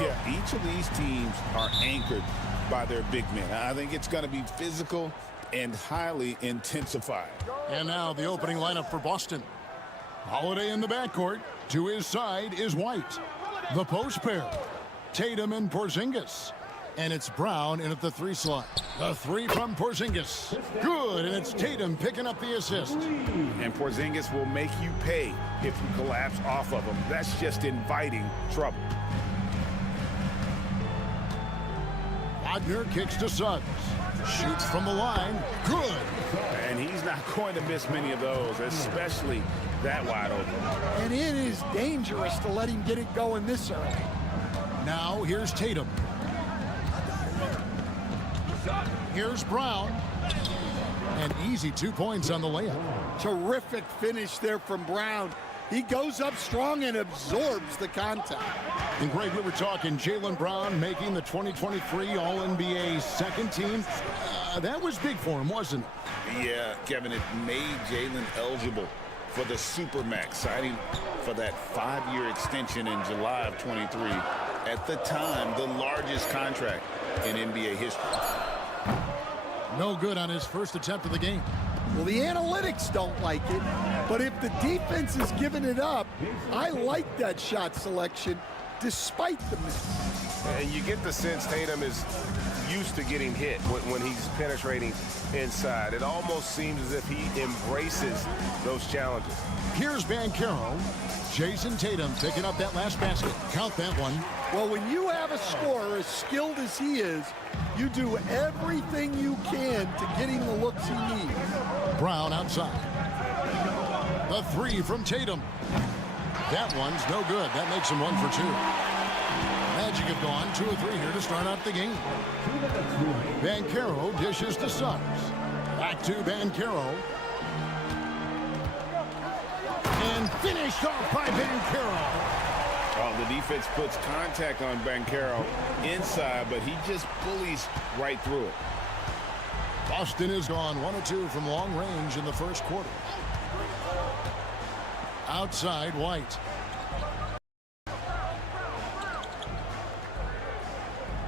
Yeah, each of these teams are anchored by their big men. I think it's going to be physical and highly intensified. And now the opening lineup for Boston. Holiday in the backcourt. To his side is White. The post pair, Tatum and Porzingis. And it's Brown in at the 3 slot. The 3 from Porzingis. Good, and it's Tatum picking up the assist. And Porzingis will make you pay if you collapse off of him. That's just inviting trouble. Wagner kicks to Suggs. Shoots from the line. Good. And he's not going to miss many of those, especially that wide open. And it is dangerous to let him get it going this early. Now here's Tatum. Here's Brown. An easy 2 points on the layup. Terrific finish there from Brown. He goes up strong and absorbs the contact. And Greg, we were talking Jaylen Brown making the 2023 All-NBA second team. That was big for him, wasn't it? Yeah, Kevin, it made Jaylen eligible for the Supermax, signing for that 5-year extension in July of 23. At the time, the largest contract in NBA history. No good on his first attempt of the game. Well, the analytics don't like it, but if the defense is giving it up, I like that shot selection despite the miss. And you get the sense Tatum is used to getting hit when he's penetrating inside. It almost seems as if he embraces those challenges. Here's Banchero. Jason Tatum picking up that last basket. Count that one. Well, when you have a scorer as skilled as he is, you do everything you can to get him the looks he needs. Brown outside. The 3 from Tatum. That one's no good. That makes him 1 for 2. Magic have gone 2 or 3 here to start out the game. Banchero dishes to Suggs. Back to Banchero. And finished off by Banchero. Oh, the defense puts contact on Banchero inside, but he just bullies right through it. Boston is gone 1 or 2 from long range in the first quarter. Outside, White.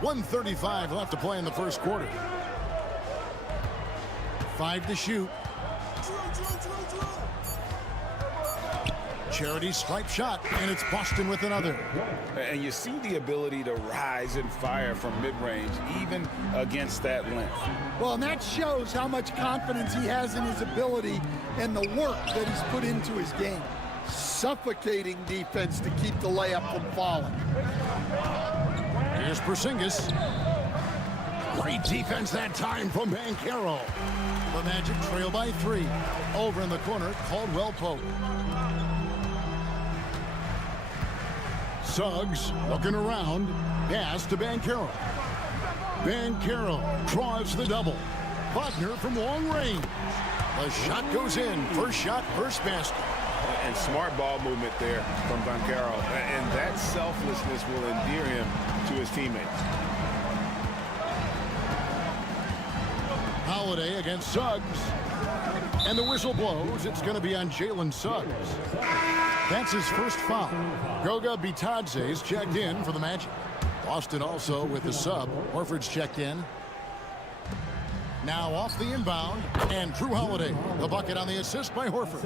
1:35 left to play in the first quarter. 5 to shoot. Charity stripe shot, and it's Boston with another. And you see the ability to rise and fire from mid-range, even against that length. Well, and that shows how much confidence he has in his ability and the work that he's put into his game. Suffocating defense to keep the layup from falling. Here's Porzingis. Great defense that time from Banchero. The Magic trail by 3. Over in the corner, Caldwell Pope. Suggs looking around. Pass to Banchero. Banchero draws the double. Wagner from long range. The shot goes in. First shot, first basket. And smart ball movement there from Banchero. And that selflessness will endear him to his teammates. Holiday against Suggs. And the whistle blows. It's going to be on Jalen Suggs. That's his first foul. Goga Bitadze's checked in for the Magic. Boston also with the sub. Horford's checked in. Now off the inbound, and Drew Holiday, the bucket on the assist by Horford.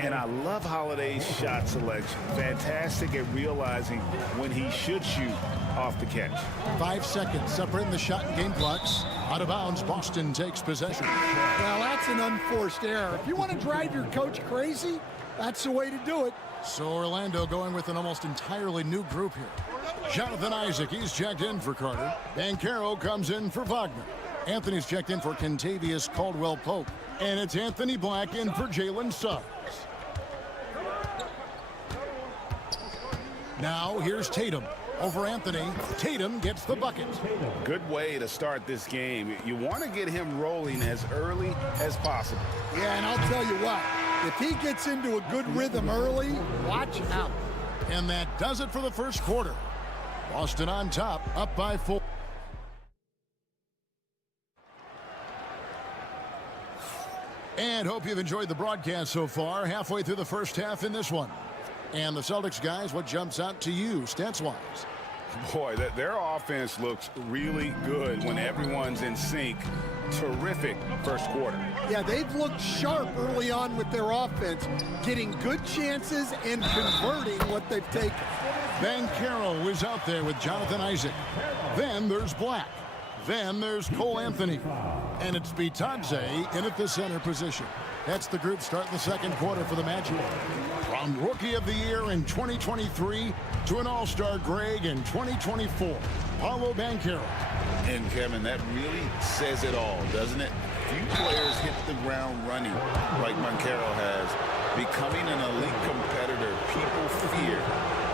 And I love Holiday's shot selection. Fantastic at realizing when he should shoot off the catch. 5 seconds separating the shot and game clocks. Out of bounds, Boston takes possession. Well, that's an unforced error. If you want to drive your coach crazy, that's the way to do it. So Orlando going with an almost entirely new group here. Jonathan Isaac, he's checked in for Carter. Banchero comes in for Wagner. Anthony's checked in for Kentavious Caldwell-Pope. And it's Anthony Black in for Jalen Suggs. Now here's Tatum over Anthony. Tatum gets the bucket. Good way to start this game. You want to get him rolling as early as possible. Yeah, and I'll tell you what, if he gets into a good rhythm early, watch out. And that does it for the first quarter. Boston on top, up by 4. And hope you've enjoyed the broadcast so far. Halfway through the first half in this one. And the Celtics guys, what jumps out to you stats-wise? Boy, their offense looks really good when everyone's in sync. Terrific first quarter. Yeah, they've looked sharp early on with their offense, getting good chances and converting what they've taken. Banchero is out there with Jonathan Isaac. Then there's Black. Then there's Cole Anthony. And it's Bitadze in at the center position. That's the group starting the second quarter for the Magic. From Rookie of the Year in 2023 to an All-Star Greg in 2024, Paolo Banchero. And Kevin, that really says it all, doesn't it? Few players hit the ground running like Banchero has, becoming an elite competitor people fear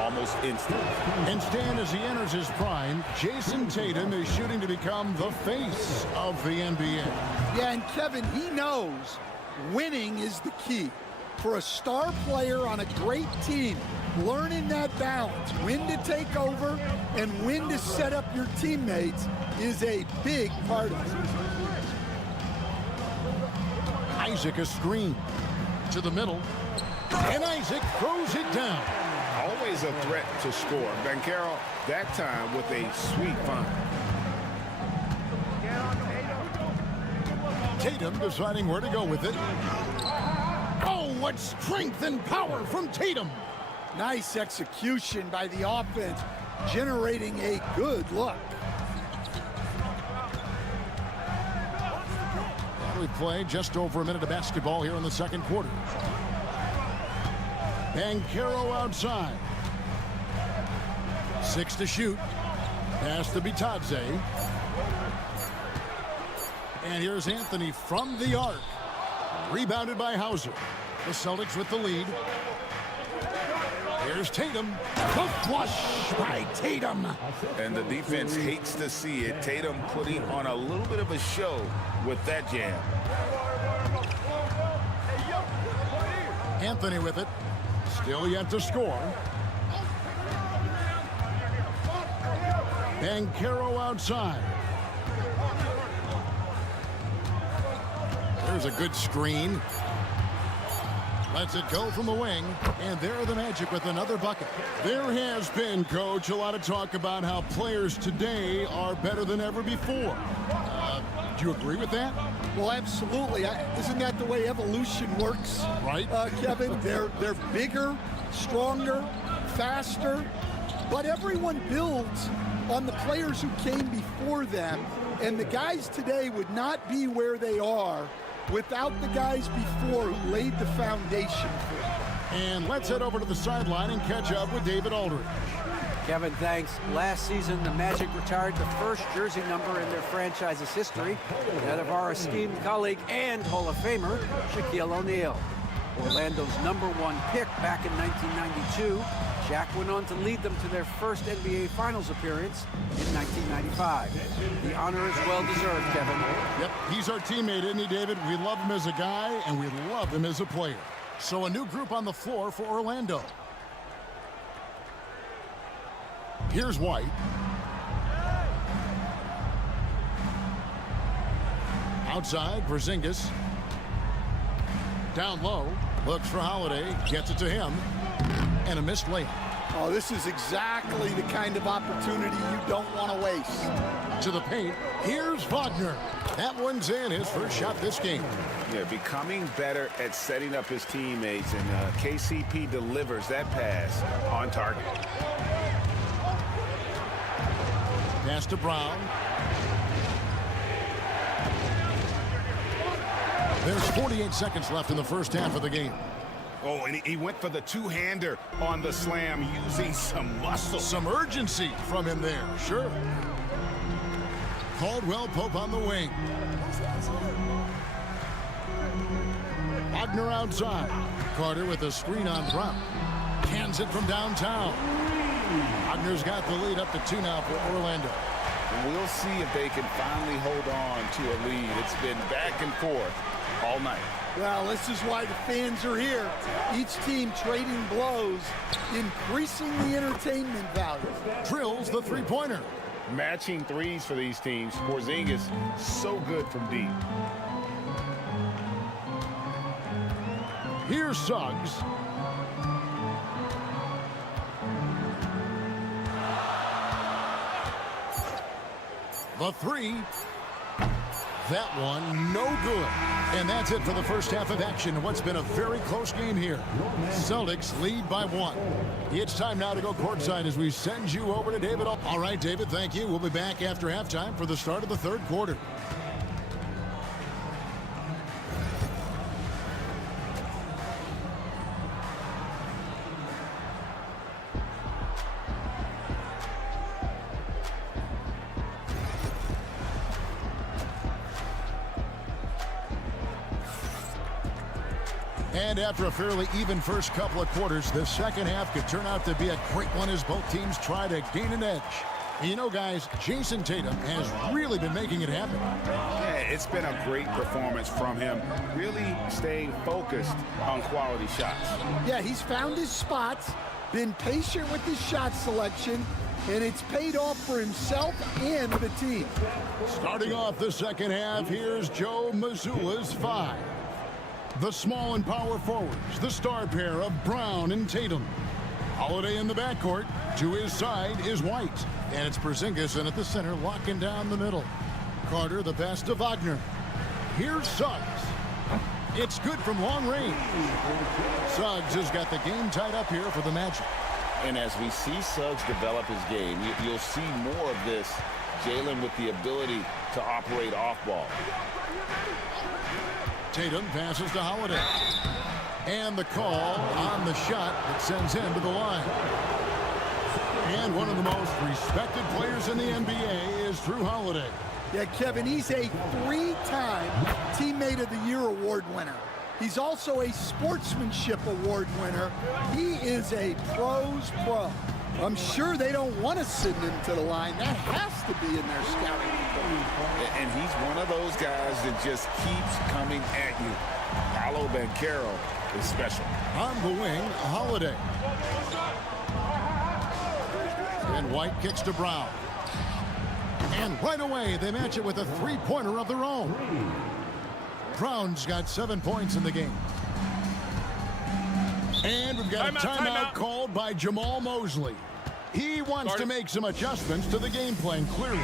almost instantly. And Stan, as he enters his prime, Jason Tatum is shooting to become the face of the NBA. Yeah, and Kevin, he knows winning is the key. For a star player on a great team, learning that balance, when to take over and when to set up your teammates is a big part of it. Isaac a screen to the middle, and Isaac throws it down. Always a threat to score. Banchero, that time with a sweet find. Tatum deciding where to go with it. Oh, what strength and power from Tatum. Nice execution by the offense, generating a good look. We play just over a minute of basketball here in the second quarter. Banchero outside. 6 to shoot. Pass to Bitadze. And here's Anthony from the arc. Rebounded by Hauser. The Celtics with the lead. Here's Tatum. The flush by Tatum. And the defense hates to see it. Tatum putting on a little bit of a show with that jam. Anthony with it. Still yet to score. Banchero outside. There's a good screen. Lets it go from the wing. And there are the Magic with another bucket. There has been, Coach, a lot of talk about how players today are better than ever before. Do you agree with that? Well, absolutely. Isn't that the way evolution works? Right. Kevin, they're bigger, stronger, faster, but everyone builds on the players who came before them, and the guys today would not be where they are without the guys before who laid the foundation for them. And let's head over to the sideline and catch up with David Aldridge. Kevin, thanks. Last season, the Magic retired the first jersey number in their franchise's history, that of our esteemed colleague and Hall of Famer, Shaquille O'Neal. Orlando's #1 pick back in 1992, Shaq went on to lead them to their first NBA Finals appearance in 1995. The honor is well-deserved, Kevin. Yep, he's our teammate, isn't he, David? We love him as a guy, and we love him as a player. So a new group on the floor for Orlando. Here's White. Outside, Porzingis. Down low, looks for Holiday, gets it to him, and a missed layup. Oh, this is exactly the kind of opportunity you don't want to waste. To the paint, here's Wagner. That one's in, his first shot this game. Yeah, becoming better at setting up his teammates, and KCP delivers that pass on target. Pass to Brown. There's 48 seconds left in the first half of the game. Oh, and he went for the two-hander on the slam using some muscle. Some urgency from him there, sure. Caldwell Pope on the wing. Wagner outside. Carter with a screen on Brown. Cans it from downtown. Wagner's got the lead up to 2 now for Orlando. And we'll see if they can finally hold on to a lead. It's been back and forth all night. Well, this is why the fans are here. Each team trading blows, increasing the entertainment value. Drills the three-pointer. Matching threes for these teams. Porzingis so good from deep. Here's Suggs. The three. That one, no good. And that's it for the first half of action in what's been a very close game here. Celtics lead by 1. It's time now to go courtside as we send you over to David. All right, David, thank you. We'll be back after halftime for the start of the third quarter. And after a fairly even first couple of quarters, the second half could turn out to be a great one as both teams try to gain an edge. And you know, guys, Jason Tatum has really been making it happen. Yeah, it's been a great performance from him, really staying focused on quality shots. Yeah, he's found his spots, been patient with his shot selection, and it's paid off for himself and the team. Starting off the second half, here's Joe Mazzulla's 5. The small and power forwards, the star pair of Brown and Tatum. Holiday in the backcourt. To his side is White. And it's Porzingis in at the center, locking down the middle. Carter, the pass to Wagner. Here's Suggs. It's good from long range. Suggs has got the game tied up here for the Magic. And as we see Suggs develop his game, you'll see more of this. Jalen with the ability to operate off ball. Tatum passes to Holiday. And the call on the shot that sends him to the line. And one of the most respected players in the NBA is Drew Holiday. Yeah, Kevin, he's a 3-time Teammate of the Year award winner. He's also a Sportsmanship Award winner. He is a pro's pro. I'm sure they don't want to send him to the line. That has to be in their scouting report. And he's one of those guys that just keeps coming at you. Paolo Banchero is special. On the wing, Holiday. And White kicks to Brown. And right away, they match it with a three-pointer of their own. Brown's got 7 points in the game. And we've got a timeout called by Jamal Mosley. He wants to make some adjustments to the game plan, clearly.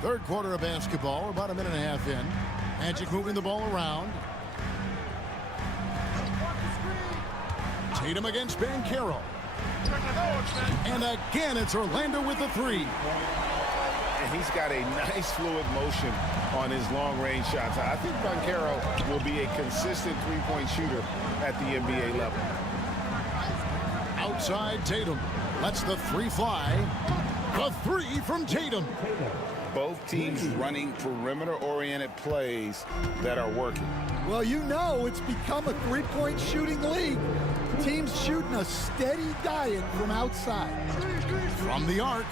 Third quarter of basketball. We're about a minute and a half in. Magic moving the ball around. Tatum against Banchero. And again, it's Orlando with the 3. And he's got a nice fluid motion on his long-range shots. I think Banchero will be a consistent three-point shooter at the NBA level. Outside Tatum. Lets the 3 fly. The 3 from Tatum. Both teams running perimeter-oriented plays that are working. Well, you know it's become a three-point shooting league. Teams shooting a steady diet from outside. From the arc.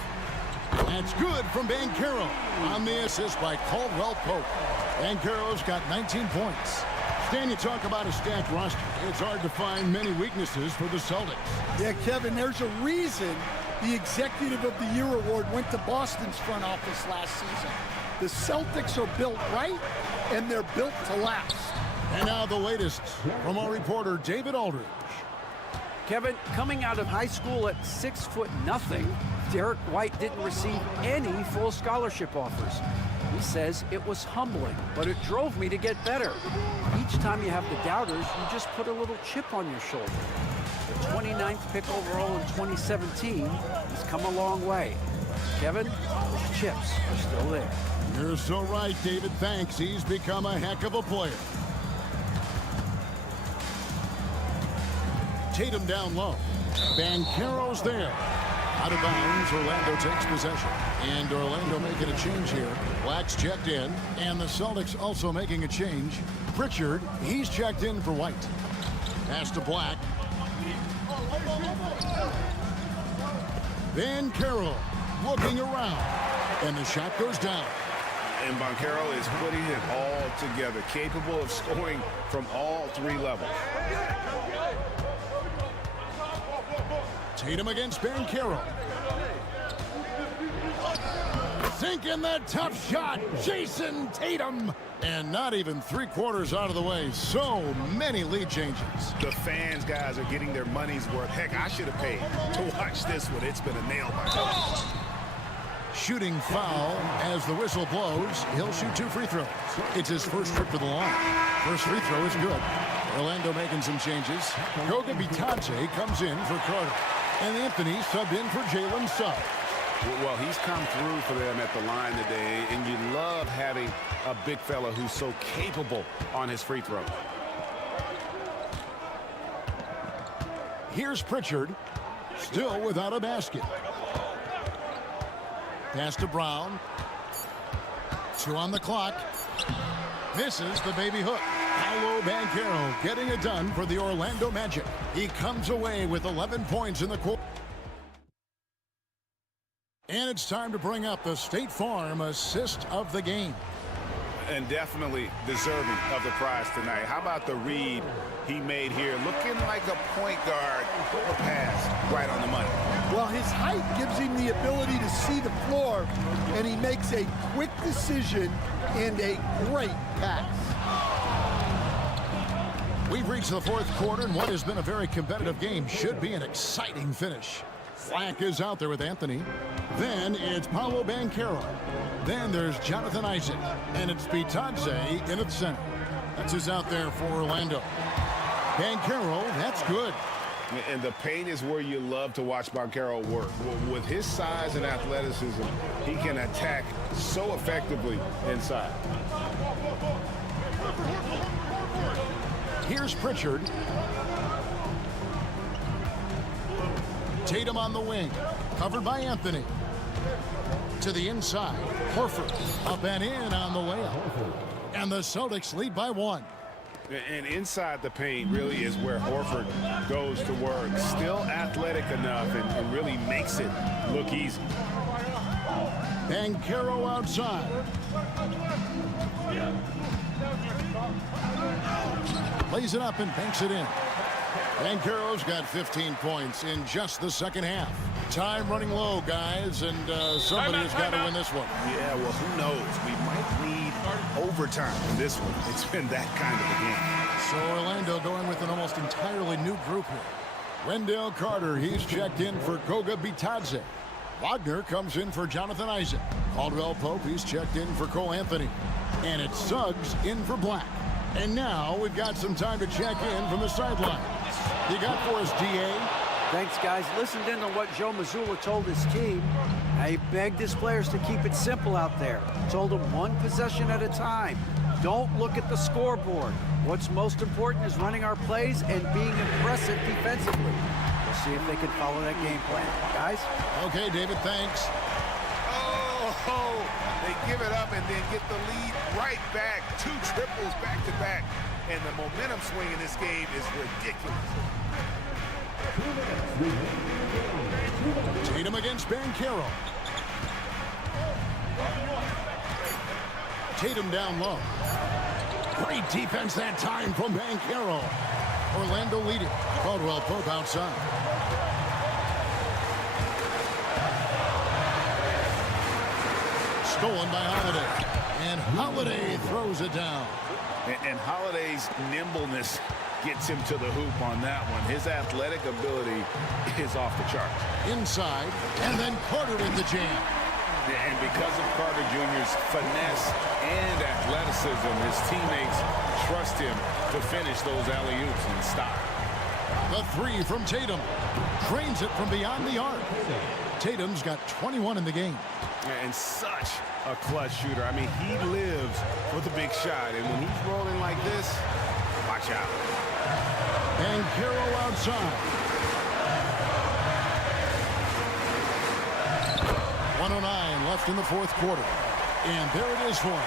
That's good from Banchero on the assist by Caldwell Pope. Banchero's got 19 points. Stan, you talk about a stacked roster. It's hard to find many weaknesses for the Celtics. Yeah, Kevin, there's a reason the Executive of the Year award went to Boston's front office last season. The Celtics are built right, and they're built to last. And now the latest from our reporter, David Aldridge. Kevin, coming out of high school at 6'0", Derek White didn't receive any full scholarship offers. He says it was humbling, but it drove me to get better. Each time you have the doubters, you just put a little chip on your shoulder. 29th pick overall in 2017. He's come a long way. Kevin, those chips are still there. You're so right, David. Thanks. He's become a heck of a player. Tatum down low. Banchero's there. Out of bounds, Orlando takes possession. And Orlando making a change here. Black's checked in. And the Celtics also making a change. Pritchard, he's checked in for White. Pass to Black. Banchero looking around. And the shot goes down. And Banchero is putting it all together, capable of scoring from all three levels. Tatum against Banchero. Sinking that tough shot, Jason Tatum. And not even 3/4 out of the way. So many lead changes. The fans, guys, are getting their money's worth. Heck, I should have paid to watch this one. It's been a nail-biter. Shooting foul as the whistle blows. He'll shoot 2 free throws. It's his first trip to the line. First free throw is good. Orlando making some changes. Goga Bitadze comes in for Carter. And Anthony subbed in for Jalen Suggs. Well, he's come through for them at the line today, and you love having a big fella who's so capable on his free throw. Here's Pritchard, still without a basket. Pass to Brown. 2 on the clock. Misses the baby hook. Paolo Banchero getting it done for the Orlando Magic. He comes away with 11 points in the quarter. And it's time to bring up the State Farm assist of the game. And definitely deserving of the prize tonight. How about the read he made here? Looking like a point guard. A pass right on the money. Well, his height gives him the ability to see the floor, and he makes a quick decision and a great pass. We've reached the 4th quarter, and what has been a very competitive game should be an exciting finish. Flack is out there with Anthony. Then it's Paolo Banchero. Then there's Jonathan Isaac. And it's Bitadze in at center. That's who's out there for Orlando. Banchero, that's good. And the paint is where you love to watch Banchero work. With his size and athleticism, he can attack so effectively inside. Here's Pritchard. Tatum on the wing. Covered by Anthony. To the inside. Horford up and in on the layup. And the Celtics lead by 1. And inside the paint really is where Horford goes to work. Still athletic enough and really makes it look easy. Banchero outside. Plays it up and banks it in. Banchero's got 15 points in just the second half. Time running low, guys, and somebody has got to win this one. Yeah, well, who knows? We might lead overtime in this one. It's been that kind of a game. So Orlando going with an almost entirely new group here. Wendell Carter, he's checked in for Goga Bitadze. Wagner comes in for Jonathan Isaac. Caldwell Pope, he's checked in for Cole Anthony. And it's Suggs in for Black. And now we've got some time to check in from the sideline. You got for us, DA? Thanks, guys. Listened in on what Joe Mazzulla told his team. He begged his players to keep it simple out there. Told them 1 possession at a time. Don't look at the scoreboard. What's most important is running our plays and being impressive defensively. We'll see if they can follow that game plan. Guys? Okay, David, thanks. Oh, they give it up and then get the lead right back. 2 triples back-to-back. And the momentum swing in this game is ridiculous. Tatum against Banchero. Tatum down low. Great defense that time from Banchero. Orlando leading. Caldwell Pope outside. Stolen by Holiday. And Holiday throws it down. And Holiday's nimbleness gets him to the hoop on that one. His athletic ability is off the charts. Inside, and then Carter with the jam. And because of Carter Jr.'s finesse and athleticism, his teammates trust him to finish those alley-oops in style. The three from Tatum. Drains it from beyond the arc. Tatum's got 21 in the game. And such a clutch shooter. I mean, he lives for the big shot. And when he's rolling like this, watch out. And Carroll outside. 1:09 left in the fourth quarter. And there it is for him.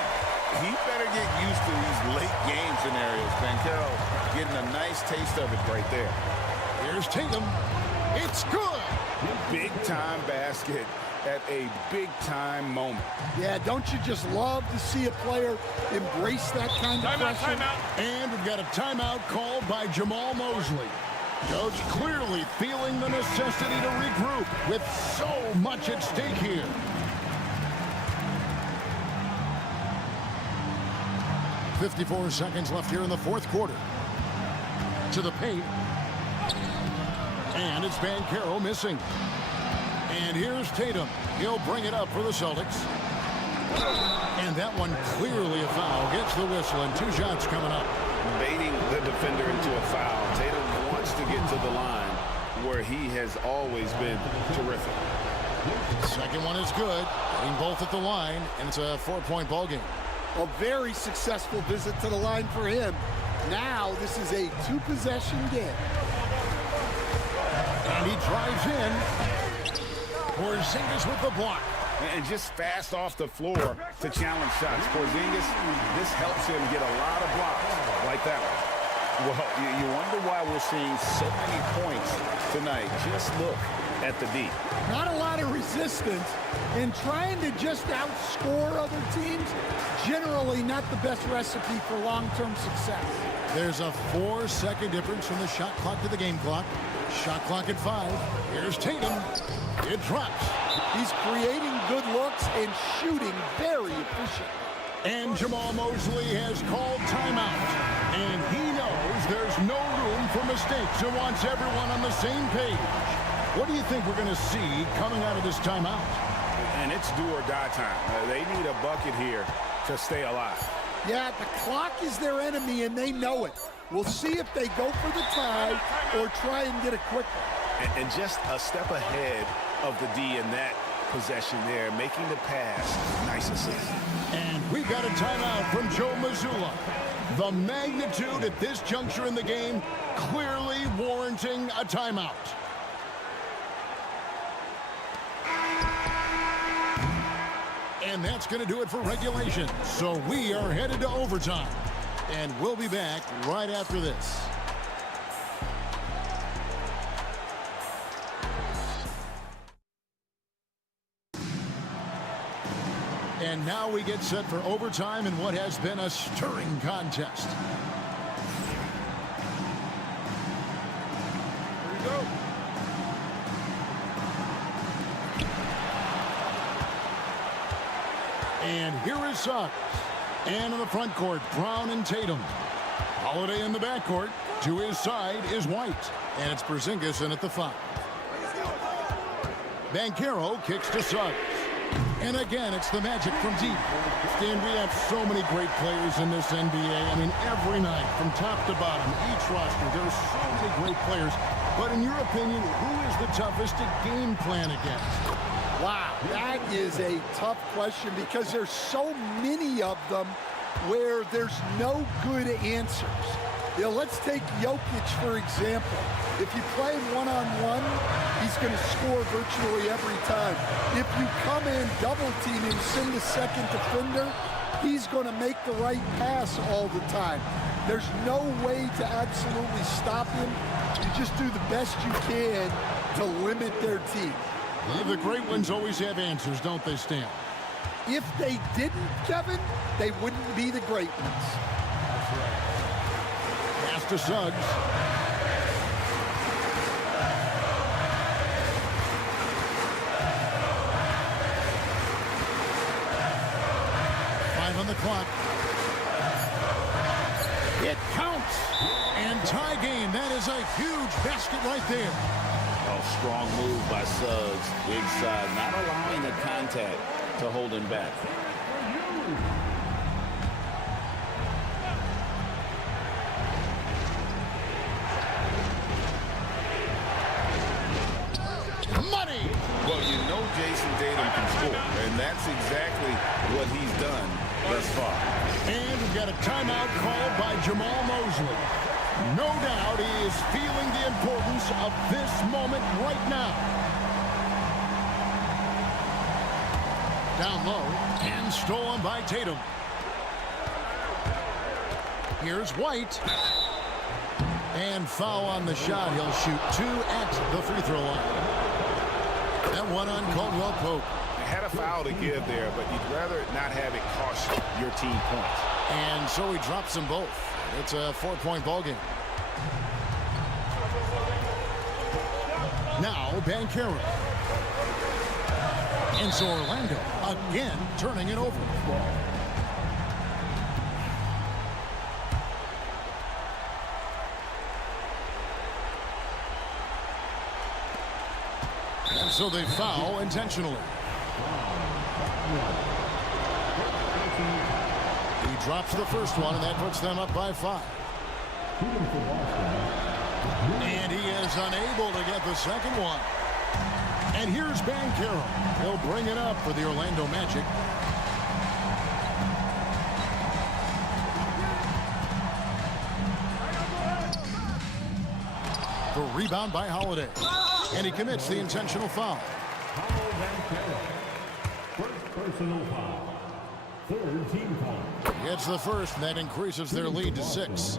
He better get used to these late game scenarios. Banchero getting a nice taste of it right there. Here's Tatum. It's good. Big time basket at a big time moment. Yeah, don't you just love to see a player embrace that kind of pressure? And we've got a timeout called by Jamal Mosley. Coach clearly feeling the necessity to regroup with so much at stake here. .54 seconds left here in the fourth quarter. To the paint. And it's Banchero missing. And here's Tatum. He'll bring it up for the Celtics. And that one clearly a foul. Gets the whistle and 2 shots coming up. Baiting the defender into a foul. Tatum wants to get to the line where he has always been terrific. Second one is good. Getting both at the line, and it's a 4-point ball game. A very successful visit to the line for him. Now this is a 2-possession game. And he drives in. Porzingis with the block. And just fast off the floor to challenge shots. Porzingis, this helps him get a lot of blocks like that one. Well, you wonder why we're seeing so many points tonight. Just look at the D. Not a lot of resistance, and trying to just outscore other teams, generally not the best recipe for long-term success. There's a 4-second difference from the shot clock to the game clock. Shot clock at 5. Here's Tatum. It drops. He's creating good looks and shooting very efficient. And Jamal Mosley has called timeout. And he knows there's no room for mistakes and wants everyone on the same page. What do you think we're going to see coming out of this timeout? And it's do or die time. They need a bucket here to stay alive. Yeah, the clock is their enemy, and they know it. We'll see if they go for the tie or try and get it quicker. And just a step ahead of the D in that possession there, making the pass. Nice assist. And we've got a timeout from Joe Mazzulla. The magnitude at this juncture in the game clearly warranting a timeout. And that's going to do it for regulation. So we are headed to overtime. And we'll be back right after this. And now we get set for overtime in what has been a stirring contest. Here we go. And here is Suggs. And in the front court, Brown and Tatum. Holiday in the backcourt. To his side is White. And it's Porzingis in at the 5. Banchero kicks to Suggs. And again, it's the Magic from deep. Stan, we have so many great players in this NBA. I mean, every night, from top to bottom, each roster, there's so many great players. But in your opinion, who is the toughest to game plan against? Wow, that is a tough question because there's so many of them where there's no good answers. You know, let's take Jokic, for example. If you play him one-on-one, he's going to score virtually every time. If you come in, double team him, send a second defender, he's going to make the right pass all the time. There's no way to absolutely stop him. You just do the best you can to limit their team. The great ones always have answers, don't they, Stan? If they didn't, Kevin, they wouldn't be the great ones. That's right. Pass to Suggs. On the clock. It counts. And tie game. That is a huge basket right there. Oh, strong move by Suggs. Big side. Not allowing the contact to hold him back. Jason Tatum can score, and that's exactly what he's done thus far. And we've got a timeout called by Jamal Mosley. No doubt he is feeling the importance of this moment right now. Down low and stolen by Tatum. Here's White. And foul on the shot. He'll shoot 2 at the free throw line. That one on Caldwell Pope. Had a foul to give there, but you'd rather not have it cost your team points. And so he drops them both. It's a 4-point ball game. Now Banchero. And so Orlando again turning it over. And so they foul intentionally. He drops the first one, and that puts them up by 5. And he is unable to get the second one. And here's Banchero. He'll bring it up for the Orlando Magic. The rebound by Holiday. And he commits the intentional foul. First personal foul. Third team foul. Gets the first, and that increases their lead to 6.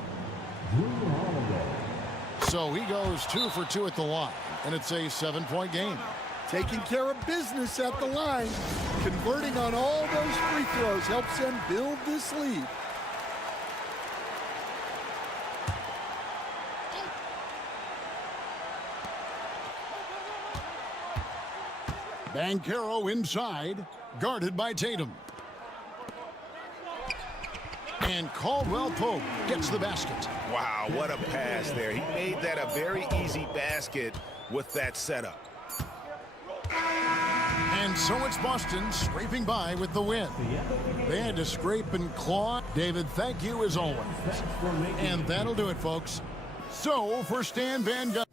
So he goes 2 for 2 at the line, and it's a 7-point game. Taking care of business at the line, converting on all those free throws helps them build this lead. Banchero inside, guarded by Tatum. And Caldwell Pope gets the basket. Wow, what a pass there. He made that a very easy basket with that setup. And so it's Boston scraping by with the win. They had to scrape and claw. David, thank you as always. And that'll do it, folks. So for Stan Van Gundy.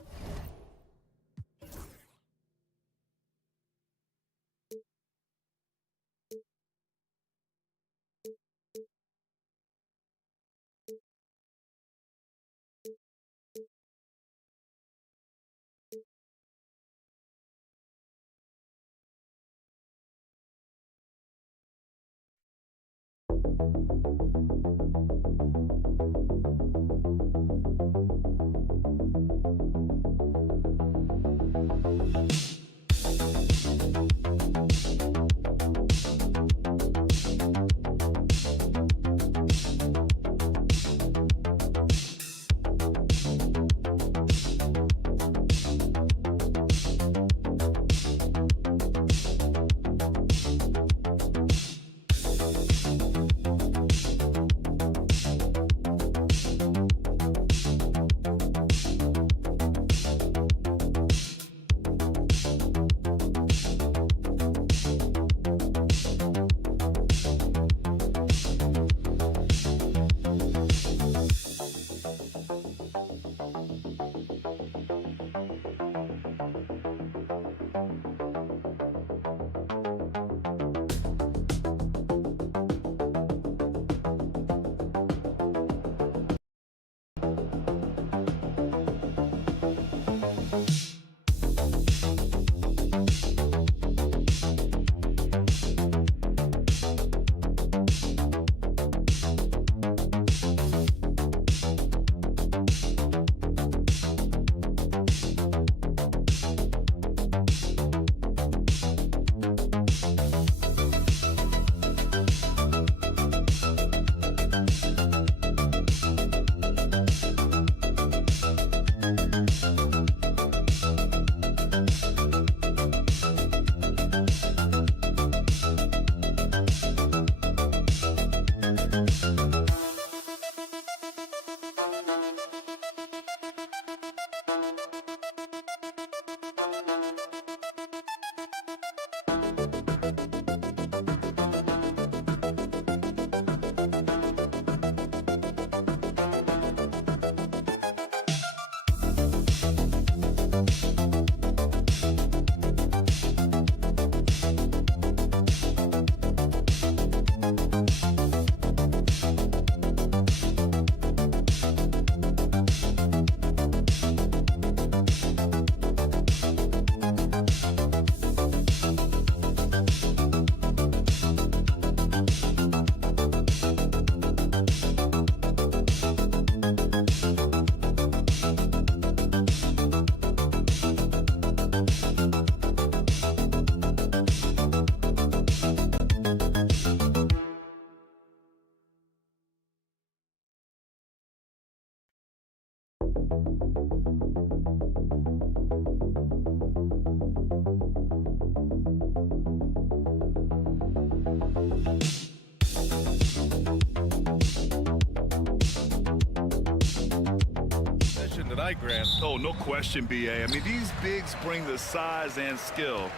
Tonight, Grant. Oh, no question, BA. I mean, these bigs bring the size and skill.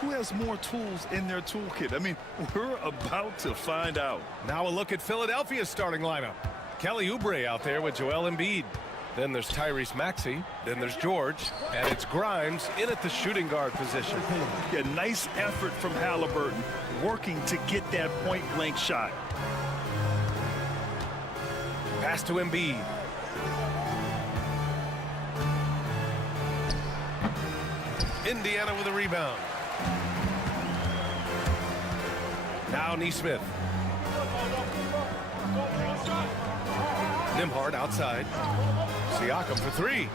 Who has more tools in their toolkit? I mean, we're about to find out. Now a look at Philadelphia's starting lineup. Kelly Oubre out there with Joel Embiid. Then there's Tyrese Maxey. Then there's George. And it's Grimes in at the shooting guard position. Yeah, nice effort from Halliburton, working to get that point-blank shot. Pass to Embiid. Indiana with a rebound. Now Nesmith. Nembhard outside. Siakam for three.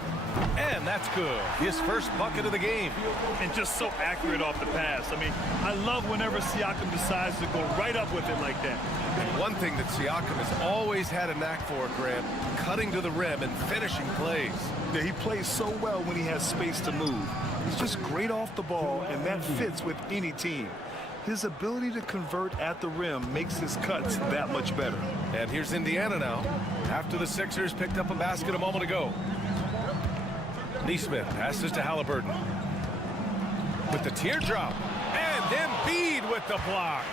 And that's good. His first bucket of the game. And just so accurate off the pass. I mean, I love whenever Siakam decides to go right up with it like that. And one thing that Siakam has always had a knack for, Grant, cutting to the rim and finishing plays. Yeah, he plays so well when he has space to move. He's just great off the ball, and that fits with any team. His ability to convert at the rim makes his cuts that much better. And here's Indiana now, after the Sixers picked up a basket a moment ago. Nesmith passes to Halliburton. With the teardrop. And Embiid with the block.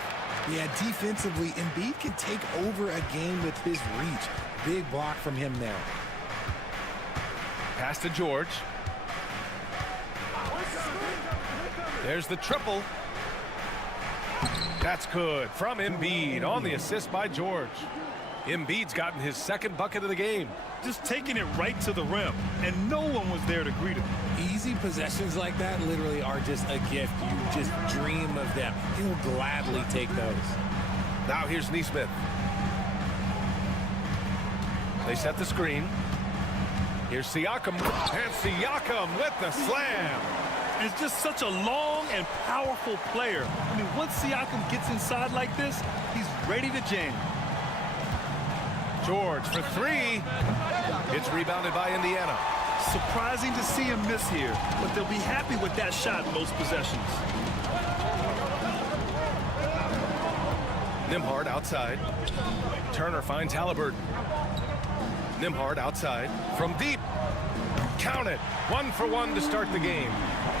Yeah, defensively, Embiid can take over a game with his reach. Big block from him there. Pass to George. There's the triple. That's good from Embiid on the assist by George. Embiid's gotten his second bucket of the game. Just taking it right to the rim, and no one was there to greet him. Easy possessions like that literally are just a gift. You just dream of them. He'll gladly take those. Now here's Nesmith. They set the screen. Here's Siakam. And Siakam with the slam. It's just such a long and powerful player. I mean, once Siakam gets inside like this, he's ready to jam. George for three. It's rebounded by Indiana. Surprising to see him miss here, but they'll be happy with that shot most possessions. Nembhard outside. Turner finds Halliburton. Nembhard outside from deep. Count it. 1 for 1 to start the game.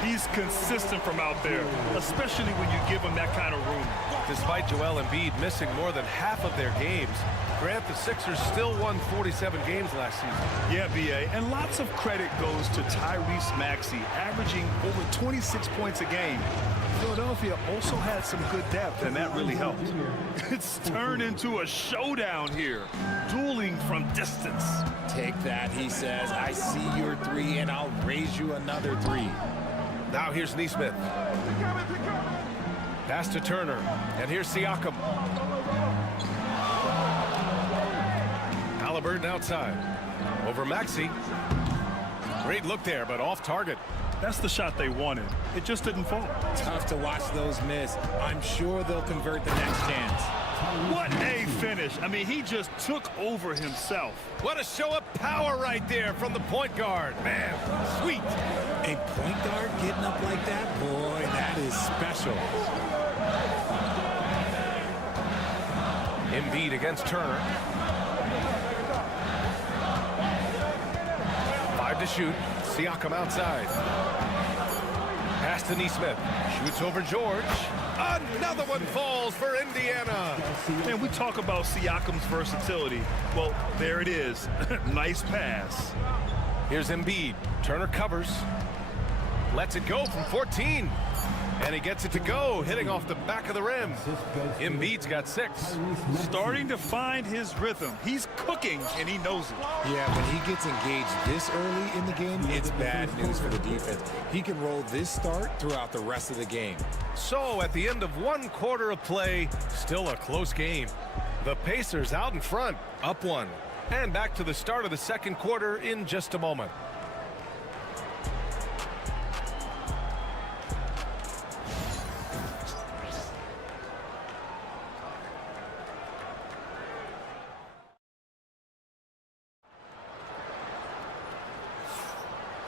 He's consistent from out there, especially when you give him that kind of room. Despite Joel Embiid missing more than half of their games, Grant, the Sixers still won 47 games last season. Yeah, B.A., and lots of credit goes to Tyrese Maxey, averaging over 26 points a game. Philadelphia also had some good depth, and that really helped. It's turned into a showdown here, dueling from distance. Take that, he says. I see your three, and I'll raise you another three. Now here's Nesmith. Pass to Turner, and here's Siakam. Halliburton outside. Over Maxey. Great look there, but off target. That's the shot they wanted. It just didn't fall. Tough to watch those miss. I'm sure they'll convert the next chance. What a finish. I mean, he just took over himself. What a show of power right there from the point guard. Man, sweet. A point guard getting up like that? Boy, that is special. Embiid against Turner. 5 to shoot. Siakam outside. Pass to Nesmith. Shoots over George. Another one falls for Indiana. And we talk about Siakam's versatility. Well, there it is. Nice pass. Here's Embiid. Turner covers. Lets it go from 14. And he gets it to go, hitting off the back of the rim. Embiid's got 6. Starting to find his rhythm. He's cooking, and he knows it. Yeah, when he gets engaged this early in the game, it's bad news for the defense. He can roll this start throughout the rest of the game. So at the end of 1 quarter of play, still a close game. The Pacers out in front, up 1. And back to the start of the second quarter in just a moment.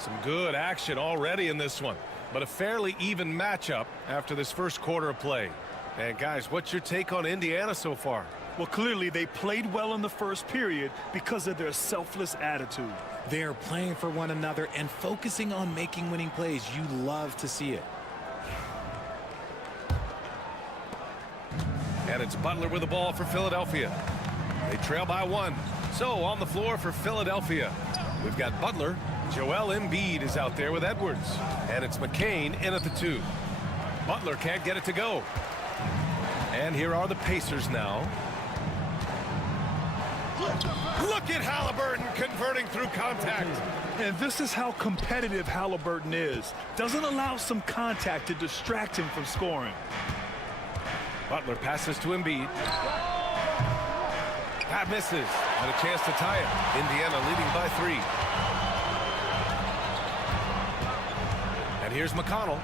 Some good action already in this one, but a fairly even matchup after this first quarter of play. And guys, what's your take on Indiana so far? Well, clearly they played well in the first period because of their selfless attitude. They are playing for one another and focusing on making winning plays. You love to see it. And it's Butler with the ball for Philadelphia. They trail by 1. So on the floor for Philadelphia, we've got Butler. Joel Embiid is out there with Edwards. And it's McCain in at the 2. Butler can't get it to go. And here are the Pacers now. Look at Halliburton converting through contact. And this is how competitive Halliburton is. Doesn't allow some contact to distract him from scoring. Butler passes to Embiid. That misses. And a chance to tie it. Indiana leading by 3. And here's McConnell.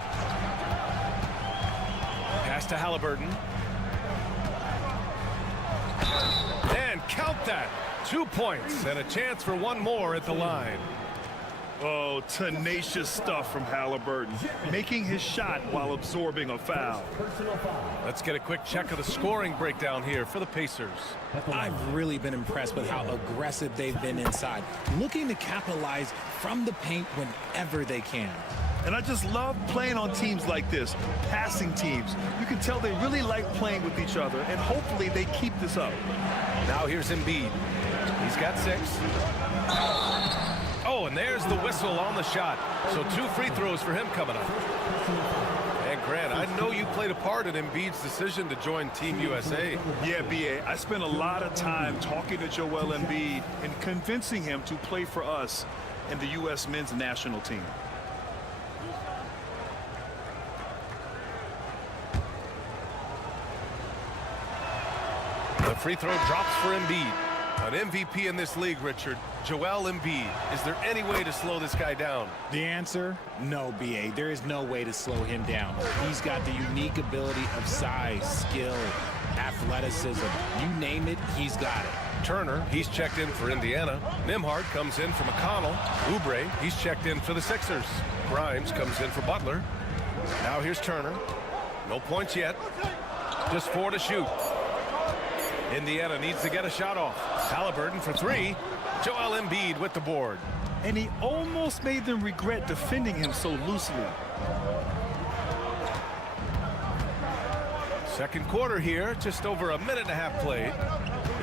Pass to Halliburton. And count that. 2 points and a chance for one more at the line. Oh, tenacious stuff from Halliburton, making his shot while absorbing a foul. Let's get a quick check of the scoring breakdown here for the Pacers. I've really been impressed with how aggressive they've been inside, looking to capitalize from the paint whenever they can. And I just love playing on teams like this, passing teams. You can tell they really like playing with each other, and hopefully they keep this up. Now here's Embiid. He's got 6. Oh, and there's the whistle on the shot. So 2 free throws for him coming up. And Grant, I know you played a part in Embiid's decision to join Team USA. Yeah, B.A., I spent a lot of time talking to Joel Embiid and convincing him to play for us in the U.S. men's national team. The free throw drops for Embiid. An MVP in this league, Richard. Joel Embiid. Is there any way to slow this guy down? The answer? No, B.A. There is no way to slow him down. He's got the unique ability of size, skill, athleticism. You name it, he's got it. Turner, he's checked in for Indiana. Nimhard comes in for McConnell. Oubre, he's checked in for the Sixers. Grimes comes in for Butler. Now here's Turner. No points yet. Just 4 to shoot. Indiana needs to get a shot off. Halliburton for 3. Joel Embiid with the board. And he almost made them regret defending him so loosely. Second quarter here, just over a minute and a half played.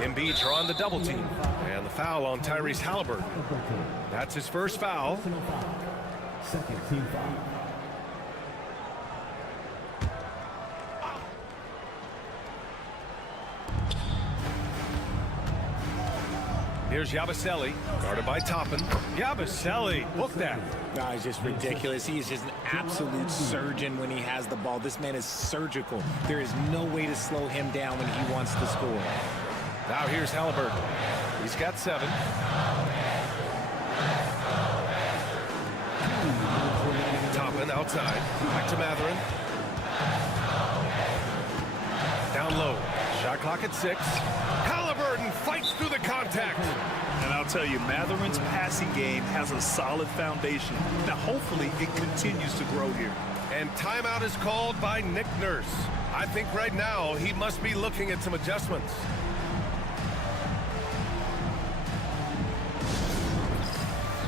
Embiid drawing the double team. And the foul on Tyrese Halliburton. That's his first foul. Second team foul. Here's Yabusele, guarded by Toppin. Yabusele, look that. He's just ridiculous. He is just an absolute surgeon when he has the ball. This man is surgical. There is no way to slow him down when he wants to score. Now here's Halliburton. He's got 7. Toppin outside. Back to Mathurin. Down low. Shot clock at 6. Halliburton fights through the contact. And I'll tell you, Mathurin's passing game has a solid foundation. Now, hopefully, it continues to grow here. And timeout is called by Nick Nurse. I think right now he must be looking at some adjustments.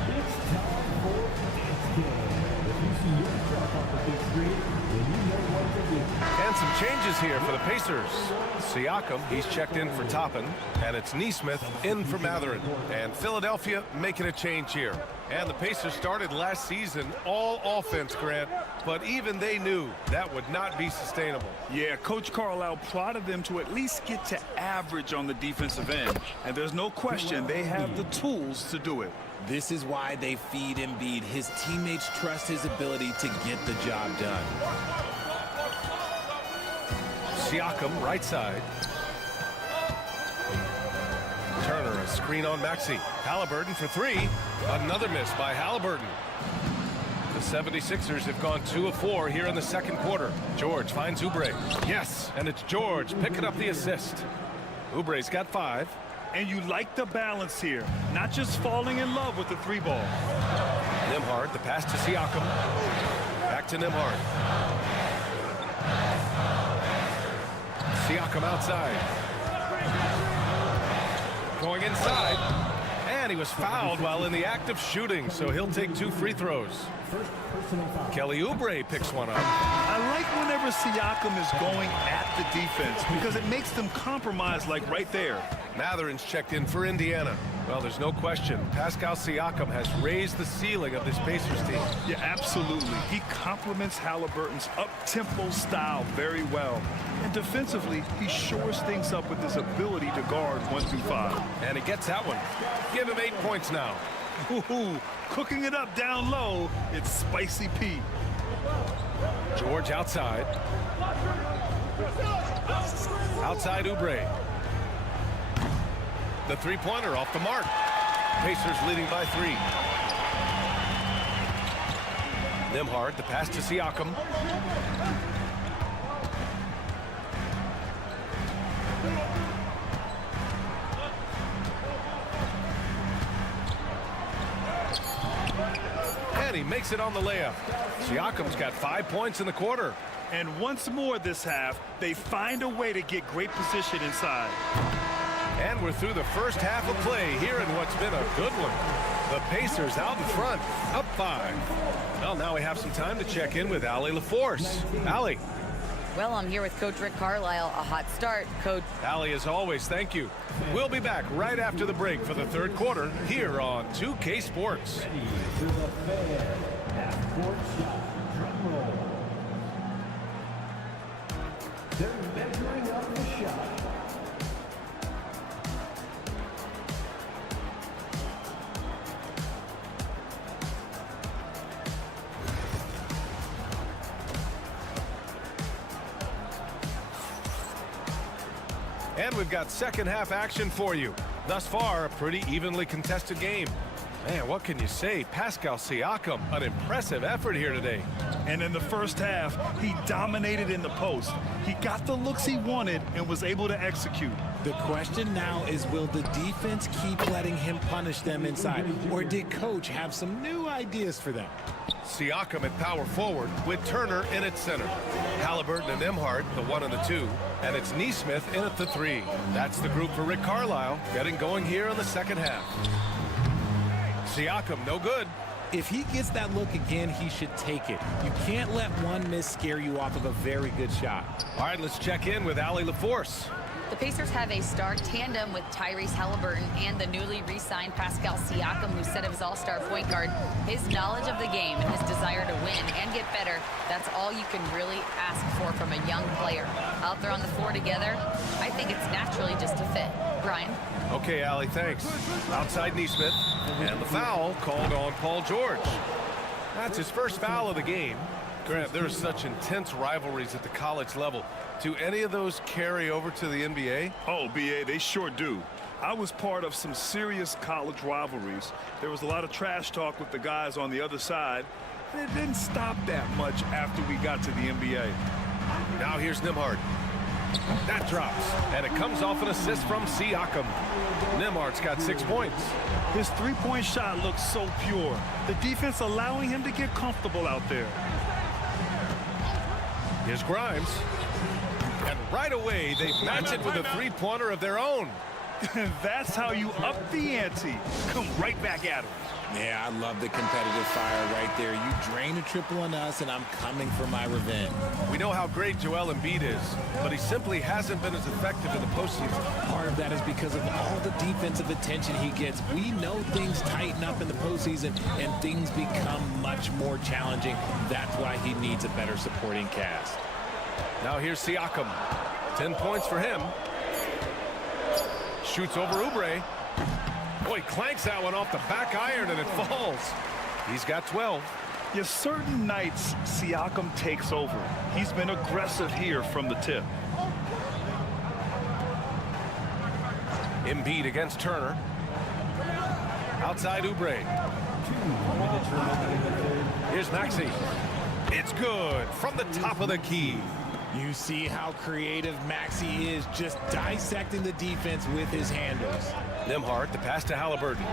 It's time for next game. If you see yourself on the big screen, then you know what to do. And some changes here for the Pacers. Siakam, he's checked in for Toppin. And it's Nesmith in for Mathurin. And Philadelphia making a change here. And the Pacers started last season all offense, Grant. But even they knew that would not be sustainable. Yeah, Coach Carlisle plotted them to at least get to average on the defensive end. And there's no question they have the tools to do it. This is why they feed Embiid. His teammates trust his ability to get the job done. Siakam, right side. Turner, a screen on Maxey. Halliburton for 3. Another miss by Halliburton. The 76ers have gone 2 of 4 here in the second quarter. George finds Oubre. Yes, and it's George picking up the assist. Oubre's got 5. And you like the balance here, not just falling in love with the 3 ball. Nembhard, the pass to Siakam. Back to Nembhard. Siakam outside. Going inside. And he was fouled while in the act of shooting, so he'll take 2 free throws. Kelly Oubre picks one up. I like whenever Siakam is going at the defense because it makes them compromise, like right there. Matherin's checked in for Indiana. Well, there's no question. Pascal Siakam has raised the ceiling of this Pacers team. Yeah, absolutely. He complements Halliburton's up-tempo style very well. And defensively, he shores things up with his ability to guard 1 through 5. And he gets that one. Give him 8 points now. Ooh, cooking it up down low, it's Spicy Pete. George outside. Outside Oubre. The three-pointer off the mark. Pacers leading by 3. Nembhard, the pass to Siakam. And he makes it on the layup. Siakam's got 5 points in the quarter. And once more this half, they find a way to get great position inside. And we're through the first half of play here in what's been a good one. The Pacers out in front, up 5. Well, now we have some time to check in with Allie LaForce. Allie. Well, I'm here with Coach Rick Carlisle. A hot start, Coach. Allie, as always, thank you. We'll be back right after the break for the third quarter here on 2K Sports. Ready for the fair half-court shot. Drum roll. They're measuring up the shot. And we've got second half action for you. Thus far, a pretty evenly contested game. Man, what can you say? Pascal Siakam, an impressive effort here today. And in the first half, he dominated in the post. He got the looks he wanted and was able to execute. The question now is, will the defense keep letting him punish them inside? Or did Coach have some new ideas for them? Siakam at power forward with Turner in at center. Halliburton and Nembhard, the 1 and the 2. And it's Nesmith in at the 3. That's the group for Rick Carlisle, getting going here in the second half. Siakam, no good. If he gets that look again, he should take it. You can't let one miss scare you off of a very good shot. All right, let's check in with Allie LaForce. The Pacers have a star tandem with Tyrese Halliburton and the newly re-signed Pascal Siakam, who said of his all-star point guard, his knowledge of the game and his desire to win and get better, that's all you can really ask for from a young player. Out there on the floor together, I think it's naturally just a fit. Brian? Okay, Allie, thanks. Outside Nesmith, and the foul called on Paul George. That's his first foul of the game. Grant, there are such intense rivalries at the college level. Do any of those carry over to the NBA? Oh, BA, they sure do. I was part of some serious college rivalries. There was a lot of trash talk with the guys on the other side, and it didn't stop that much after we got to the NBA. Now here's Nembhard. That drops, and it comes off an assist from Siakam. Nembhard's got 6 points. His three-point shot looks so pure. The defense allowing him to get comfortable out there. Here's Grimes. And right away, they match it with a three-pointer of their own. That's how you up the ante. Come right back at him. Yeah, I love the competitive fire right there. You drain a triple on us, and I'm coming for my revenge. We know how great Joel Embiid is, but he simply hasn't been as effective in the postseason. Part of that is because of all the defensive attention he gets. We know things tighten up in the postseason, and things become much more challenging. That's why he needs a better supporting cast. Now here's Siakam. 10 points for him. Shoots over Oubre. Boy, clanks that one off the back iron and it falls. He's got 12. Yeah, certain nights Siakam takes over. He's been aggressive here from the tip. Embiid against Turner. Outside Oubre. Here's Maxey. It's good from the top of the key. You see how creative Maxey is, just dissecting the defense with his handles. Nembhard, the pass to Halliburton.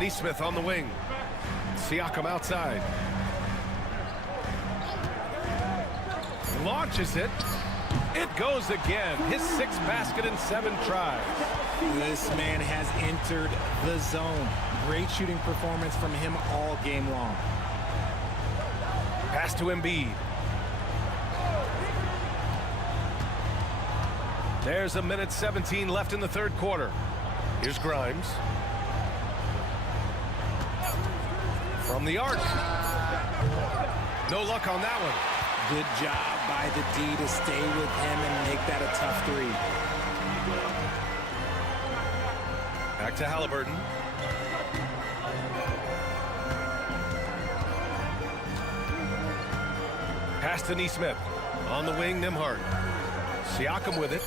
Neesmith on the wing. Siakam outside. Launches it. It goes again. His 6th basket in 7 tries. This man has entered the zone. Great shooting performance from him all game long. Pass to Embiid. There's 1:17 left in the 3rd quarter. Here's Grimes. From the arc. No luck on that one. Good job by the D to stay with him and make that a tough 3. Back to Halliburton. Pass to Neesmith. On the wing, Nembhard. Siakam with it.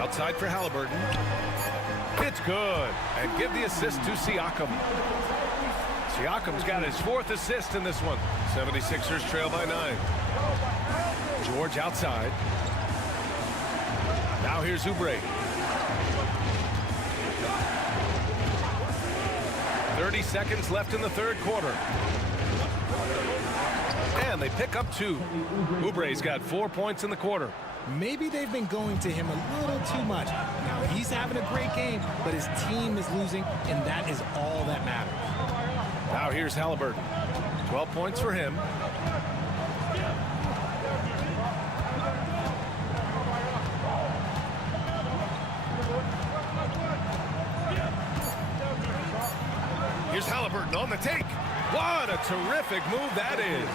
Outside for Halliburton. It's good. And give the assist to Siakam. Siakam's got his 4th assist in this one. 76ers trail by 9. George outside. Now here's Oubre. 30 seconds left in the 3rd quarter. And they pick up 2. Oubre's got 4 points in the quarter. Maybe they've been going to him a little too much. Now he's having a great game, but his team is losing, and that is all that matters. Now here's Halliburton. 12 points for him. Here's Halliburton on the take. What a terrific move that is.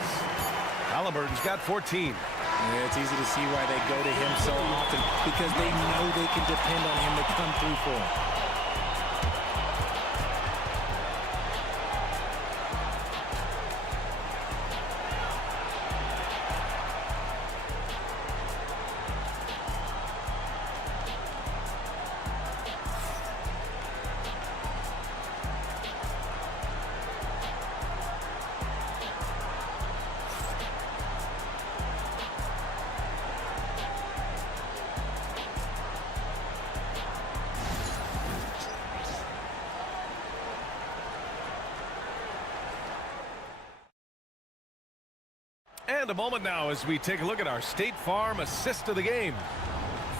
Halliburton's got 14. Yeah, it's easy to see why they go to him so often, because they know they can depend on him to come through for them. And a moment now as we take a look at our State Farm assist of the game.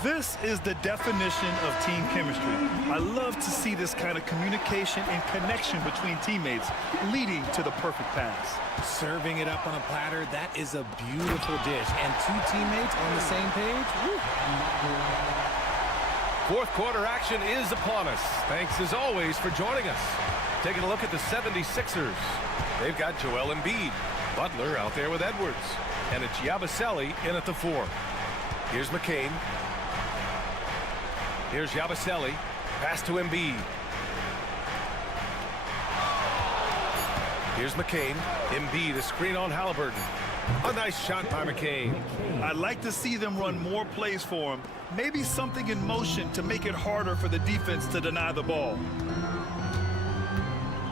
This is the definition of team chemistry. I love to see this kind of communication and connection between teammates leading to the perfect pass. Serving it up on a platter, that is a beautiful dish. And 2 teammates on the same page. Woo. 4th quarter action is upon us. Thanks as always for joining us. Taking a look at the 76ers. They've got Joel Embiid. Butler out there with Edwards. And it's Yabusele in at the 4. Here's McCain. Here's Yabusele. Pass to Embiid. Here's McCain. Embiid, a screen on Halliburton. A nice shot by McCain. I'd like to see them run more plays for him. Maybe something in motion to make it harder for the defense to deny the ball.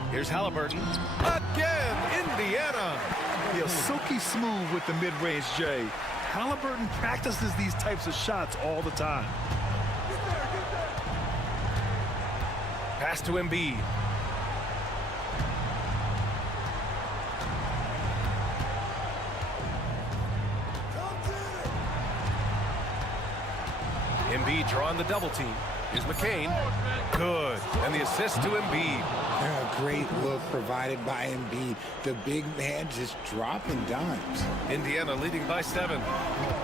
Here's Halliburton. Again, Indiana. He's silky smooth with the mid-range J. Halliburton practices these types of shots all the time. Pass to Embiid. Embiid drawing the double team. Here's McCain. Good. And the assist to Embiid. A great look provided by Embiid. The big man just dropping dimes. Indiana leading by 7.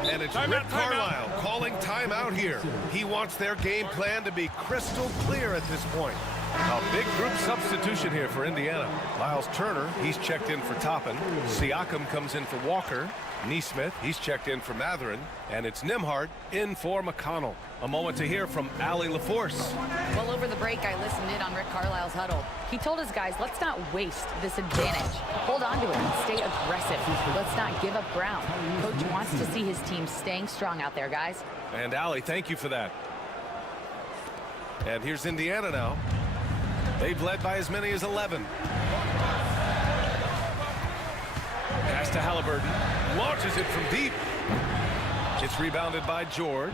And it's Rick Carlisle calling timeout here. He wants their game plan to be crystal clear at this point. A big group substitution here for Indiana. Miles Turner, he's checked in for Toppin. Siakam comes in for Walker. Neesmith, he's checked in for Mathurin. And it's Nembhard in for McConnell. A moment to hear from Allie LaForce. Well, over the break, I listened in on Rick Carlisle's huddle. He told his guys, let's not waste this advantage. Hold on to it and stay aggressive. Let's not give up ground. Coach wants to see his team staying strong out there, guys. And Allie, thank you for that. And here's Indiana now. They've led by as many as 11. Pass to Halliburton. Launches it from deep. It's rebounded by George.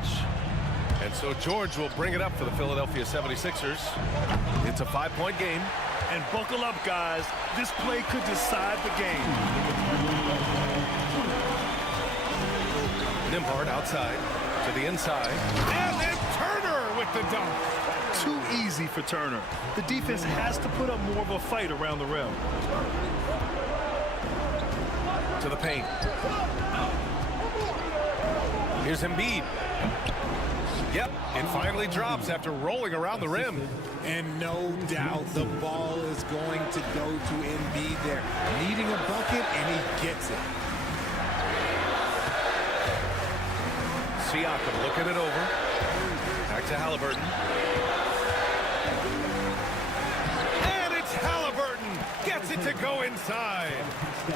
And so George will bring it up for the Philadelphia 76ers. It's a 5-point game. And buckle up, guys. This play could decide the game. Nembhard outside to the inside. And then Turner with the dunk. Too easy for Turner. The defense has to put up more of a fight around the rim. To the paint. Here's Embiid. Yep, it finally drops after rolling around the rim. And no doubt the ball is going to go to Embiid there. Needing a bucket, and he gets it. Siakam looking it over. Back to Halliburton. And it's Halliburton. Gets it to go inside.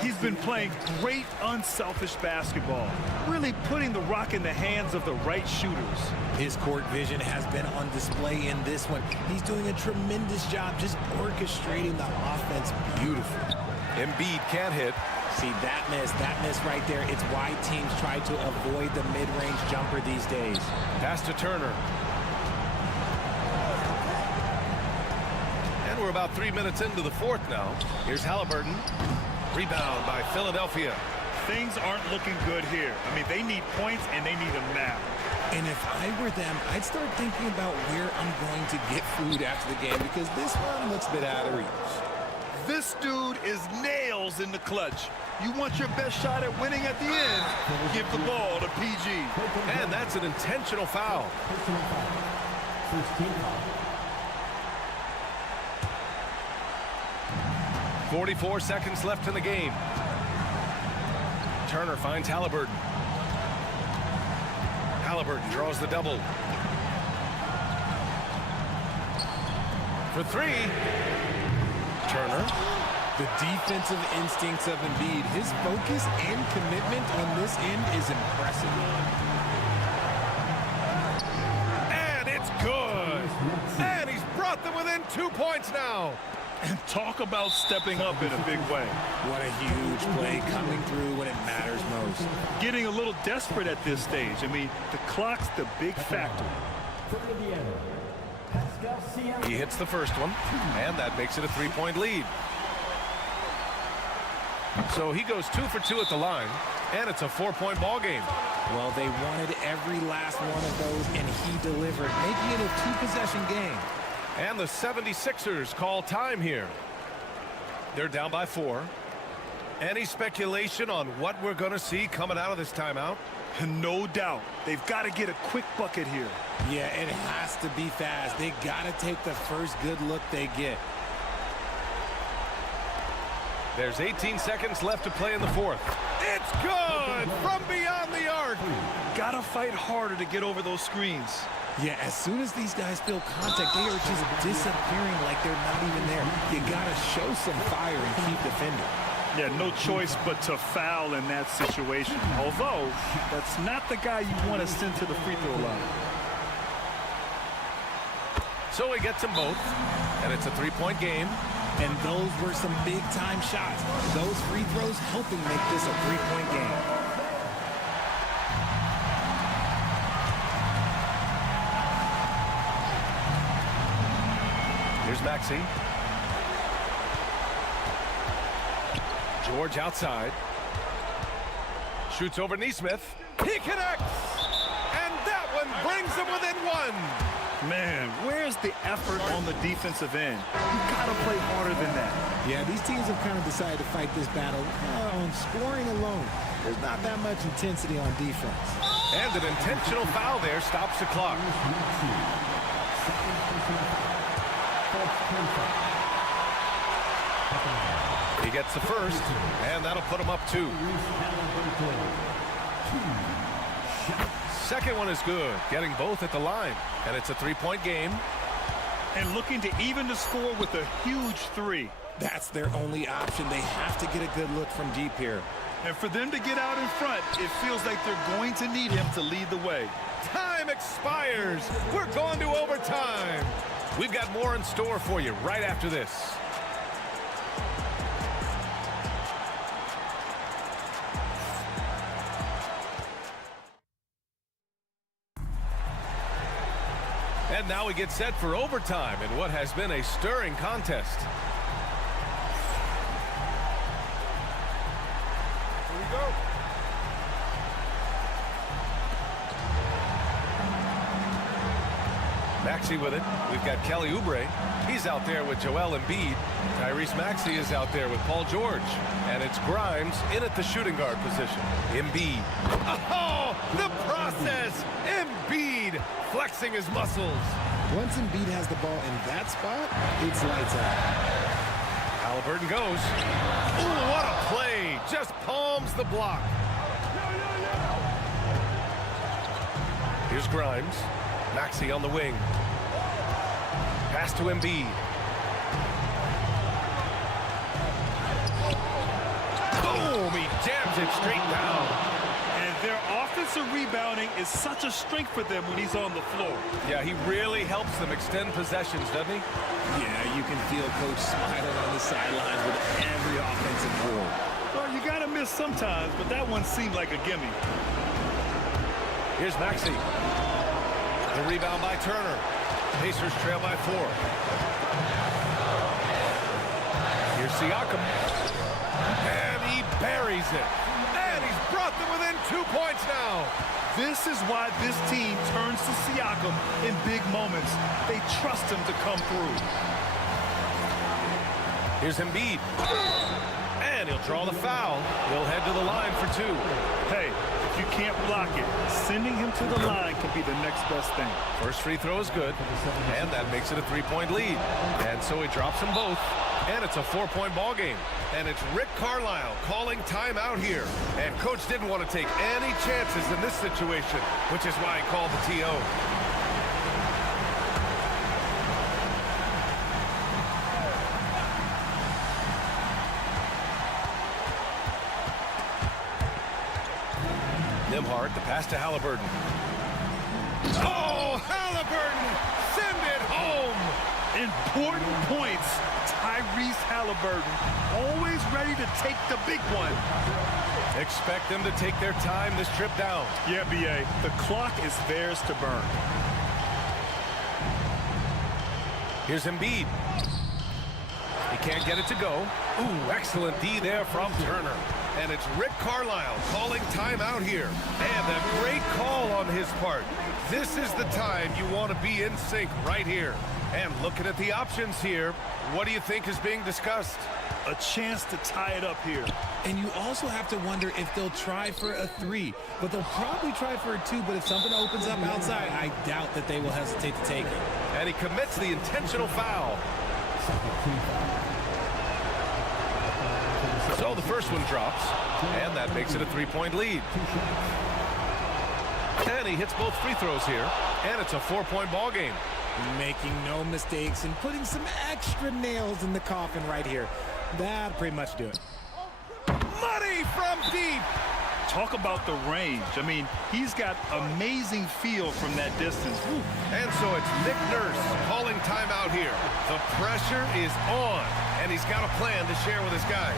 He's been playing great, unselfish basketball, really putting the rock in the hands of the right shooters. His court vision has been on display in this one. He's doing a tremendous job just orchestrating the offense beautifully. Embiid can't hit. See, that miss right there. It's why teams try to avoid the mid-range jumper these days. Pass to Turner. And we're about 3 minutes into the fourth now. Here's Halliburton. Rebound by Philadelphia. Things aren't looking good here. I mean, they need points, and they need them now. And if I were them, I'd start thinking about where I'm going to get food after the game, because this one looks a bit out of reach. This dude is nails in the clutch. You want your best shot at winning at the end, give the ball to PG. And that's an intentional foul. 44 seconds left in the game. Turner finds Halliburton. Halliburton draws the double. For three. Turner. The defensive instincts of Embiid, his focus and commitment on this end is impressive. And it's good. And he's brought them within 2 points now. And talk about stepping up in a big way. What a huge play coming through when it matters most. Getting a little desperate at this stage. I mean, the clock's the big factor. He hits the first one, and that makes it a 3-point lead. So he goes 2 for 2 at the line, and it's a 4-point ball game. Well, they wanted every last one of those, and he delivered, making it a 2-possession game. And the 76ers call time here. They're down by 4. Any speculation on what we're going to see coming out of this timeout? No doubt. They've got to get a quick bucket here. Yeah, it has to be fast. They got to take the first good look they get. There's 18 seconds left to play in the fourth. It's good from beyond the arc. Got to fight harder to get over those screens. Yeah, as soon as these guys feel contact, they are just disappearing like they're not even there. You got to show some fire and keep defending. Yeah, no choice but to foul in that situation. Although, that's not the guy you want to send to the free throw line. So he gets them both, and it's a 3-point game. And those were some big-time shots. Those free throws helping make this a 3-point game. Here's Maxey. George outside. Shoots over Neesmith. He connects! And that one brings them within 1. Man, where's the effort on the defensive end? You gotta play harder than that. Yeah, these teams have kind of decided to fight this battle on scoring alone. There's not that much intensity on defense. And an intentional foul there stops the clock. He gets the first, and that'll put him up 2. Second one is good, getting both at the line, and it's a 3-point game. And looking to even the score with a huge 3. That's their only option. They have to get a good look from deep here. And for them to get out in front, it feels like they're going to need him to lead the way. Time expires. We're going to overtime. We've got more in store for you right after this. And now we get set for overtime in what has been a stirring contest. Here we go. Maxey with it. We've got Kelly Oubre. He's out there with Joel Embiid. Tyrese Maxey is out there with Paul George. And it's Grimes in at the shooting guard position. Embiid. Oh, the process! Embiid flexing his muscles. Once Embiid has the ball in that spot, it's lights out. Halliburton goes. Ooh, what a play! Just palms the block. Here's Grimes. Maxey on the wing. Pass to Embiid. Boom! He jams it straight down. And their offensive rebounding is such a strength for them when he's on the floor. Yeah, he really helps them extend possessions, doesn't he? Yeah, you can feel Coach smiling on the sidelines with every offensive board. Well, you got to miss sometimes, but that one seemed like a gimme. Here's Maxey. The rebound by Turner. Pacers trail by 4. Here's Siakam. And he buries it. And he's brought them within 2 points now. This is why this team turns to Siakam in big moments. They trust him to come through. Here's Embiid. And he'll draw the foul. He'll head to the line for 2. Hey, if you can't block it, sending him to the line can be the next best thing. First free throw is good, and that makes it a 3-point lead. And so he drops them both, and it's a 4-point ball game. And it's Rick Carlisle calling timeout here. And Coach didn't want to take any chances in this situation, which is why he called the TO. Nimhard, the pass to Halliburton. Oh, Halliburton! Send it home! Important points. Tyrese Halliburton, always ready to take the big one. Expect them to take their time this trip down. Yeah, B.A., the clock is theirs to burn. Here's Embiid. He can't get it to go. Ooh, excellent D there from Turner. And it's Rick Carlisle calling timeout here. And a great call on his part. This is the time you want to be in sync right here. And looking at the options here, what do you think is being discussed? A chance to tie it up here. And you also have to wonder if they'll try for a 3. But they'll probably try for a 2. But if something opens up outside, I doubt that they will hesitate to take it. And he commits the intentional foul. So the first one drops, and that makes it a 3-point lead. And he hits both free throws here, and it's a 4-point ball game. Making no mistakes and putting some extra nails in the coffin right here. That'll pretty much do it. Money from deep. Talk about the range. I mean, he's got amazing feel from that distance. Woo. And so it's Nick Nurse calling timeout here. The pressure is on, and he's got a plan to share with his guys.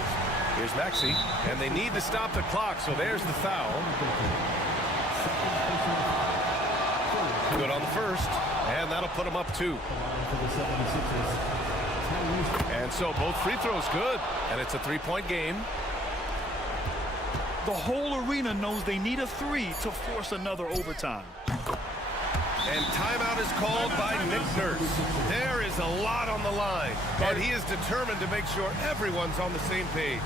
Here's Maxey, and they need to stop the clock, so there's the foul. Good on the first, and that'll put him up 2. And so both free throws good, and it's a 3-point game. The whole arena knows they need a 3 to force another overtime. And timeout is called by Nick Nurse. There is a lot on the line, and he is determined to make sure everyone's on the same page.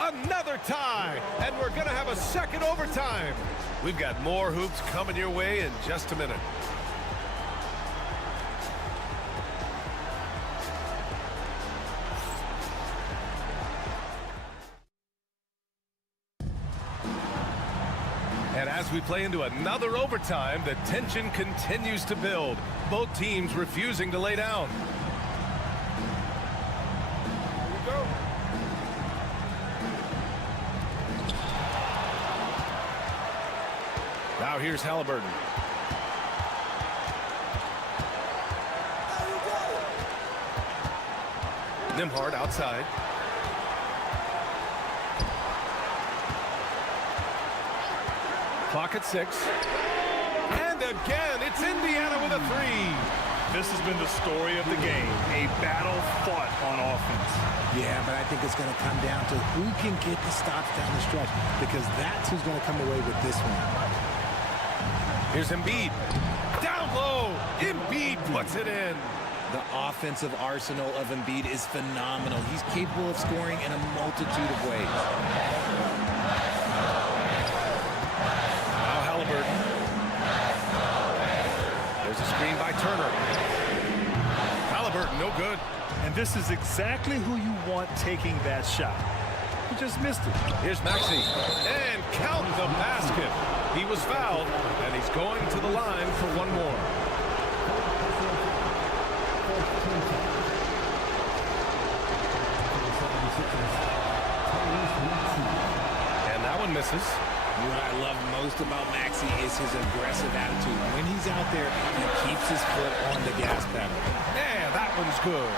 Another tie, and we're going to have a second overtime. We've got more hoops coming your way in just a minute. And as we play into another overtime, the tension continues to build. Both teams refusing to lay down. Here we go. Now here's Halliburton. Nembhard outside. Clock at 6. And again, it's Indiana with a 3. This has been the story of the game, a battle fought on offense. Yeah, but I think it's going to come down to who can get the stops down the stretch, because that's who's going to come away with this one. Here's Embiid. Down low. Embiid puts it in. The offensive arsenal of Embiid is phenomenal. He's capable of scoring in a multitude of ways. Now Halliburton. There's a screen by Turner. Halliburton, no good. And this is exactly who you want taking that shot. He just missed it. Here's Maxey. And count the basket. He was fouled, and he's going to the line for one more. And that one misses. What I love most about Maxey is his aggressive attitude. When he's out there, he keeps his foot on the gas pedal. Yeah, that one's good.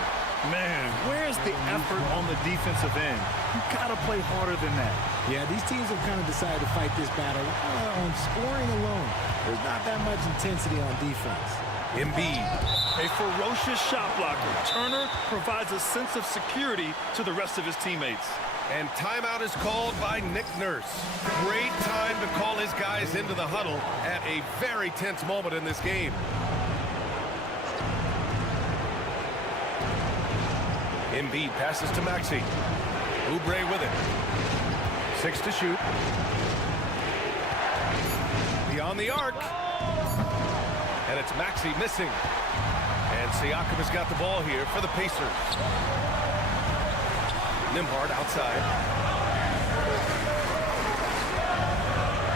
Man, where's the effort on the defensive end? You gotta play harder than that. Yeah, these teams have kind of decided to fight this battle on scoring alone. There's not that much intensity on defense. Embiid. A ferocious shot blocker. Turner provides a sense of security to the rest of his teammates. And timeout is called by Nick Nurse. Great time to call his guys into the huddle at a very tense moment in this game. Embiid passes to Maxey. Oubre with it. 6 to shoot. Beyond the arc. And it's Maxey missing. And Siakam has got the ball here for the Pacers. Nembhard outside.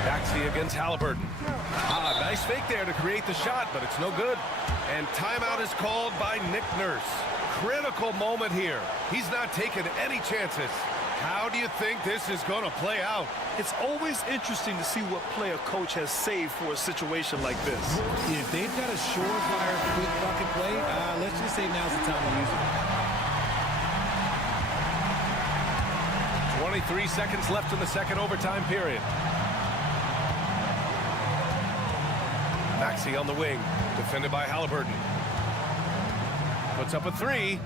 Maxey against Halliburton. Nice fake there to create the shot, but it's no good. And timeout is called by Nick Nurse. Critical moment here. He's not taking any chances. How do you think this is going to play out? It's always interesting to see what play a coach has saved for a situation like this. If they've got a surefire quick bucket play, let's just say now's the time to use it. 23 seconds left in the second overtime period. Maxey on the wing, defended by Halliburton. Puts up a 3,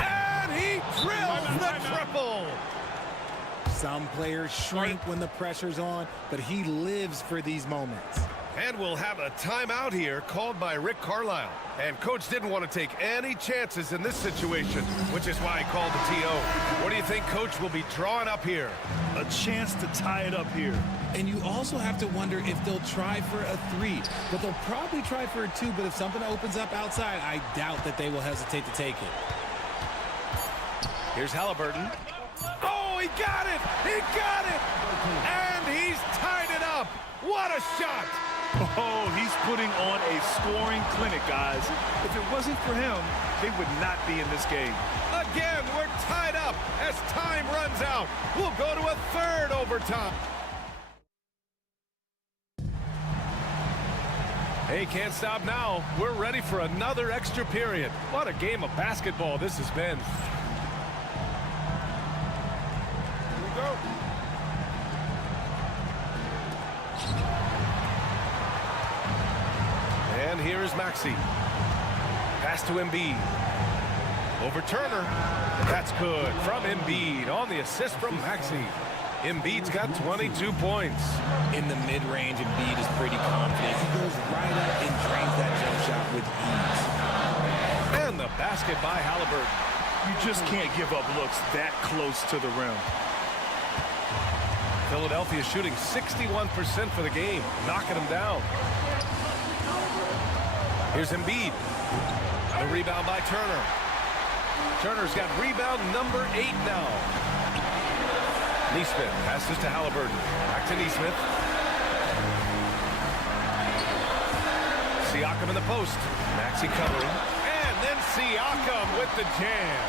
and he drills the triple. Some players shrink when the pressure's on, but he lives for these moments. And we'll have a timeout here called by Rick Carlisle. And coach didn't want to take any chances in this situation, which is why he called the TO. What do you think coach will be drawing up here? A chance to tie it up here. And you also have to wonder if they'll try for a 3, but they'll probably try for a 2, but if something opens up outside, I doubt that they will hesitate to take it. Here's Halliburton. Oh, he got it! He got it! And he's tied it up! What a shot! Oh, he's putting on a scoring clinic, guys. If it wasn't for him, they would not be in this game. Again, we're tied up as time runs out. We'll go to a third overtime. Hey, can't stop now. We're ready for another extra period. What a game of basketball this has been. Here we go. And here is Maxey. Pass to Embiid. Over Turner. That's good from Embiid on the assist from Maxey. Embiid's got 22 points. In the mid-range, Embiid is pretty confident. He goes right up and drains that jump shot with ease. And the basket by Halliburton. You just can't give up looks that close to the rim. Philadelphia shooting 61% for the game, knocking them down. Here's Embiid. The rebound by Turner. Turner's got rebound number 8 now. Nesmith passes to Halliburton. Back to Nesmith. Siakam in the post. Maxey covering. And then Siakam with the jam.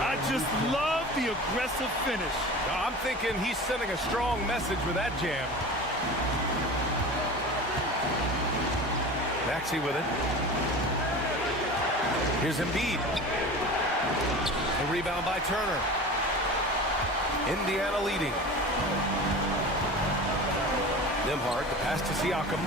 I just love the aggressive finish. I'm thinking he's sending a strong message with that jam. Maxey with it. Here's Embiid. The rebound by Turner. Indiana leading. Nembhard, the pass to Siakam.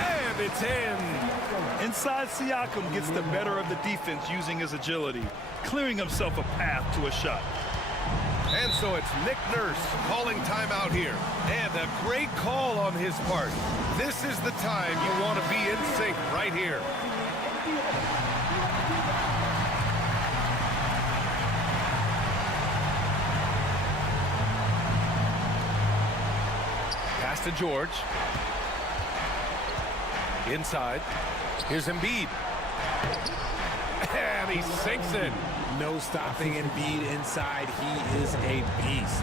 And it's in. Inside, Siakam gets the better of the defense using his agility, clearing himself a path to a shot. And so it's Nick Nurse calling timeout here. And a great call on his part. This is the time you want to be in sync right here. Pass to George. Inside. Here's Embiid. And he sinks it. No stopping Embiid inside. He is a beast.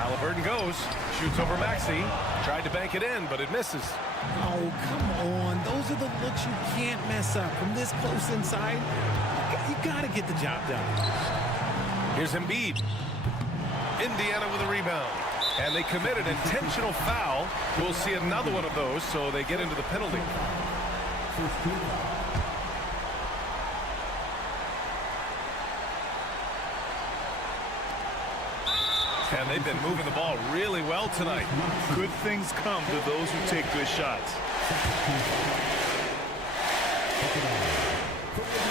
Halliburton goes. Shoots over Maxey. Tried to bank it in, but it misses. Oh, come on. Those are the looks you can't mess up. From this close inside, you got to get the job done. Here's Embiid. Indiana with a rebound. And they commit an intentional foul. We'll see another one of those, so they get into the penalty. And they've been moving the ball really well tonight. Good things come to those who take good shots.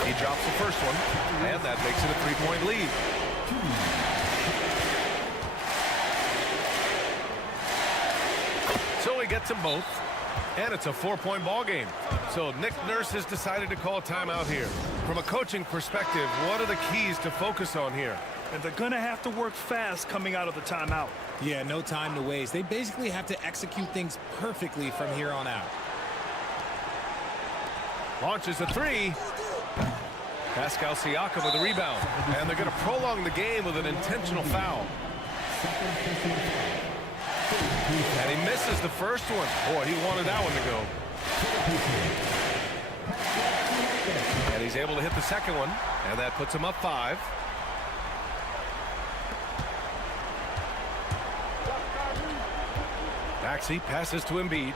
He drops the first one, and that makes it a three-point lead. So he gets them both, and it's a four-point ball game. So Nick Nurse has decided to call a timeout here. From a coaching perspective, what are the keys to focus on here? And they're going to have to work fast coming out of the timeout. Yeah, no time to waste. They basically have to execute things perfectly from here on out. Launches a three. Pascal Siakam with a rebound. And they're going to prolong the game with an intentional foul. And he misses the first one. Boy, he wanted that one to go. And he's able to hit the second one. And that puts him up 5. Maxey passes to Embiid.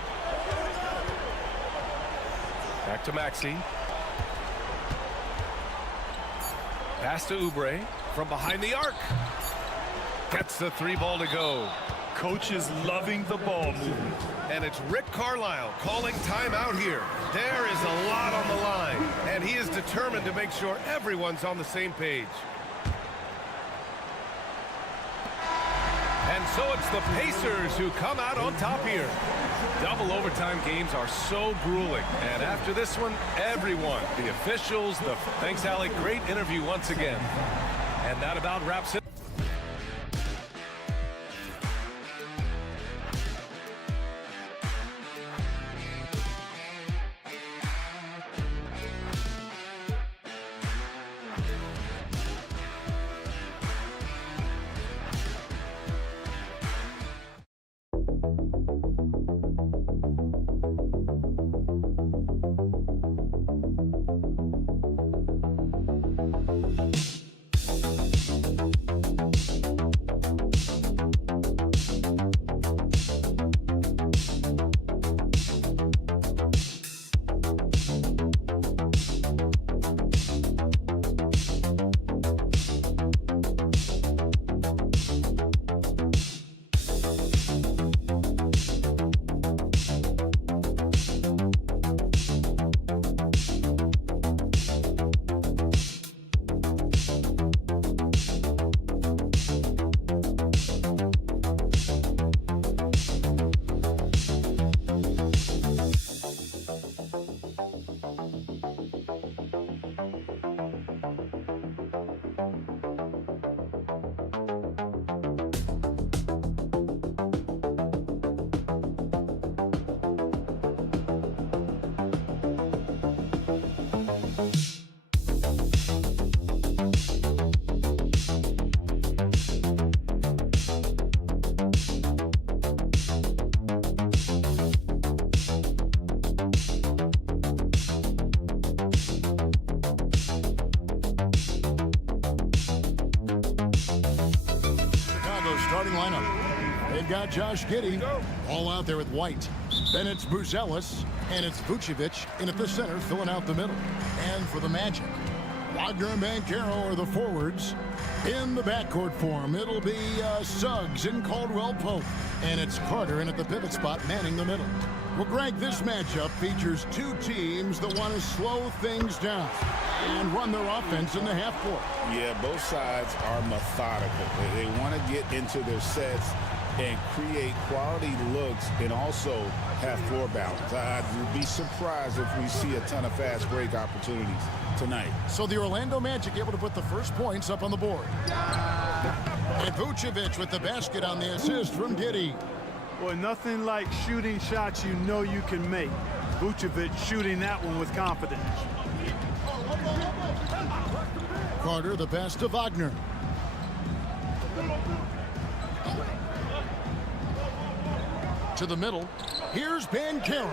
Back to Maxey. Pass to Oubre from behind the arc. Gets the 3 ball to go. Coach is loving the ball movement. And it's Rick Carlisle calling timeout here. There is a lot on the line, and he is determined to make sure everyone's on the same page. And so it's the Pacers who come out on top here. Double overtime games are so grueling. And after this one, everyone, the officials, thanks, Alec. Great interview once again. And that about wraps it. They've got Josh Giddey all out there with White. Then it's Buzelis, and it's Vucevic in at the center, filling out the middle. And for the Magic, Wagner and Banchero are the forwards. In the backcourt form, it'll be Suggs and Caldwell Pope. And it's Carter in at the pivot spot, manning the middle. Well, Greg, this matchup features two teams that want to slow things down and run their offense in the half court. Yeah, both sides are methodical. They want to get into their sets and create quality looks and also have floor balance. I'd be surprised if we see a ton of fast break opportunities tonight. So the Orlando Magic able to put the first points up on the board. And Vucevic with the basket on the assist from Giddey. Boy, nothing like shooting shots you know you can make. Vucevic shooting that one with confidence. Carter, the pass to Wagner. To the middle. Here's Banchero.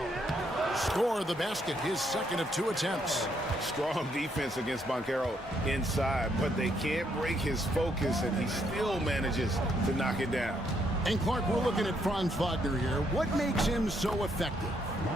Score the basket, his second of 2 attempts. Strong defense against Banchero inside, but they can't break his focus, and he still manages to knock it down. And Clark, we're looking at Franz Wagner here. What makes him so effective?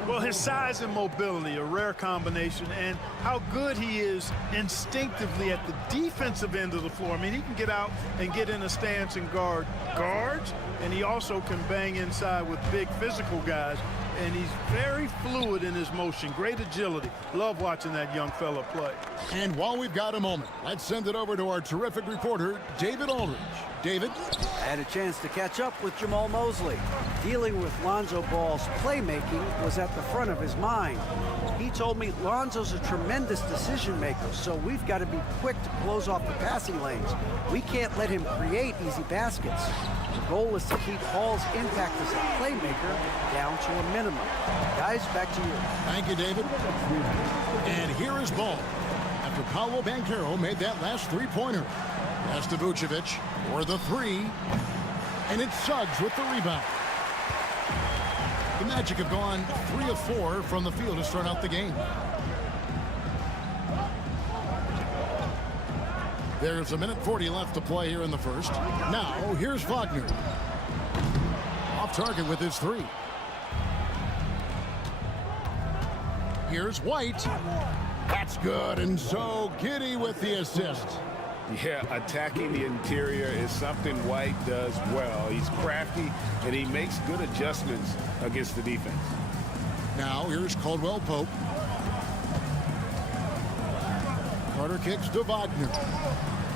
Well, his size and mobility, a rare combination, and how good he is instinctively at the defensive end of the floor. I mean, he can get out and get in a stance and guard guards, and he also can bang inside with big physical guys, and he's very fluid in his motion. Great agility. Love watching that young fella play. And while we've got a moment, let's send it over to our terrific reporter, David Aldridge. David? I had a chance to catch up with Jamal Mosley. Dealing with Lonzo Ball's playmaking was at the front of his mind. He told me Lonzo's a tremendous decision maker, so we've got to be quick to close off the passing lanes. We can't let him create easy baskets. The goal is to keep Ball's impact as a playmaker down to a minimum. Guys, back to you. Thank you, David. And here is Ball. After Paolo Banchero made that last three-pointer. Pass to Vucevic for the 3. And it's Suggs with the rebound. The Magic have gone 3 of 4 from the field to start out the game. There's a minute 40 left to play here in the first. Now, here's Wagner. Off target with his 3. Here's White. That's good, and so Giddey with the assist. Yeah, attacking the interior is something White does well. He's crafty, and he makes good adjustments against the defense. Now, here's Caldwell Pope. Carter kicks to Wagner.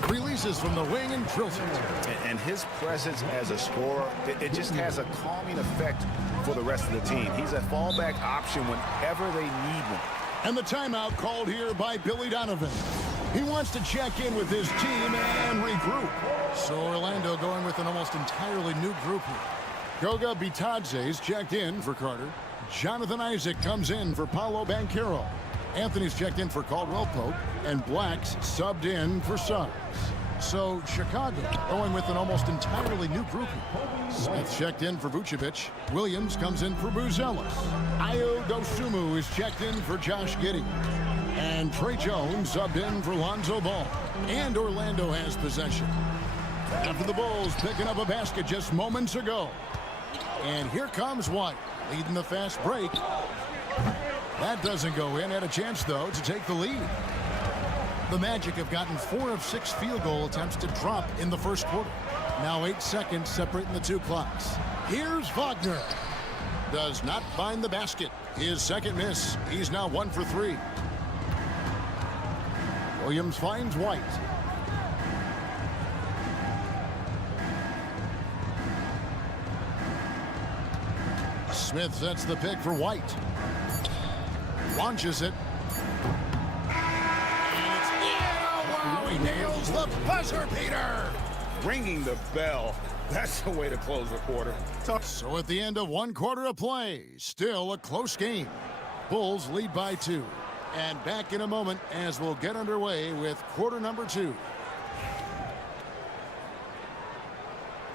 Releases from the wing and drills it. And his presence as a scorer, it just has a calming effect for the rest of the team. He's a fallback option whenever they need one. And the timeout called here by Billy Donovan. He wants to check in with his team and regroup. So Orlando going with an almost entirely new group here. Goga Bitadze's checked in for Carter. Jonathan Isaac comes in for Paolo Banchero. Anthony's checked in for Caldwell Pope. And Black's subbed in for Suggs. So Chicago going with an almost entirely new group here. Smith checked in for Vucevic. Williams comes in for Buzelis. Ayo Dosunmu is checked in for Josh Giddey. And Trey Jones subbed in for Lonzo Ball. And Orlando has possession. After the Bulls picking up a basket just moments ago. And here comes White, leading the fast break. That doesn't go in. Had a chance, though, to take the lead. The Magic have gotten 4 of 6 field goal attempts to drop in the first quarter. Now 8 seconds separating the 2 clocks. Here's Wagner. Does not find the basket. His second miss. He's now 1 for 3. Williams finds White. Smith sets the pick for White. Launches it. And it's in. Oh, wow, he nails the buzzer beater. Ringing the bell. That's the way to close the quarter. So at the end of 1 quarter of play, still a close game. Bulls lead by 2. And back in a moment as we'll get underway with quarter number 2.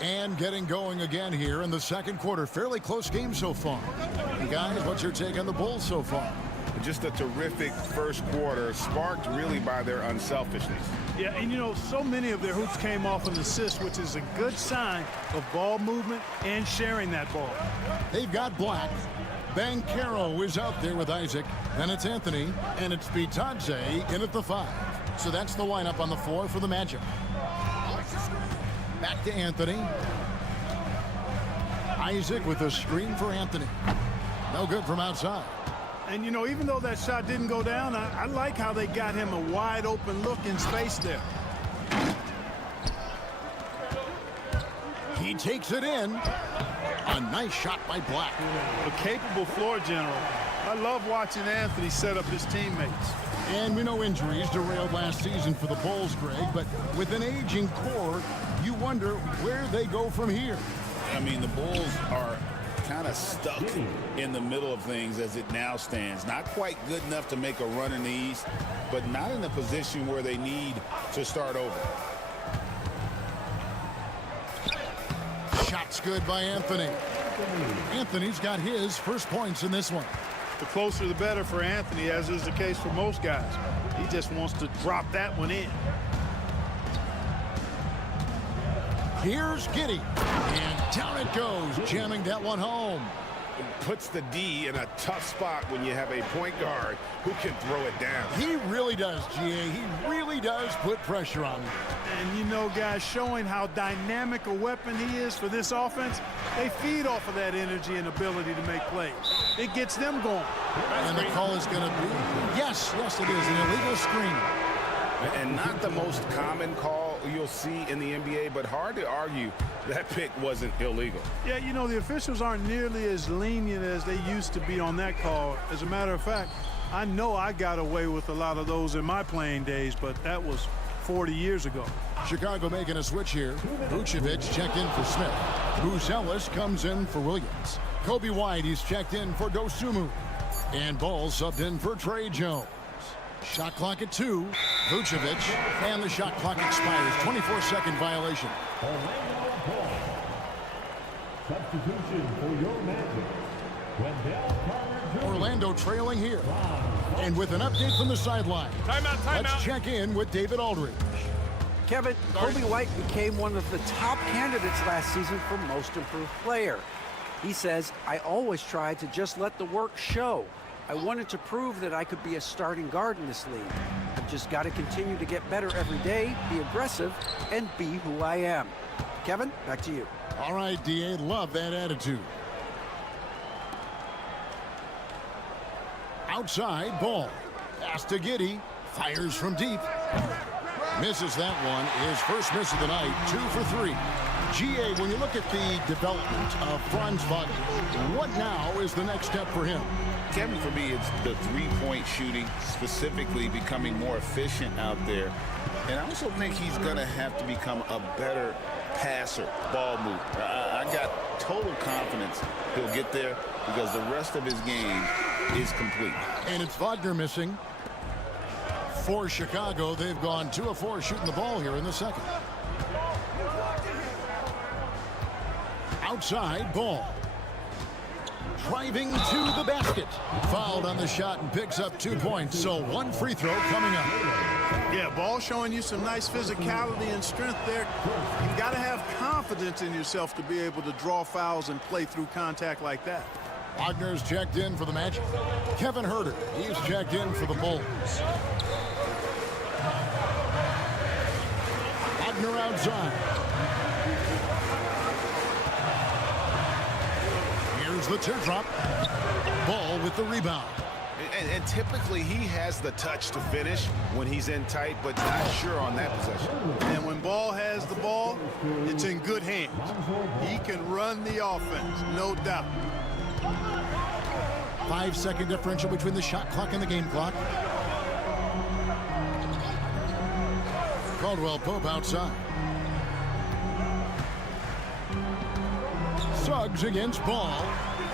And getting going again here in the second quarter. Fairly close game so far. And guys, what's your take on the Bulls so far? just a terrific first quarter, sparked really by their unselfishness. Yeah, and you know, so many of their hoops came off an assist, which is a good sign of ball movement and sharing that ball. They've got Black. Banchero is out there with Isaac. Then it's Anthony, and it's Bitadze in at the 5. So that's the lineup on the floor for the Magic. Back to Anthony. Isaac with a screen for Anthony. No good from outside. And, you know, even though that shot didn't go down, I like how they got him a wide open look in space there. He takes it in. A nice shot by Black. A capable floor general. I love watching Anthony set up his teammates. And we know injuries derailed last season for the Bulls, Greg, but with an aging core, you wonder where they go from here. I mean, the Bulls are kind of stuck in the middle of things as it now stands. Not quite good enough to make a run in the East, but not in a position where they need to start over. Shot's good by Anthony. Anthony's got his first points in this one. The closer the better for Anthony, as is the case for most guys. He just wants to drop that one in. Here's Giddey. And down it goes, jamming that one home. It puts the D in a tough spot when you have a point guard who can throw it down. He really does, GA. He really does put pressure on him. And you know, guys, showing how dynamic a weapon he is for this offense, they feed off of that energy and ability to make plays. It gets them going. And the call is going to be, yes, it is, an illegal screen. And not the most common call you'll see in the NBA, but hard to argue that pick wasn't illegal. Yeah, you know, the officials aren't nearly as lenient as they used to be on that call. As a matter of fact, I know I got away with a lot of those in my playing days, but that was 40 years ago. Chicago making a switch here. Vucevic checked in for Smith. Buzelis comes in for Williams. Kobe White, he's checked in for Dosunmu. And Ball subbed in for Trey Jones. Shot clock at 2. Vucevic, and the shot clock expires. 24-second violation. Substitution for your Magic. Orlando trailing here. And with an update from the sideline. Timeout. Let's check in with David Aldridge. Kevin, Kobe White became one of the top candidates last season for Most Improved Player. He says, I always tried to just let the work show. I wanted to prove that I could be a starting guard in this league. I've just got to continue to get better every day, be aggressive, and be who I am. Kevin, back to you. All right, D.A., love that attitude. Outside, Ball. Pass to Giddey. Fires from deep. Misses that one. His first miss of the night. 2 for 3. G.A., when you look at the development of Franz Wagner, what now is the next step for him? Kevin, for me, it's the three-point shooting, specifically becoming more efficient out there. And I also think he's going to have to become a better passer, ball mover. I got total confidence he'll get there because the rest of his game is complete. And it's Wagner missing. For Chicago, they've gone 2 of 4 shooting the ball here in the second. Outside, Ball. Driving to the basket. Fouled on the shot and picks up 2 points. So 1 free throw coming up. Yeah, Ball showing you some nice physicality and strength there. You've got to have confidence in yourself to be able to draw fouls and play through contact like that. Wagner's checked in for the Magic. Kevin Huerter, he's checked in for the Bulls. Wagner outside. Here's the teardrop. Ball with the rebound. And typically he has the touch to finish when he's in tight, but not sure on that possession. And when Ball has the ball, it's in good hands. He can run the offense, no doubt. 5-second differential between the shot clock and the game clock. Caldwell Pope outside. Suggs against Ball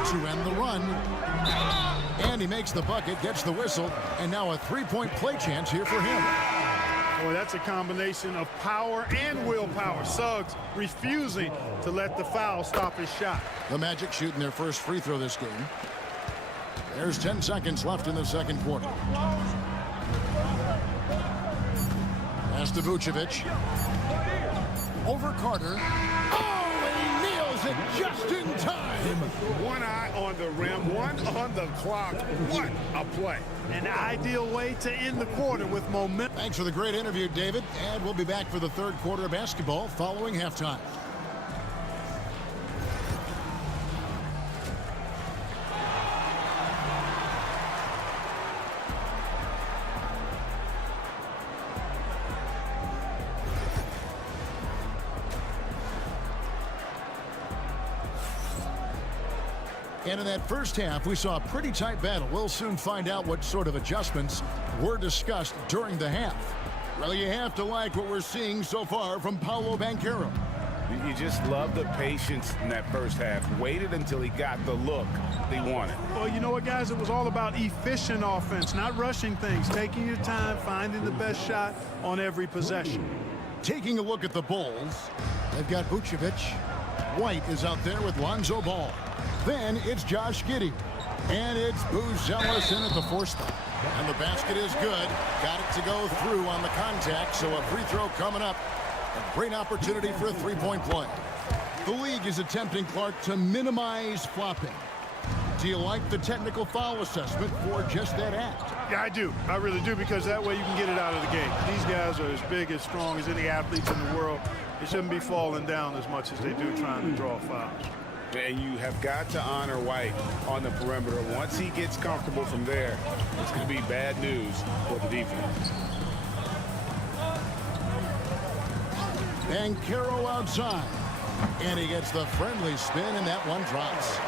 to end the run. And he makes the bucket, gets the whistle, and now a 3-point play chance here for him. Boy, that's a combination of power and willpower. Suggs refusing to let the foul stop his shot. The Magic shooting their first free throw this game. There's 10 seconds left in the second quarter. Pass to Vucevic. Over Carter. Oh, and he nails it just in time. One eye on the rim, one on the clock. What a play. An ideal way to end the quarter with momentum. Thanks for the great interview, David. And we'll be back for the third quarter of basketball following halftime. And in that first half, we saw a pretty tight battle. We'll soon find out what sort of adjustments were discussed during the half. Well, you have to like what we're seeing so far from Paolo Banchero. You just love the patience in that first half. Waited until he got the look he wanted. Well, you know what, guys? It was all about efficient offense, not rushing things, taking your time, finding the best shot on every possession. Taking a look at the Bulls, they've got Vucevic. White is out there with Lonzo Ball. Then it's Josh Giddey. And it's Buzelis in at the 4 spot. And the basket is good. Got it to go through on the contact, so a free throw coming up. A great opportunity for a three-point play. The league is attempting, Clark, to minimize flopping. Do you like the technical foul assessment for just that act? Yeah, I do. I really do, because that way you can get it out of the game. These guys are as big, as strong as any athletes in the world. They shouldn't be falling down as much as they do trying to draw fouls. And you have got to honor White on the perimeter. Once he gets comfortable from there, it's going to be bad news for the defense. Banchero outside. And he gets the friendly spin, and that one drops.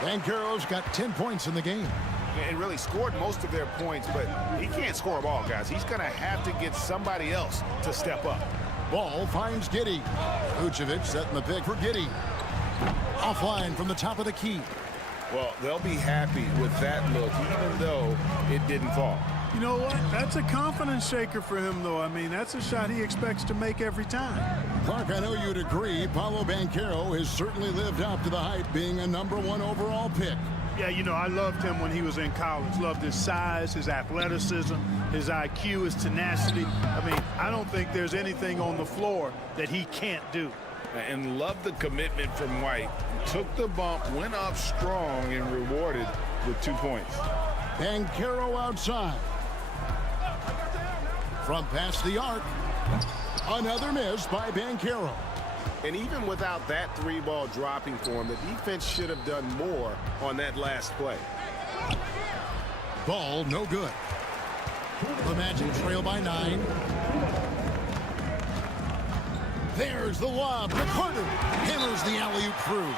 Banchero's got 10 points in the game. And really scored most of their points, but he can't score them all, guys. He's going to have to get somebody else to step up. Ball finds Giddey. Vucevic setting the pick for Giddey. Offline from the top of the key. Well, they'll be happy with that look, even though it didn't fall. You know what? That's a confidence shaker for him, though. I mean, that's a shot he expects to make every time. Clark, I know you'd agree, Paolo Banchero has certainly lived up to the hype, being a #1 overall pick. Yeah, you know, I loved him when he was in college. Loved his size, his athleticism, his IQ, his tenacity. I mean, I don't think there's anything on the floor that he can't do. And love the commitment from White. Took the bump, went up strong, and rewarded with 2 points. Banchero outside. From past the arc. Another miss by Banchero. And even without that 3-ball dropping for him, the defense should have done more on that last play. Ball no good. The Magic trail by 9. There's the lob to Carter. Hammers the alley-oop through.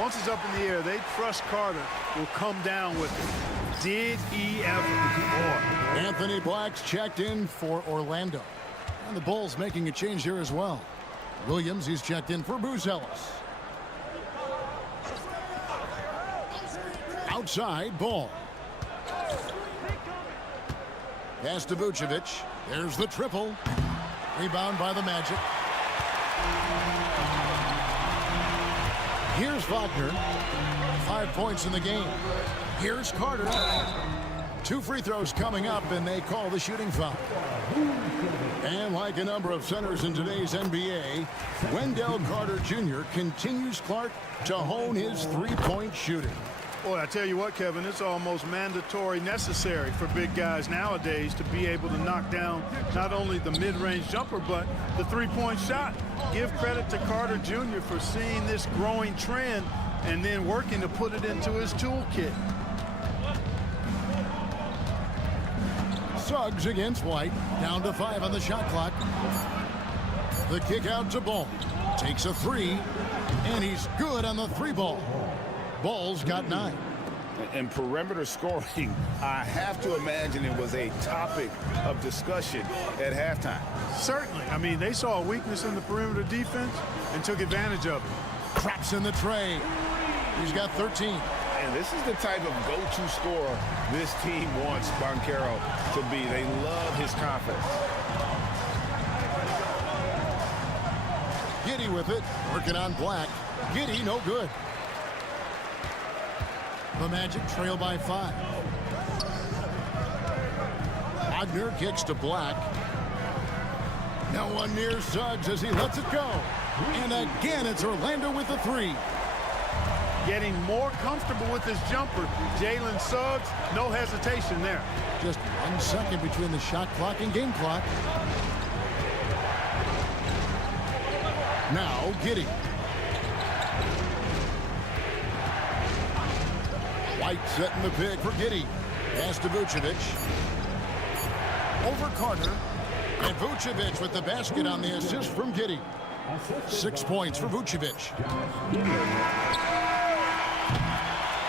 Once it's up in the air, they trust Carter will come down with it. Did he ever? Boy. Anthony Black's checked in for Orlando. And the Bulls making a change here as well. Williams, he's checked in for Buzelis. Outside, Ball. Pass to Vucevic. There's the triple. Rebound by the Magic. Here's Wagner. 5 points in the game. Here's Carter. 2 free throws coming up, and they call the shooting foul. And like a number of centers in today's NBA, Wendell Carter Jr. continues, Clark, to hone his three-point shooting. Boy, I tell you what, Kevin, it's almost mandatory necessary for big guys nowadays to be able to knock down not only the mid-range jumper, but the three-point shot. Give credit to Carter Jr. for seeing this growing trend and then working to put it into his toolkit. Suggs against White, down to 5 on the shot clock. The kick out to Ball. Takes a 3, and he's good on the 3-ball. Ball's got 9. And perimeter scoring, I have to imagine it was a topic of discussion at halftime. Certainly. I mean, they saw a weakness in the perimeter defense and took advantage of it. Traps in the tray. He's got 13. And this is the type of go-to scorer this team wants Banchero to be. They love his confidence. Giddey with it, working on Black. Giddey no good. The Magic trail by 5. Wagner kicks to Black. Now one near Suggs as he lets it go. And again, it's Orlando with the three. Getting more comfortable with his jumper. Jalen Suggs, no hesitation there. Just 1 second between the shot clock and game clock. Now Giddey. White setting the pick for Giddey. Pass to Vucevic. Over Carter. And Vucevic with the basket on the assist from Giddey. 6 points for Vucevic.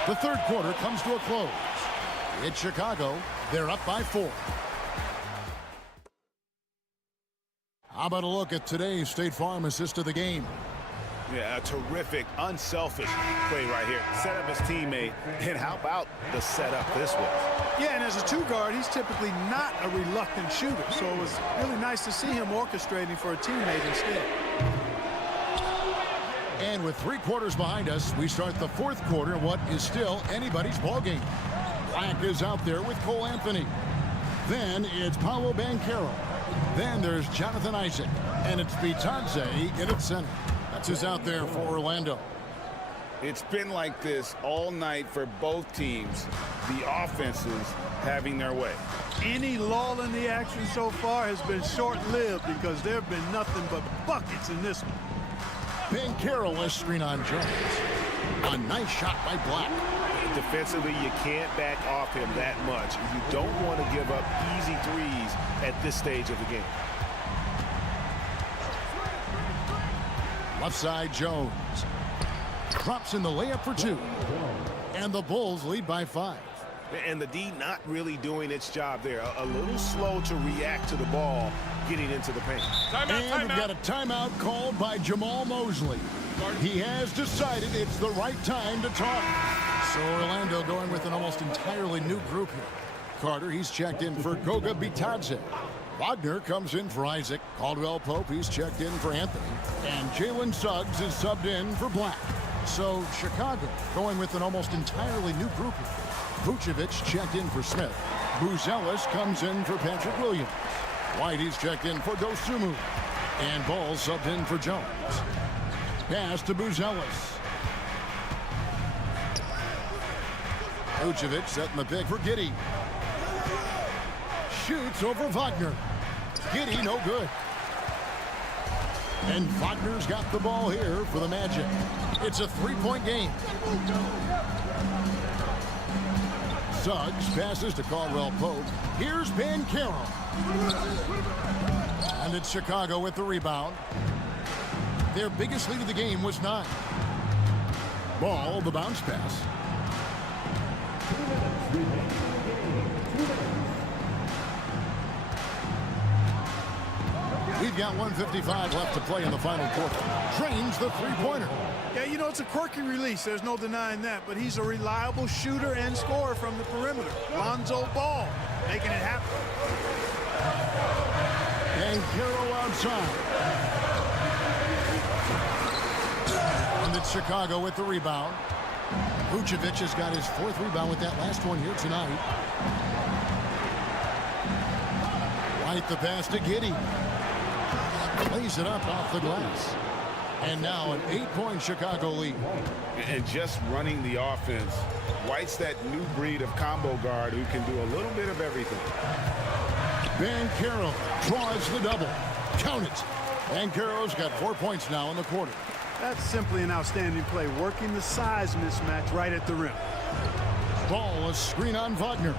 The third quarter comes to a close. It's Chicago. They're up by 4. How about a look at today's State Farm assist of the game? Yeah, a terrific, unselfish play right here. Set up his teammate, and how about the setup this was? Yeah, and as a two-guard, he's typically not a reluctant shooter, so it was really nice to see him orchestrating for a teammate instead. And with 3 quarters behind us, we start the fourth quarter, what is still anybody's ballgame. Black is out there with Cole Anthony. Then it's Paolo Banchero. Then there's Jonathan Isaac. And it's Bitadze in its center. That's who's out there for Orlando. It's been like this all night for both teams. The offenses having their way. Any lull in the action so far has been short-lived because there have been nothing but buckets in this one. Banchero has screen on Jones. A nice shot by Black. Defensively, you can't back off him that much. You don't want to give up easy threes at this stage of the game. Left side, Jones. Drops in the layup for 2. And the Bulls lead by 5. And the D not really doing its job there. A little slow to react to the ball getting into the paint. And we've got a timeout called by Jamal Mosley. He has decided it's the right time to talk. So Orlando going with an almost entirely new group here. Carter, he's checked in for Goga Bitadze. Wagner comes in for Isaac. Caldwell Pope, he's checked in for Anthony. And Jalen Suggs is subbed in for Black. So Chicago going with an almost entirely new group here. Vucevic checked in for Smith. Buzelis comes in for Patrick Williams. White, he's checked in for Dosunmu. And Ball subbed in for Jones. Pass to Buzelis. Vucevic setting the pick for Giddey. Shoots over Wagner. Giddey no good. And Wagner's got the ball here for the Magic. It's a 3-point game. Suggs passes to Caldwell Pope. Here's Banchero. And it's Chicago with the rebound. Their biggest lead of the game was 9. Ball, the bounce pass. We've got 1:55 left to play in the final quarter. Drains the three-pointer. Yeah, you know, it's a quirky release. There's no denying that. But he's a reliable shooter and scorer from the perimeter. Lonzo Ball making it happen. And Banchero outside. And it's Chicago with the rebound. Vucevic has got his 4th rebound with that last one here tonight. White the pass to Giddey. Plays it up off the glass. And now an 8-point Chicago lead. And just running the offense. White's that new breed of combo guard who can do a little bit of everything. Banchero draws the double. Count it. Banchero's got 4 points now in the quarter. That's simply an outstanding play, working the size mismatch right at the rim. Ball, a screen on Wagner.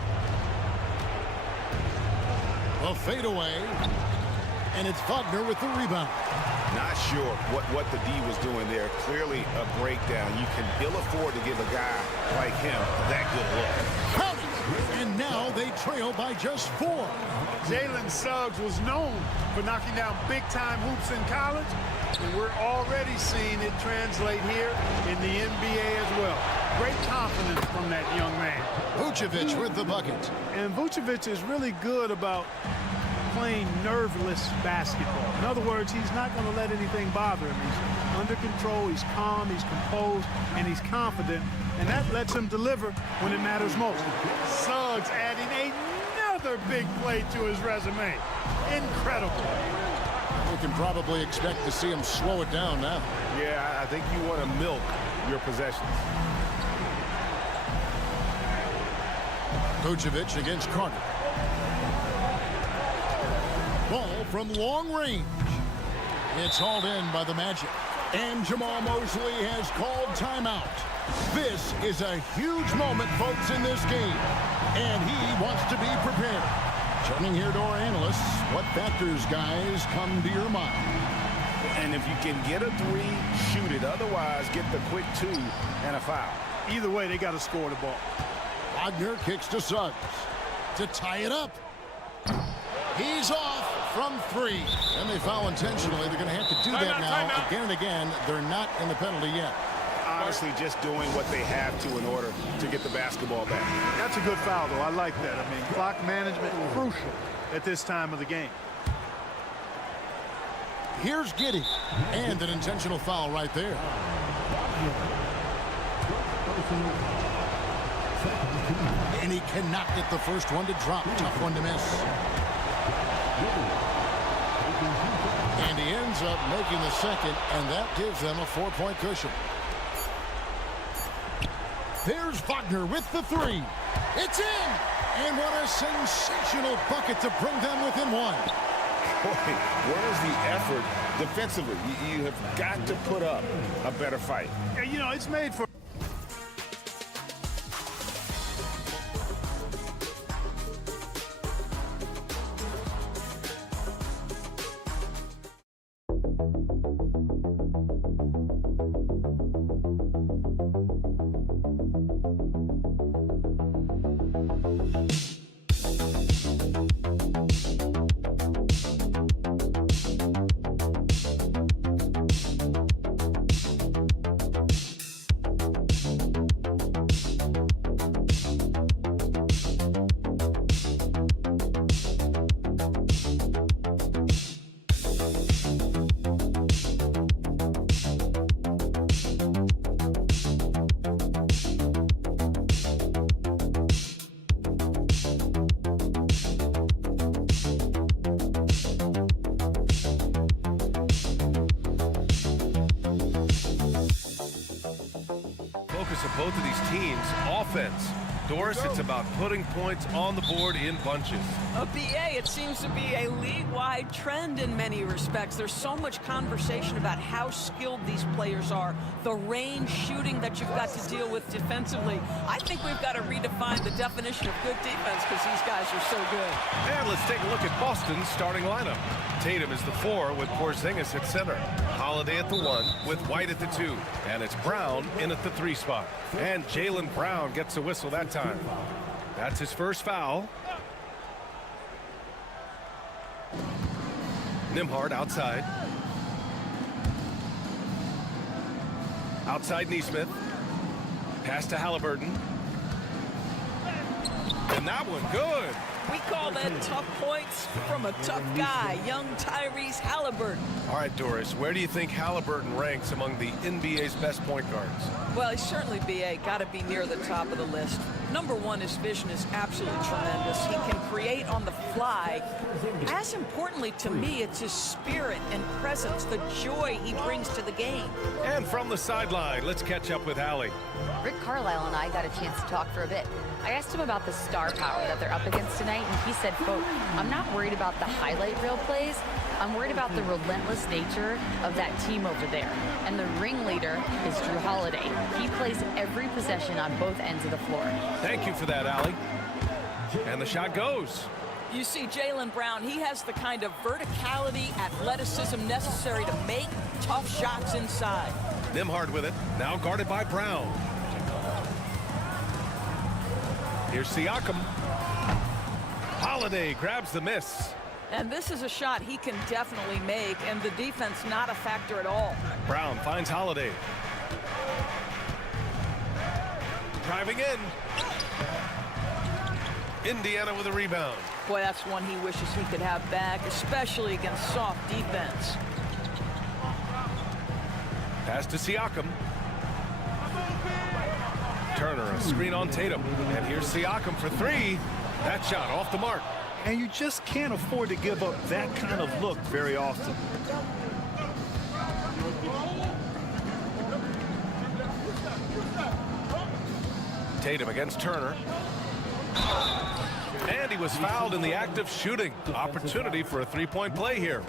A fadeaway. And it's Wagner with the rebound. Not sure what the D was doing there. Clearly a breakdown. You can ill afford to give a guy like him that good look. Count it. And now they trail by just 4. Jalen Suggs was known for knocking down big-time hoops in college, and we're already seeing it translate here in the NBA as well. Great confidence from that young man. Vucevic with the bucket. And Vucevic is really good about playing nerveless basketball. In other words, he's not going to let anything bother him. He's under control, he's calm, he's composed, and he's confident, and that lets him deliver when it matters most. Suggs adding another Another big play to his resume. Incredible. We can probably expect to see him slow it down now. Yeah, I think you want to milk your possessions. Vucevic against Carter. Ball from long range. It's hauled in by the Magic. And Jamal Mosley has called timeout. This is a huge moment, folks, in this game. And he wants to be prepared. Turning here to our analysts, what factors, guys, come to your mind? And if you can get a three, shoot it. Otherwise, get the quick two and a foul. Either way, they got to score the ball. Wagner kicks to Suggs to tie it up. He's off from three. And they foul intentionally. They're going to have to do that now again and again. They're not in the penalty yet. Honestly, just doing what they have to in order to get the basketball back. That's a good foul, though. I like that. I mean, clock management crucial at this time of the game. Here's Giddey. And an intentional foul right there. And he cannot get the first one to drop. Tough one to miss. And he ends up making the second, and that gives them a 4-point cushion. There's Wagner with the three. It's in! And what a sensational bucket to bring them within one. Boy, where's the effort defensively? You have got to put up a better fight. Yeah, you know, it's made for... Of both of these teams, offense. Doris, it's about putting points on the board in bunches. BA, it seems to be a league-wide trend in many respects. There's so much conversation about how skilled these players are, the range shooting that you've got to deal with defensively. I think we've got to redefine the definition of good defense because these guys are so good. And let's take a look at Boston's starting lineup. Tatum is the 4 with Porzingis at center. Holiday at the 1 with White at the 2. And it's Brown in at the 3 spot. And Jaylen Brown gets a whistle that time. That's his first foul. Nembhard outside. Outside Neesmith. Pass to Halliburton. And that one good. We call that tough points from a tough guy, young Tyrese Halliburton. All right, Doris, where do you think Halliburton ranks among the NBA's best point guards? Well, he's certainly, BA, got to be near the top of the list. Number one, his vision is absolutely tremendous. He can create on the fly. As importantly to me, it's his spirit and presence, the joy he brings to the game. And from the sideline, let's catch up with Hallie. Rick Carlisle and I got a chance to talk for a bit. I asked him about the star power that they're up against tonight, and he said, quote, "I'm not worried about the highlight reel plays. I'm worried about the relentless nature of that team over there. And the ringleader is Drew Holiday. He plays every possession on both ends of the floor." Thank you for that, Allie. And the shot goes. You see, Jaylen Brown, he has the kind of verticality, athleticism necessary to make tough shots inside. Nembhard with it, now guarded by Brown. Here's Siakam. Holiday grabs the miss. And this is a shot he can definitely make, and the defense not a factor at all. Brown finds Holiday. Driving in. Indiana with a rebound. Boy, that's one he wishes he could have back, especially against soft defense. Pass to Siakam. Turner, a screen on Tatum. And here's Siakam for 3. That shot off the mark. And you just can't afford to give up that kind of look very often. Tatum against Turner. And he was fouled in the act of shooting. Opportunity for a three-point play here.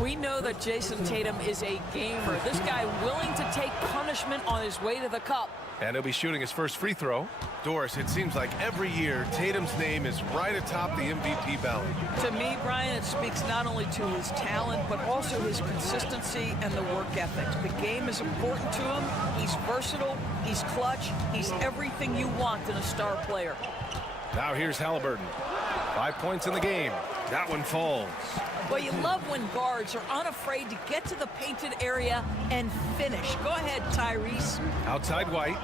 We know that Jason Tatum is a gamer. This guy willing to take punishment on his way to the cup. And he'll be shooting his first free throw. Doris, it seems like every year Tatum's name is right atop the MVP ballot. To me, Brian, it speaks not only to his talent, but also his consistency and the work ethic. The game is important to him. He's versatile. He's clutch. He's everything you want in a star player. Now here's Halliburton. 5 points in the game. That one falls. Well, you love when guards are unafraid to get to the painted area and finish. Go ahead, Tyrese. Outside White.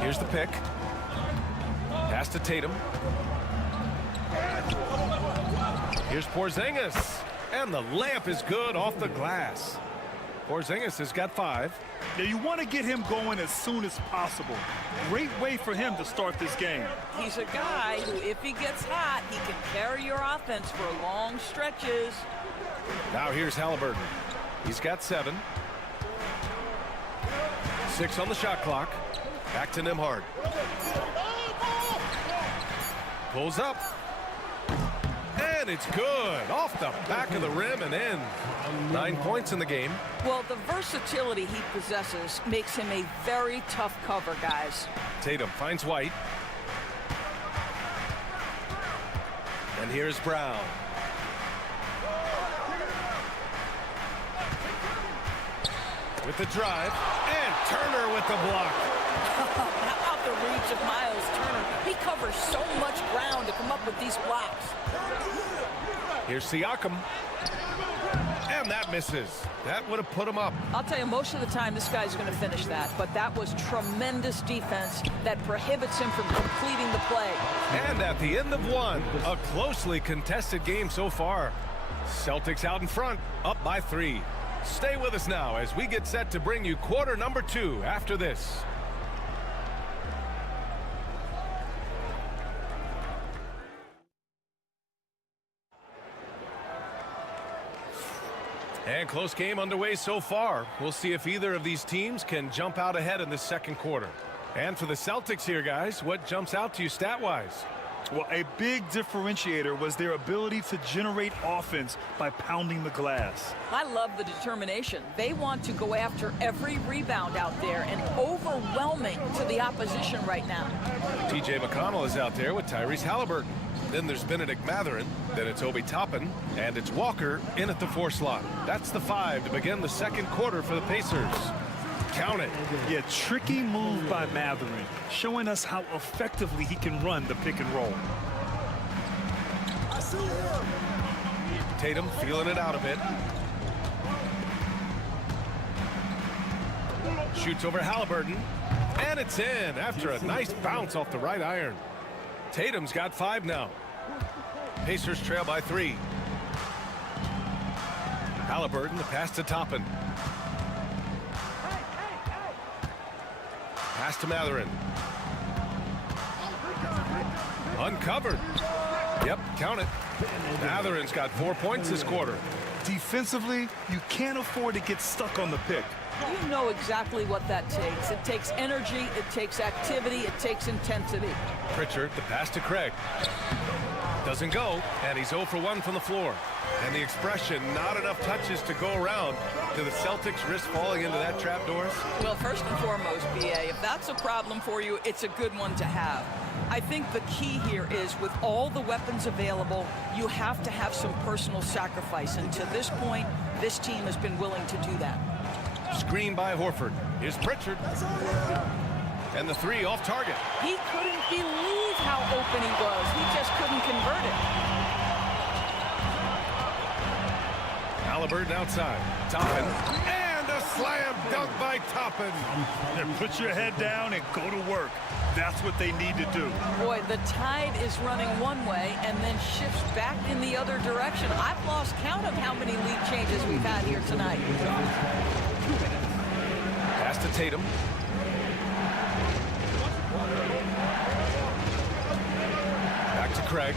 Here's the pick. Pass to Tatum. Here's Porzingis. And the layup is good off the glass. Porzingis has got 5. Now you want to get him going as soon as possible. Great way for him to start this game. He's a guy who, if he gets hot, he can carry your offense for long stretches. Now here's Halliburton. He's got 7. 6 on the shot clock. Back to Nembhard. Pulls up. And it's good. Off the back of the rim and in. 9 points in the game. Well, the versatility he possesses makes him a very tough cover, guys. Tatum finds White. And here's Brown. With the drive. And Turner with the block. Out the reach of Miles Turner. He covers so much ground to come up with these blocks. Here's Siakam. And that misses. That would have put him up. I'll tell you, most of the time this guy's going to finish that, but that was tremendous defense that prohibits him from completing the play. And at the end of one, a closely contested game so far. Celtics out in front, up by 3. Stay with us now as we get set to bring you quarter number 2 after this. And close game underway so far. We'll see if either of these teams can jump out ahead in the second quarter. And for the Celtics here, guys, what jumps out to you stat-wise? Well, a big differentiator was their ability to generate offense by pounding the glass. I love the determination. They want to go after every rebound out there and overwhelming to the opposition right now. T.J. McConnell is out there with Tyrese Halliburton. Then there's Benedict Mathurin. Then it's Obi Toppin. And it's Walker in at the 4 slot. That's the 5 to begin the second quarter for the Pacers. Count it. Yeah, tricky move by Mathurin, showing us how effectively he can run the pick and roll. Tatum feeling it out a bit. Shoots over Halliburton. And it's in after a nice bounce off the right iron. Tatum's got 5 now. Pacers trail by 3. Halliburton, the pass to Toppin. Pass to Mathurin. Uncovered. Yep, count it. Mathurin's got 4 points this quarter. Defensively, you can't afford to get stuck on the pick. You know exactly what that takes. It takes energy, it takes activity, it takes intensity. Pritchard, the pass to Craig. Doesn't go, and he's 0 for 1 from the floor. And the expression, not enough touches to go around. Do the Celtics risk falling into that trap, Doris? Well, first and foremost, B.A., if that's a problem for you, it's a good one to have. I think the key here is with all the weapons available, you have to have some personal sacrifice. And to this point, this team has been willing to do that. Screen by Horford. Here's Pritchard. And the 3 off target. He couldn't believe how open he was. He just couldn't convert it. Halliburton outside. Toppin. And a slam dunk by Toppin. Then put your head down and go to work. That's what they need to do. Boy, the tide is running one way and then shifts back in the other direction. I've lost count of how many lead changes we've had here tonight. Pass to Tatum. Craig.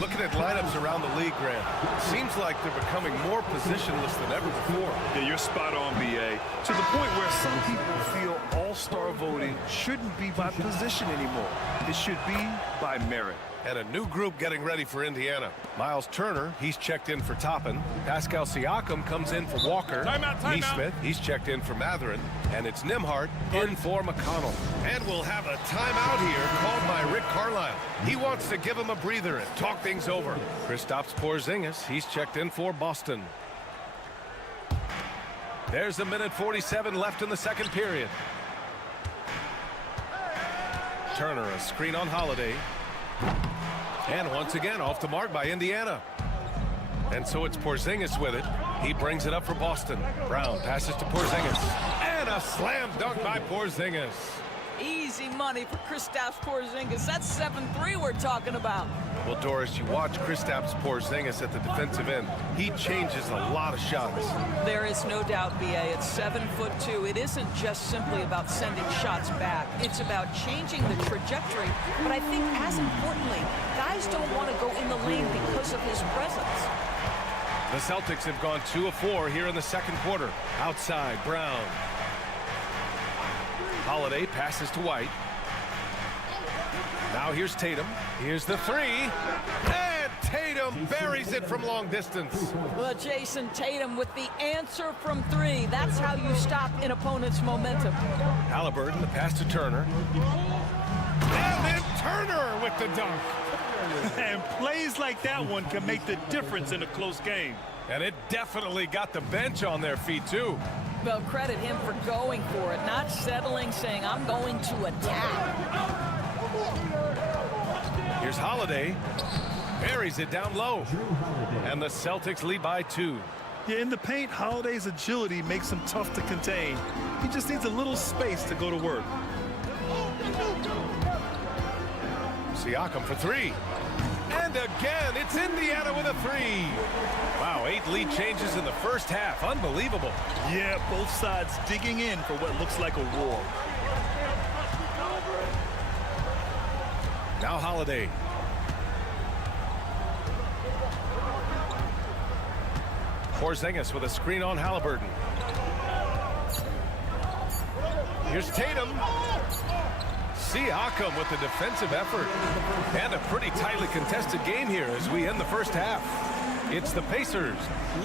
Looking at lineups around the league, Grant, seems like they're becoming more positionless than ever before. Yeah, you're spot on, BA. To the point where some people feel all-star voting shouldn't be by position anymore. It should be by merit. And a new group getting ready for Indiana. Miles Turner, he's checked in for Toppin. Pascal Siakam comes in for Walker. Timeout. Neesmith, he's checked in for Matherin. And it's Nembhard in for McConnell. And we'll have a timeout here called by Rick Carlisle. He wants to give him a breather and talk things over. Kristaps Porzingis, he's checked in for Boston. There's a minute 47 left in the second period. Turner, a screen on Holiday. And once again, off the mark by Indiana. And so it's Porzingis with it. He brings it up for Boston. Brown passes to Porzingis. And a slam dunk by Porzingis. Easy money for Kristaps Porzingis. That's 7-3 we're talking about. Well, Doris, you watch Kristaps Porzingis at the defensive end. He changes a lot of shots. There is no doubt, BA. At 7'2", it isn't just simply about sending shots back. It's about changing the trajectory. But I think, as importantly, guys don't want to go in the lane because of his presence. The Celtics have gone 2 of 4 here in the second quarter. Outside, Brown. Holiday passes to White. Now here's Tatum. Here's the three. And Tatum buries it from long distance. Well, Jason Tatum with the answer from 3. That's how you stop an opponent's momentum. Halliburton, the pass to Turner. And then Turner with the dunk. And plays like that one can make the difference in a close game. And it definitely got the bench on their feet, too. Well, credit him for going for it, not settling, saying, I'm going to attack. Here's Holiday. Buries it down low. And the Celtics lead by 2. Yeah, in the paint, Holiday's agility makes him tough to contain. He just needs a little space to go to work. Siakam for 3. And again, it's Indiana with a 3. Wow, 8 lead changes in the first half. Unbelievable. Yeah, both sides digging in for what looks like a war. Now Holiday. Porzingis with a screen on Halliburton. Here's Tatum. Siakam with the defensive effort. And a pretty tightly contested game here as we end the first half. It's the Pacers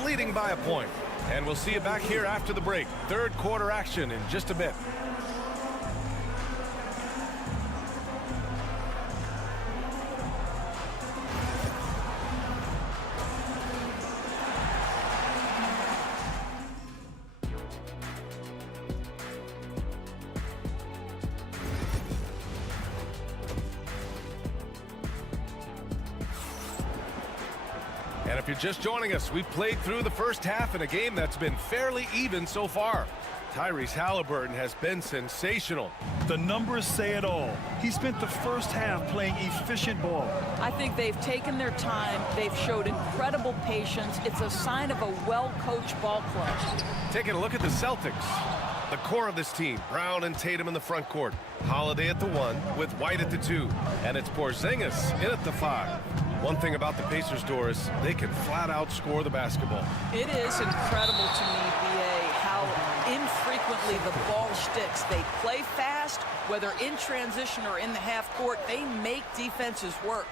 leading by a point. And we'll see you back here after the break. Third quarter action in just a bit. And if you're just joining us, we've played through the first half in a game that's been fairly even so far. Tyrese Halliburton has been sensational. The numbers say it all. He spent the first half playing efficient ball. I think they've taken their time. They've showed incredible patience. It's a sign of a well-coached ball club. Taking a look at the Celtics. The core of this team, Brown and Tatum in the front court. Holiday at the 1 with White at the 2. And it's Porzingis in at the 5. One thing about the Pacers, Doris, they can flat out score the basketball. It is incredible to me, BA, how infrequently the ball sticks. They play fast, whether in transition or in the half court. They make defenses work.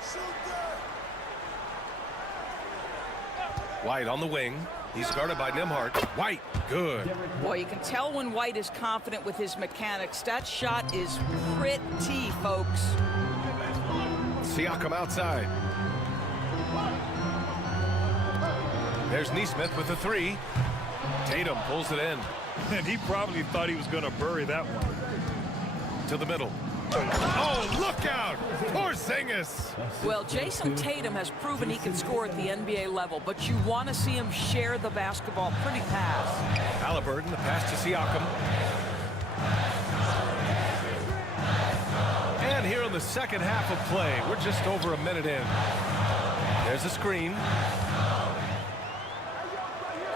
White on the wing. He's guarded by Nembhard. White, good. Boy, you can tell when White is confident with his mechanics. That shot is pretty, folks. Siakam outside. There's Neesmith with the 3. Tatum pulls it in. And he probably thought he was going to bury that one. To the middle. Oh, look out! Porzingis! Well, Jason Tatum has proven he can score at the NBA level, but you want to see him share the basketball pretty fast. Halliburton, the pass to Siakam. And here in the second half of play, we're just over a minute in. There's a screen.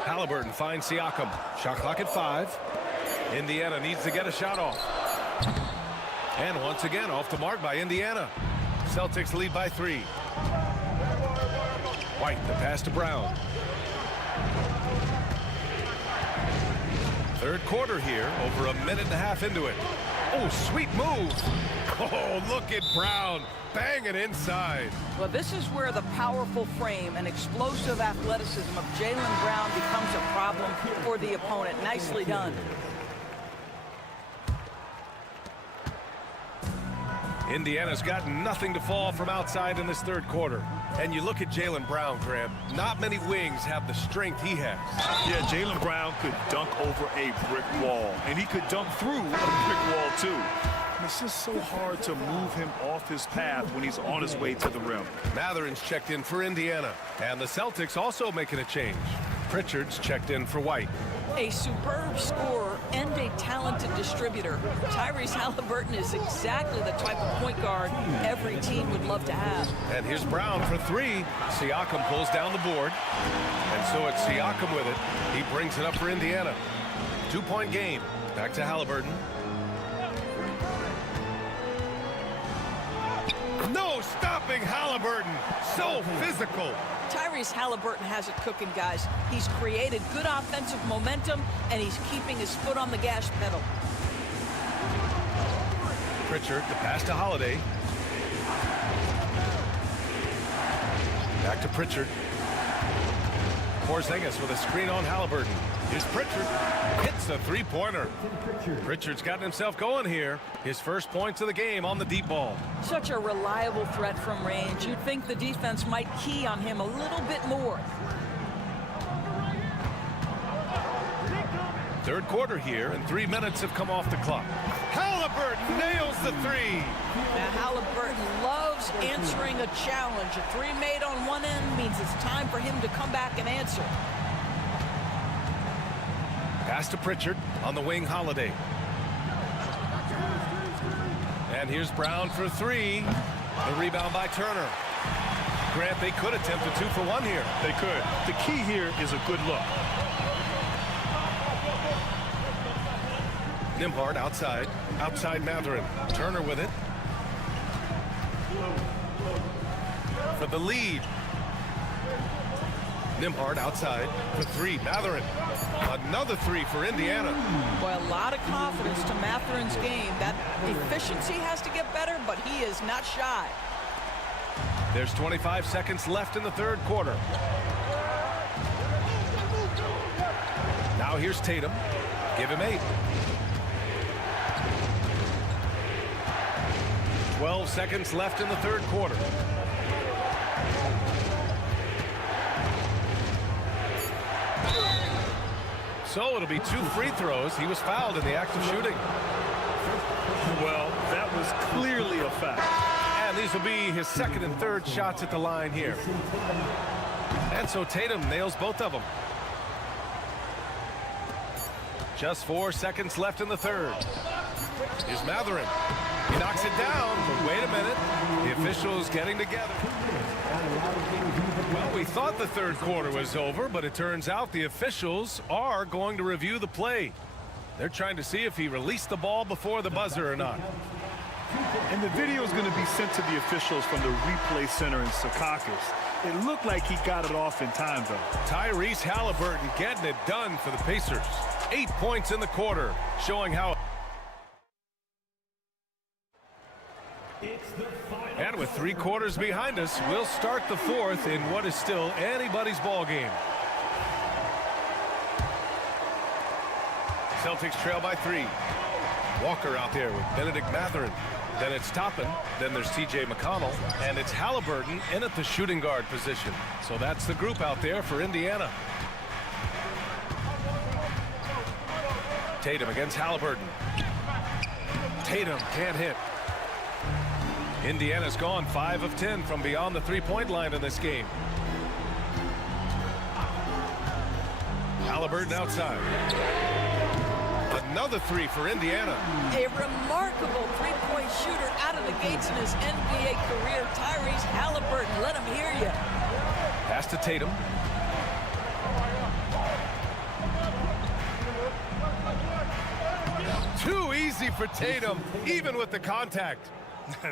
Halliburton finds Siakam. Shot clock at 5. Indiana needs to get a shot off. And once again, off the mark by Indiana. Celtics lead by 3. White, the pass to Brown. Third quarter here, over a minute and a half into it. Oh, sweet move. Oh, look at Brown. Bang it inside. Well, this is where the powerful frame and explosive athleticism of Jaylen Brown becomes a problem for the opponent. Nicely done. Indiana's got nothing to fall from outside in this third quarter. And you look at Jaylen Brown, Graham. Not many wings have the strength he has. Yeah, Jaylen Brown could dunk over a brick wall, and he could dunk through a brick wall, too. And it's just so hard to move him off his path when he's on his way to the rim. Mathurin's checked in for Indiana. And the Celtics also making a change. Pritchard's checked in for White. A superb scorer and a talented distributor. Tyrese Halliburton is exactly the type of point guard every team would love to have. And here's Brown for three. Siakam pulls down the board. And so it's Siakam with it. He brings it up for Indiana. 2-point game. Back to Halliburton. No stopping Halliburton. So physical. Tyrese Halliburton has it cooking, guys. He's created good offensive momentum, and he's keeping his foot on the gas pedal. Pritchard, the pass to Holiday. Back to Pritchard. Porzingis with a screen on Halliburton. Here's Pritchard. Hits a three-pointer. Pritchard's gotten himself going here. His first points of the game on the deep ball. Such a reliable threat from range. You'd think the defense might key on him a little bit more. Third quarter here, and 3 minutes have come off the clock. Halliburton nails the three. Now, Halliburton loves answering a challenge. A three made on one end means it's time for him to come back and answer. Pass to Pritchard on the wing, Holiday. And here's Brown for three. The rebound by Turner. Grant, they could attempt a 2 for 1 here. They could. The key here is a good look. Nembhard outside. Outside Mathurin. Turner with it. For the lead. Nembhard outside for three. Mathurin. Another three for Indiana. Boy, a lot of confidence to Mathurin's game. That efficiency has to get better, but he is not shy. There's 25 seconds left in the third quarter. Now here's Tatum. Give him 8. 12 seconds left in the third quarter. So it'll be 2 free throws. He was fouled in the act of shooting. Well, that was clearly a foul. And these will be his second and third shots at the line here. And so Tatum nails both of them. Just 4 seconds left in the third. Here's Mathurin. He knocks it down, but wait a minute. The officials getting together. Well, we thought the third quarter was over, but it turns out the officials are going to review the play. They're trying to see if he released the ball before the buzzer or not. And the video is going to be sent to the officials from the replay center in Secaucus. It looked like he got it off in time, though. Tyrese Halliburton getting it done for the Pacers. 8 points in the quarter, showing how. And with 3 quarters behind us, we'll start the fourth in what is still anybody's ball game. Celtics trail by 3. Walker out there with Benedict Mathurin. Then it's Toppin. Then there's T.J. McConnell. And it's Halliburton in at the shooting guard position. So that's the group out there for Indiana. Tatum against Halliburton. Tatum can't hit. Indiana's gone 5 of 10 from beyond the three-point line in this game. Halliburton outside. Another 3 for Indiana. A remarkable three-point shooter out of the gates in his NBA career, Tyrese Halliburton. Let him hear you. Pass to Tatum. Too easy for Tatum, even with the contact.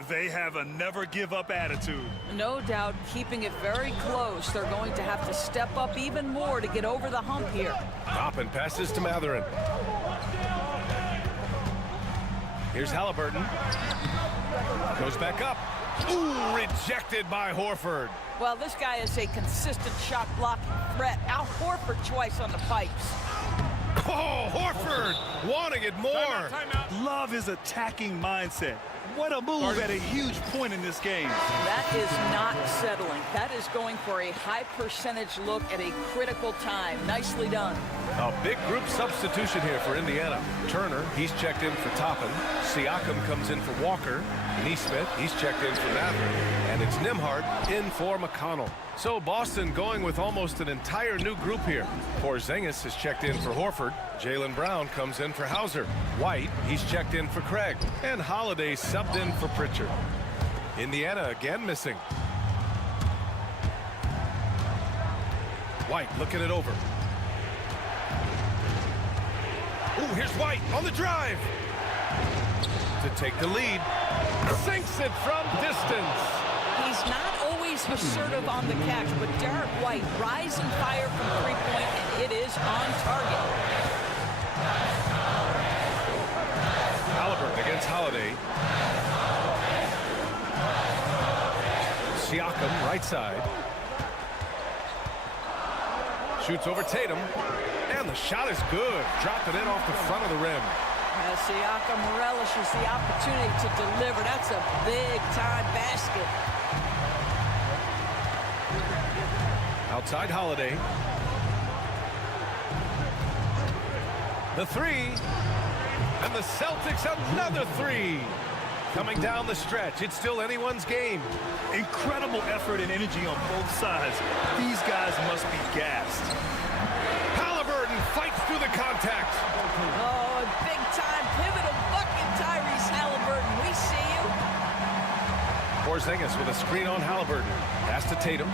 They have a never-give-up attitude. No doubt, keeping it very close. They're going to have to step up even more to get over the hump here. Toppin passes to Matherin. Here's Halliburton. Goes back up. Ooh, rejected by Horford. Well, this guy is a consistent shot blocking threat. Al Horford twice on the pipes. Oh, Horford wanting it more. Timeout. Love his attacking mindset. What a move at a huge point in this game. That is not settling. That is going for a high percentage look at a critical time. Nicely done. A big group substitution here for Indiana. Turner, he's checked in for Toppin. Siakam comes in for Walker. Nesmith, he's checked in for Matherin. And it's Nembhard in for McConnell. So Boston going with almost an entire new group here. Porzingis is checked in for Horford. Jaylen Brown comes in for Hauser. White, he's checked in for Craig. And Holiday subbed in for Pritchard. Indiana again missing. White looking it over. Ooh, here's White on the drive. To take the lead. Sinks it from distance. He's not always assertive on the catch, but Derek White rising fire from three-point, and it is on target. Halliburton against Holiday. Siakam, right side. Shoots over Tatum. And the shot is good. Dropped it in off the front of the rim. Siakam relishes the opportunity to deliver. That's a big-time basket. Outside Holiday. The three. And the Celtics another three. Coming down the stretch. It's still anyone's game. Incredible effort and energy on both sides. These guys must be gassed. Halliburton fights through the contact. Oh, a big-time pivotal bucket, Tyrese Halliburton. We see you. Porzingis with a screen on Halliburton. Pass to Tatum.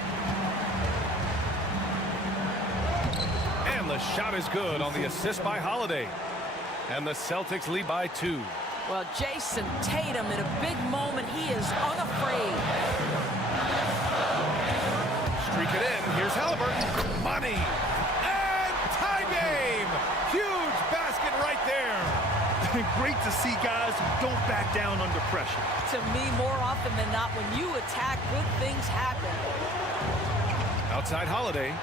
And the shot is good on the assist by Holiday. And the Celtics lead by 2. Well, Jason Tatum in a big moment. He is unafraid. Streak it in. Here's Halliburton. Money. And tie game. Huge basket right there. Great to see guys who don't back down under pressure. To me, more often than not, when you attack, good things happen. Outside Holiday.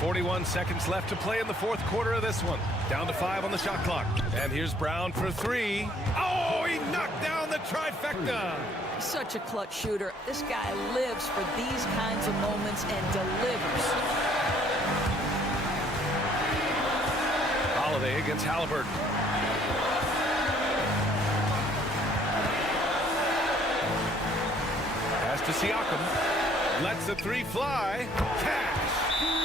41 seconds left to play in the fourth quarter of this one. Down to 5 on the shot clock. And here's Brown for 3. Oh, he knocked down the trifecta. Such a clutch shooter. This guy lives for these kinds of moments and delivers. Holiday against Halliburton. Pass to Siakam. Lets the 3 fly. Cash.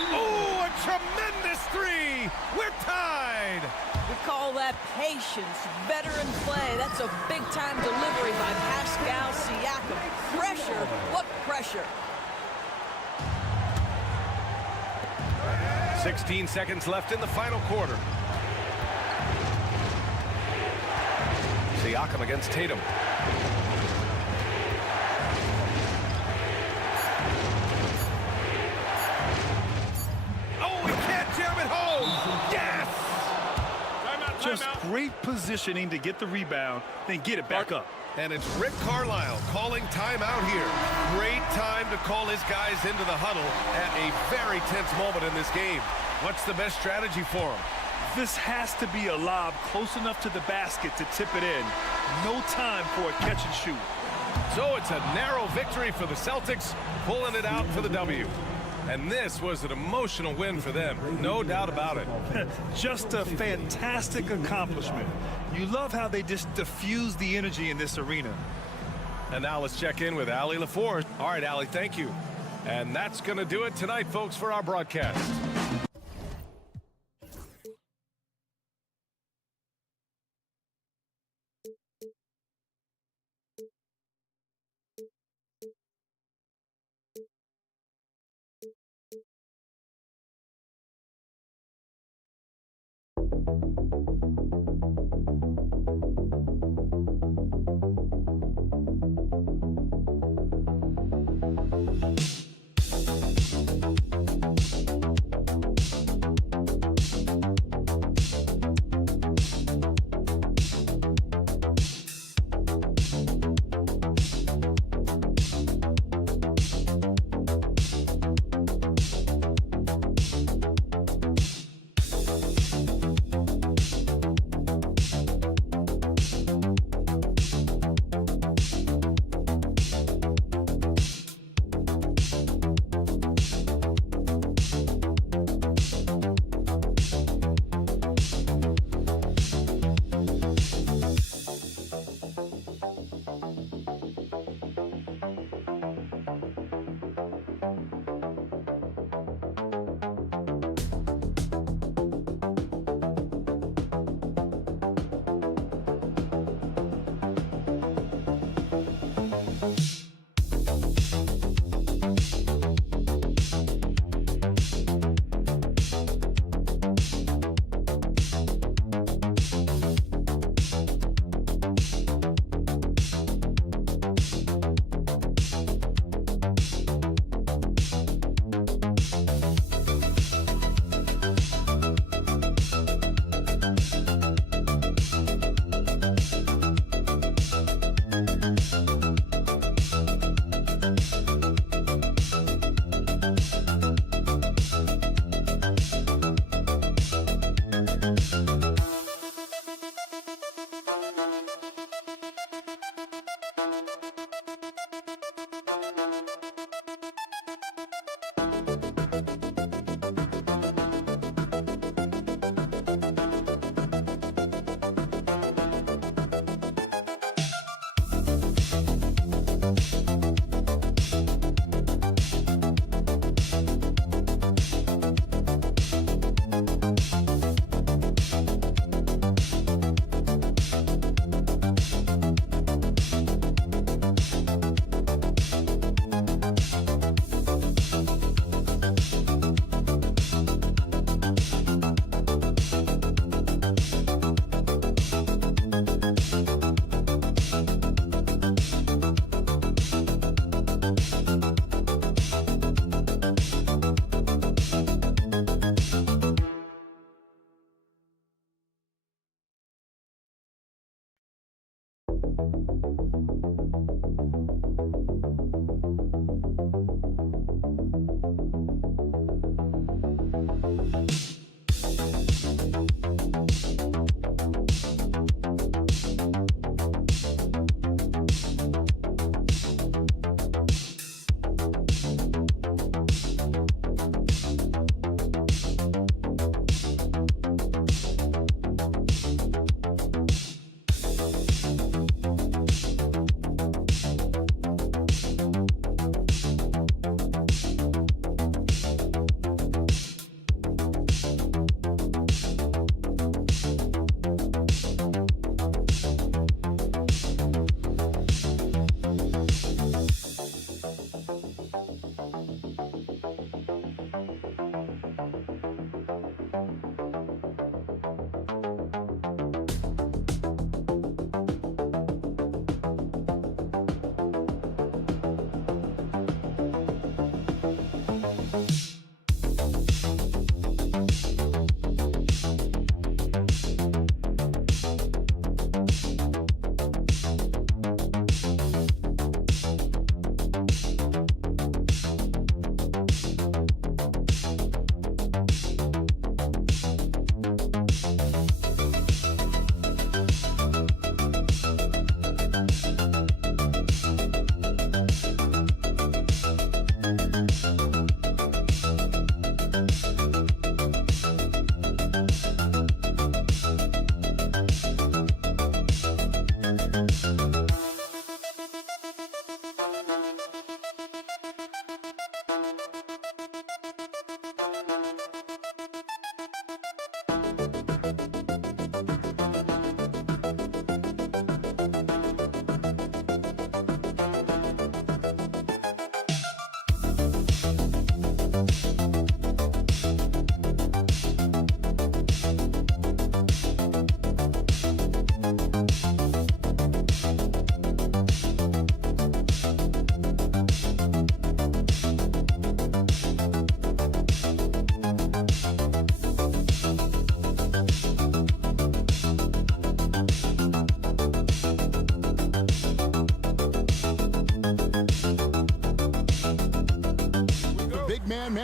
Oh, a tremendous 3. We're tied. We call that patience. Veteran play. That's a big-time delivery by Pascal Siakam. Pressure. What pressure? 16 seconds left in the final quarter. Siakam against Tatum. Just great positioning to get the rebound, then get it back up. And it's Rick Carlisle calling timeout here. Great time to call his guys into the huddle at a very tense moment in this game. What's the best strategy for him? This has to be a lob close enough to the basket to tip it in. No time for a catch and shoot. So it's a narrow victory for the Celtics, pulling it out for the W. And this was an emotional win for them, no doubt about it. Just a fantastic accomplishment. You love how they just diffuse the energy in this arena. And now let's check in with Allie LaForge. All right, Allie, thank you. And that's going to do it tonight, folks, for our broadcast.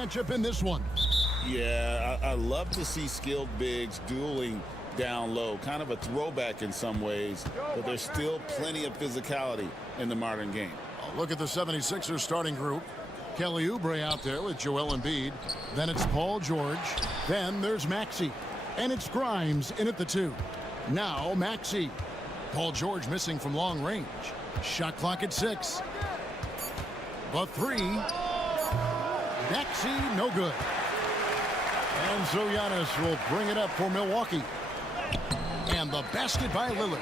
Matchup in this one. Yeah, I love to see skilled bigs dueling down low. Kind of a throwback in some ways, but there's still plenty of physicality in the modern game. Look at the 76ers starting group. Kelly Oubre out there with Joel Embiid. Then it's Paul George. Then there's Maxey. And it's Grimes in at the 2. Now Maxey. Paul George missing from long range. Shot clock at 6. The 3. Maxey, no good. And so Giannis will bring it up for Milwaukee. And the basket by Lillard.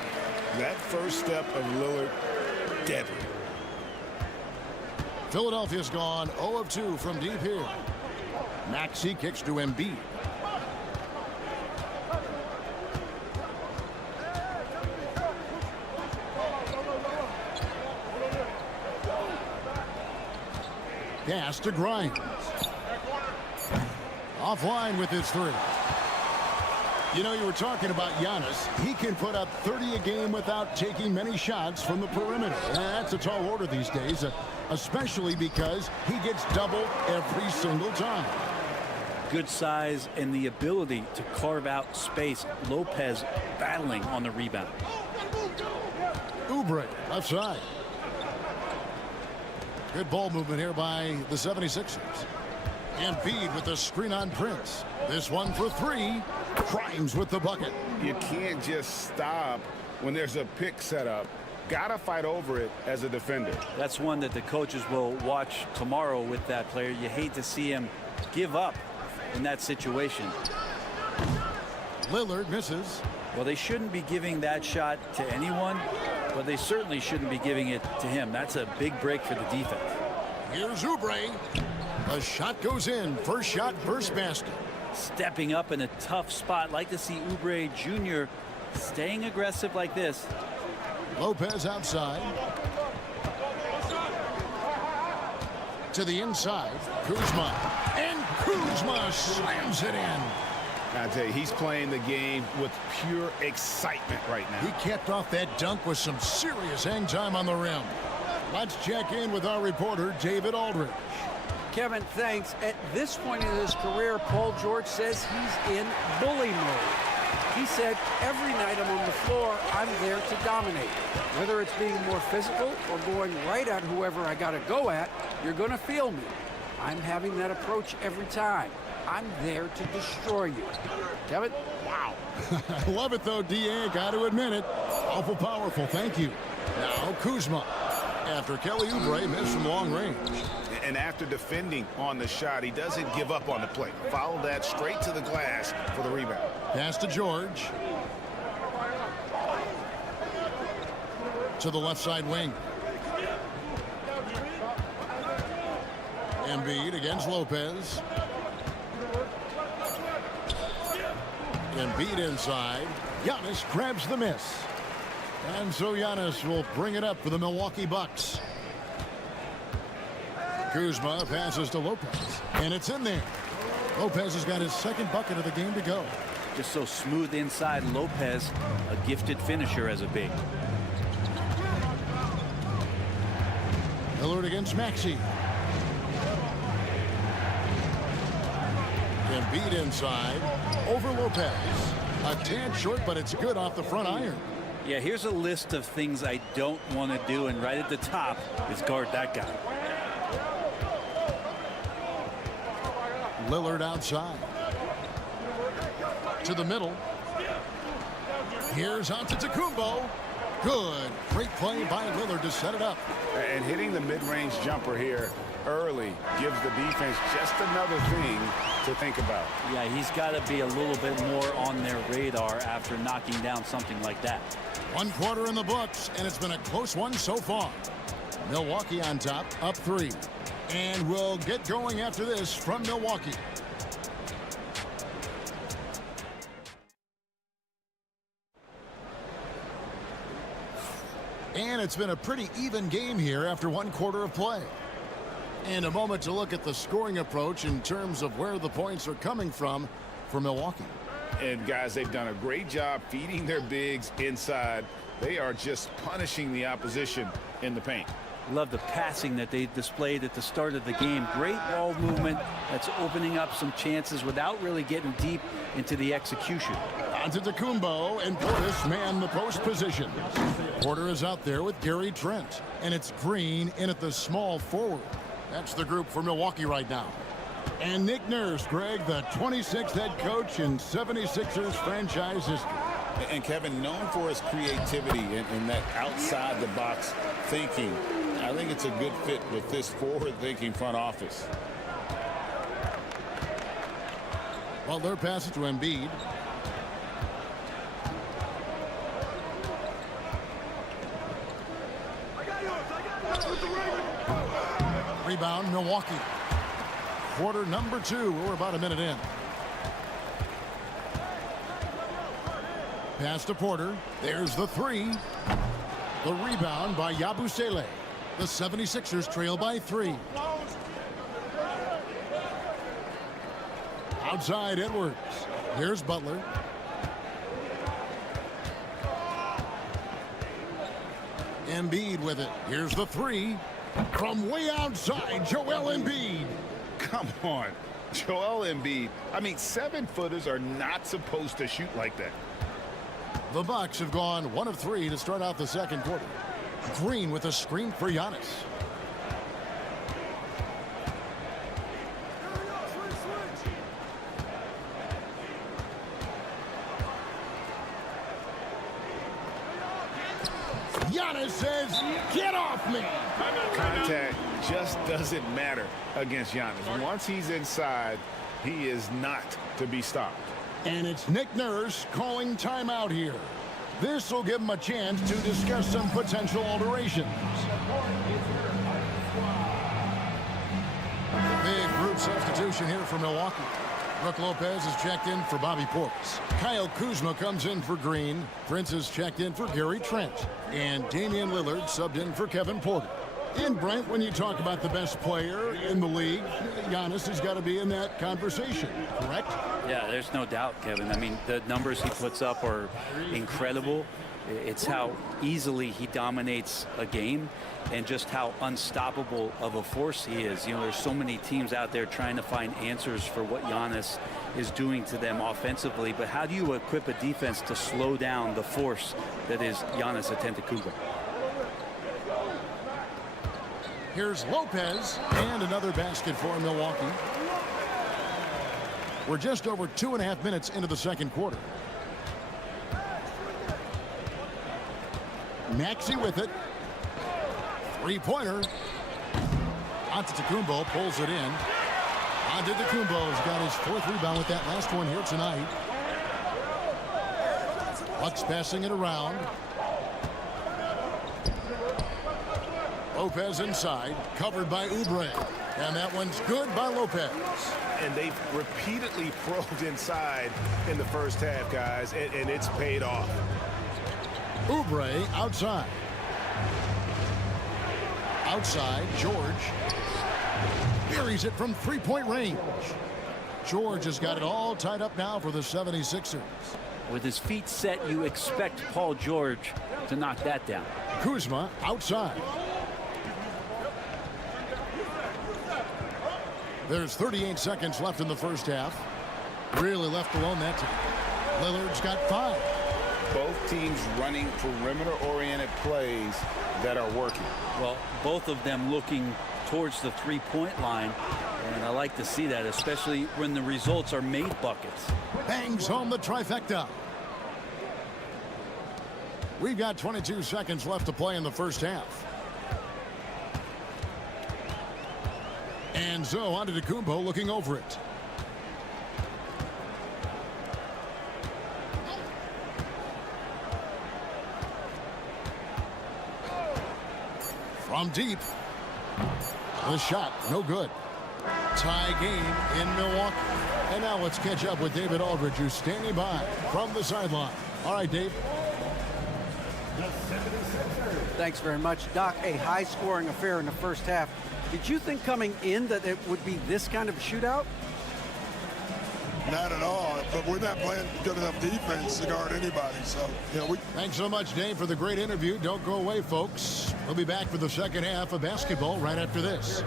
That first step of Lillard, deadly. Philadelphia's gone 0 of 2 from deep here. Maxey kicks to Embiid. Pass to Grimes. Offline with his 3. You know, you were talking about Giannis. He can put up 30 a game without taking many shots from the perimeter. That's a tall order these days, especially because he gets doubled every single time. Good size and the ability to carve out space. Lopez battling on the rebound. Oubre left side. Good ball movement here by the 76ers. Embiid with the screen on Prince. This one for 3. Grimes with the bucket. You can't just stop when there's a pick set up. Gotta fight over it as a defender. That's one that the coaches will watch tomorrow with that player. You hate to see him give up in that situation. Lillard misses. Well, they shouldn't be giving that shot to anyone, but they certainly shouldn't be giving it to him. That's a big break for the defense. Here's Oubre. The shot goes in. First shot, first basket. Stepping up in a tough spot. Like to see Oubre Jr. staying aggressive like this. Lopez outside. To the inside. Kuzma. And Kuzma slams it in. I tell you, he's playing the game with pure excitement right now. He capped off that dunk with some serious hang time on the rim. Let's check in with our reporter, David Aldridge. Kevin, thanks. At this point in his career, Paul George says he's in bully mode. He said, every night I'm on the floor, I'm there to dominate. Whether it's being more physical or going right at whoever I got to go at, you're going to feel me. I'm having that approach every time. I'm there to destroy you. Kevin? Wow. I love it, though, D.A. Got to admit it. Awful powerful. Thank you. Now, Kuzma. After Kelly Oubre missed from long range. And after defending on the shot, he doesn't give up on the play. Follow that straight to the glass for the rebound. Pass to George. To the left side wing. Embiid against Lopez. Embiid inside. Giannis grabs the miss. And so Giannis will bring it up for the Milwaukee Bucks. Kuzma passes to Lopez. And it's in there. Lopez has got his second bucket of the game to go. Just so smooth inside. Lopez, a gifted finisher as a big. Lillard against Maxey. Embiid inside. Over Lopez. A tad short, but it's good off the front iron. Yeah, here's a list of things I don't want to do, and right at the top is guard that guy. Lillard outside. To the middle. Here's Antetokounmpo. Good. Great play by Lillard to set it up. And hitting the mid-range jumper here early gives the defense just another thing to think about. Yeah, he's got to be a little bit more on their radar after knocking down something like that. 1 quarter in the books, and it's been a close one so far. Milwaukee on top, up 3. And we'll get going after this from Milwaukee. And it's been a pretty even game here after 1 quarter of play. And a moment to look at the scoring approach in terms of where the points are coming from for Milwaukee. And guys, they've done a great job feeding their bigs inside. They are just punishing the opposition in the paint. Love the passing that they displayed at the start of the game. Great ball movement that's opening up some chances without really getting deep into the execution. Antetokounmpo and Portis man the post position. Porter is out there with Gary Trent. And it's Green in at the small forward. That's the group for Milwaukee right now. And Nick Nurse, Greg, the 26th head coach in 76ers franchise history. And Kevin, known for his creativity and that outside-the-box thinking, I think it's a good fit with this forward-thinking front office. Well, their pass it to Embiid. Rebound, Milwaukee. Quarter number 2. We're about a minute in. Pass to Porter. There's the 3. The rebound by Yabusele. The 76ers trail by 3. Outside Edwards. Here's Butler. Embiid with it. Here's the 3. From way outside, Joel Embiid. Come on, Joel Embiid. I mean, 7-footers are not supposed to shoot like that. The Bucks have gone 1 of 3 to start out the second quarter. Green with a screen for Giannis. Giannis says, "Get off me." Contact just doesn't matter against Giannis. Once he's inside, he is not to be stopped. And it's Nick Nurse calling timeout here. This will give him a chance to discuss some potential alterations. Big group substitution here for Milwaukee. Brook Lopez is checked in for Bobby Portis. Kyle Kuzma comes in for Green. Prince is checked in for Gary Trent. And Damian Lillard subbed in for Kevin Porter. And Brent, when you talk about the best player in the league, Giannis has got to be in that conversation, correct? Yeah, there's no doubt, Kevin. I mean, the numbers he puts up are incredible. It's how easily he dominates a game and just how unstoppable of a force he is. You know, there's so many teams out there trying to find answers for what Giannis is doing to them offensively, but how do you equip a defense to slow down the force that is Giannis Antetokounmpo? Here's Lopez, and another basket for Milwaukee. We're just over 2.5 minutes into the second quarter. Maxey with it. Three-pointer. Antetokounmpo pulls it in. Antetokounmpo's got his 4th rebound with that last one here tonight. Bucks passing it around. Lopez inside, covered by Oubre. And that one's good by Lopez. And they've repeatedly probed inside in the first half, guys, and it's paid off. Oubre outside. Outside, George. Buries it from 3-point range. George has got it all tied up now for the 76ers. With his feet set, you expect Paul George to knock that down. Kuzma outside. There's 38 seconds left in the first half. Really left alone that time. Lillard's got 5. Both teams running perimeter-oriented plays that are working. Well, both of them looking towards the 3-point line, and I like to see that, especially when the results are made buckets. Bangs home the trifecta. We've got 22 seconds left to play in the first half. And so Antetokounmpo looking over it. From deep. The shot, no good. Tie game in Milwaukee. And now let's catch up with David Aldridge, who's standing by from the sideline. All right, Dave. Thanks very much, Doc. A high-scoring affair in the first half. Did you think coming in that it would be this kind of a shootout? Not at all, but we're not playing good enough defense to guard anybody. So, Thanks so much, Dave, for the great interview. Don't go away, folks. We'll be back for the second half of basketball right after this.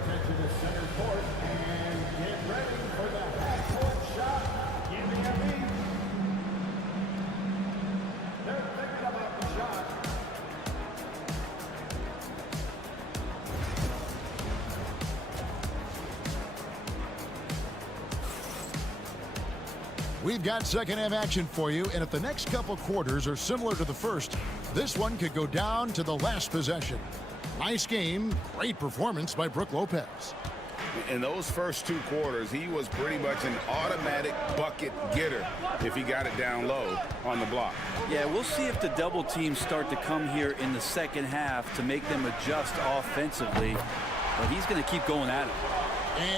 We've got second half action for you, and if the next couple quarters are similar to the first, this one could go down to the last possession. Nice game, great performance by Brook Lopez. In those first 2 quarters, he was pretty much an automatic bucket getter if he got it down low on the block. Yeah, we'll see if the double teams start to come here in the second half to make them adjust offensively, but he's going to keep going at it.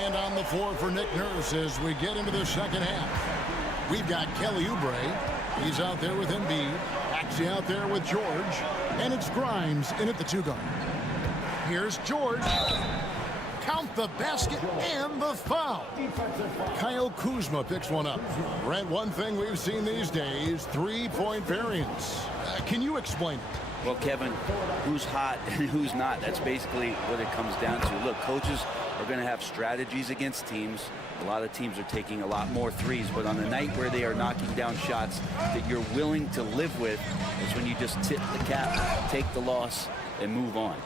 And on the floor for Nick Nurse as we get into the second half. We've got Kelly Oubre. He's out there with Embiid. Maxey out there with George. And it's Grimes in at the 2-guard. Here's George. Count the basket and the foul. Kyle Kuzma picks one up. Brent, one thing we've seen these days, 3-point variance. Can you explain it? Well, Kevin, who's hot and who's not? That's basically what it comes down to. Look, coaches are going to have strategies against teams. A lot of teams are taking a lot more threes, but on the night where they are knocking down shots that you're willing to live with is when you just tip the cap, take the loss, and move on.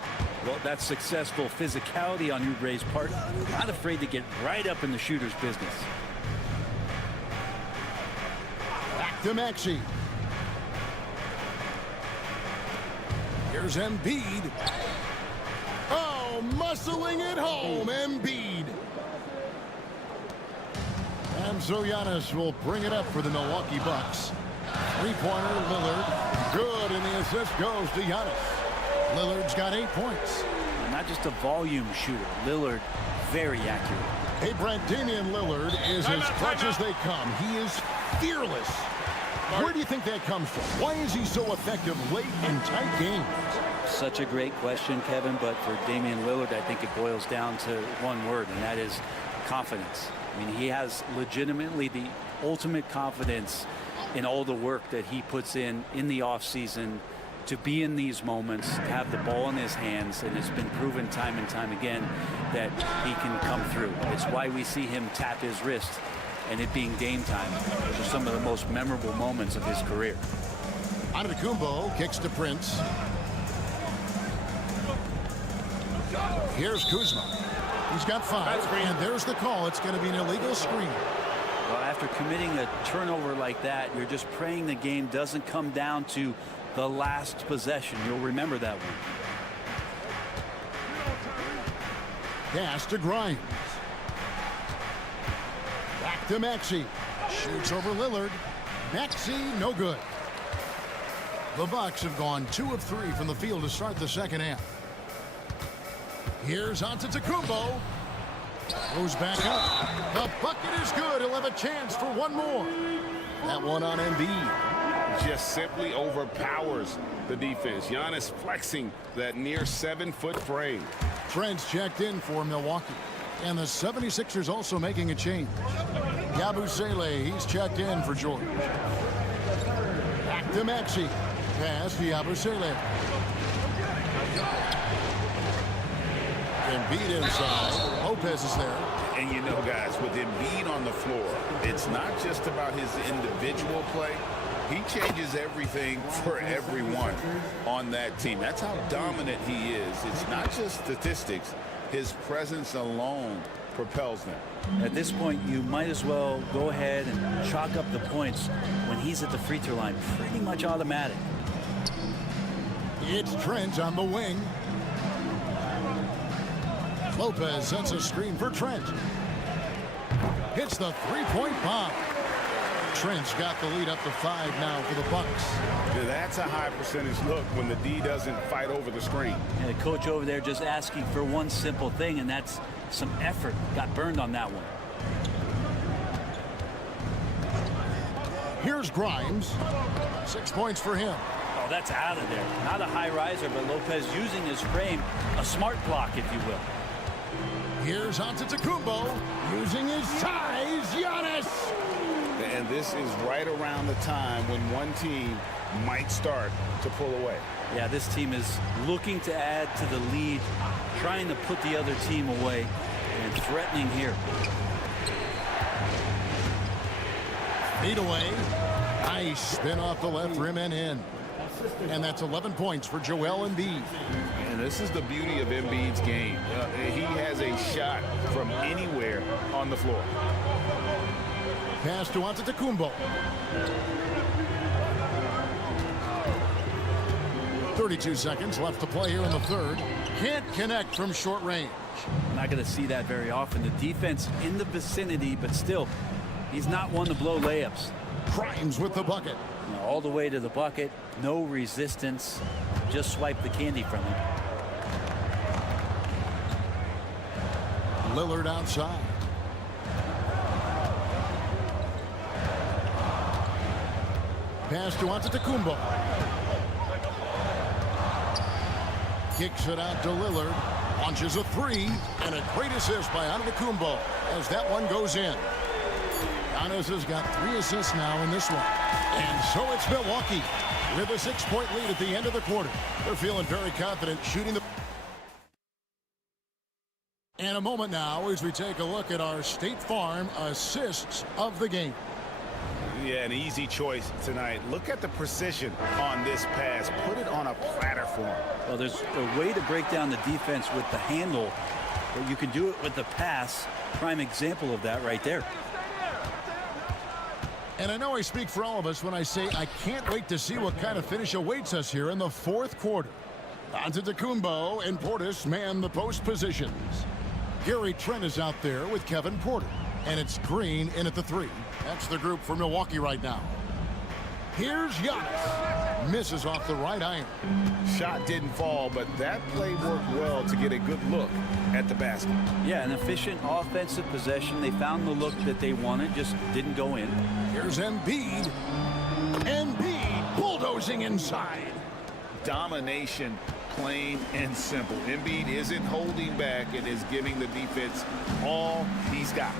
Well, that's successful physicality on Oubre's part. Not afraid to get right up in the shooter's business. Back to Maxey. Here's Embiid. Oh, muscling it home, Embiid. And so Giannis will bring it up for the Milwaukee Bucks. 3-pointer, Lillard. Good, and the assist goes to Giannis. Lillard's got 8 points. Not just a volume shooter. Lillard, very accurate. Hey, Brent, Damian Lillard is as clutch as they come. He is fearless. Where do you think that comes from? Why is he so effective late in tight games? Such a great question, Kevin, but for Damian Lillard, I think it boils down to one word, and that is confidence. I mean, he has legitimately the ultimate confidence in all the work that he puts in the offseason to be in these moments, to have the ball in his hands, and it's been proven time and time again that he can come through. It's why we see him tap his wrist and it being game time for some of the most memorable moments of his career. Antetokounmpo kicks to Prince. Here's Kuzma. He's got 5, and there's the call. It's going to be an illegal screen. Well, after committing a turnover like that, you're just praying the game doesn't come down to the last possession. You'll remember that one. Pass to Grimes. Back to Maxey. Shoots over Lillard. Maxey, no good. The Bucks have gone 2 of 3 from the field to start the second half. Here's Antetokounmpo. Goes back up. The bucket is good. He'll have a chance for one more. That one on Embiid. Just simply overpowers the defense. Giannis flexing that near 7-foot frame. Trent's checked in for Milwaukee. And the 76ers also making a change. Yabusele, he's checked in for George. Back to Maxey. Pass to Yabusele. Embiid inside. Lopez is there. And you know, guys, with Embiid on the floor, it's not just about his individual play. He changes everything for everyone on that team. That's how dominant he is. It's not just statistics. His presence alone propels them. At this point, you might as well go ahead and chalk up the points when he's at the free throw line. Pretty much automatic. It's Trent on the wing. Lopez sets a screen for Trent. Hits the three-point bomb. Trent's got the lead up to 5 now for the Bucks. That's a high percentage look when the D doesn't fight over the screen. And the coach over there just asking for one simple thing, and that's some effort. Got burned on that one. Here's Grimes. 6 points for him. Oh, that's out of there. Not a high riser, but Lopez using his frame, a smart block, if you will. Here's Antetokounmpo using his size. Giannis. And this is right around the time when one team might start to pull away. Yeah, this team is looking to add to the lead, trying to put the other team away, and threatening here. Feet away. Nice spin off the left rim and in. And that's 11 points for Joel Embiid. And this is the beauty of Embiid's game. He has a shot from anywhere on the floor. Pass to Antetokounmpo. 32 seconds left to play here in the third. Can't connect from short range. Not going to see that very often. The defense in the vicinity, but still, he's not one to blow layups. Grimes with the bucket. All the way to the bucket, no resistance. Just swipe the candy from him. Lillard outside. Pass to Antetokounmpo. Kicks it out to Lillard. Launches a 3. And a great assist by Antetokounmpo as that one goes in. Giannis has got 3 assists now in this one. And so it's Milwaukee with a 6-point lead at the end of the quarter. They're feeling very confident shooting the... And a moment now as we take a look at our State Farm assists of the game. Yeah, an easy choice tonight. Look at the precision on this pass. Put it on a platter for him. Well, there's a way to break down the defense with the handle, but you can do it with the pass. Prime example of that right there. And I know I speak for all of us when I say I can't wait to see what kind of finish awaits us here in the fourth quarter. Antetokounmpo and Portis man the post positions. Gary Trent is out there with Kevin Porter. And it's Green in at the 3. That's the group for Milwaukee right now. Here's Giannis. Misses off the right iron. Shot didn't fall, but that play worked well to get a good look at the basket. Yeah, an efficient offensive possession. They found the look that they wanted, just didn't go in. Here's Embiid. Embiid bulldozing inside. Domination, plain and simple. Embiid isn't holding back and is giving the defense all he's got.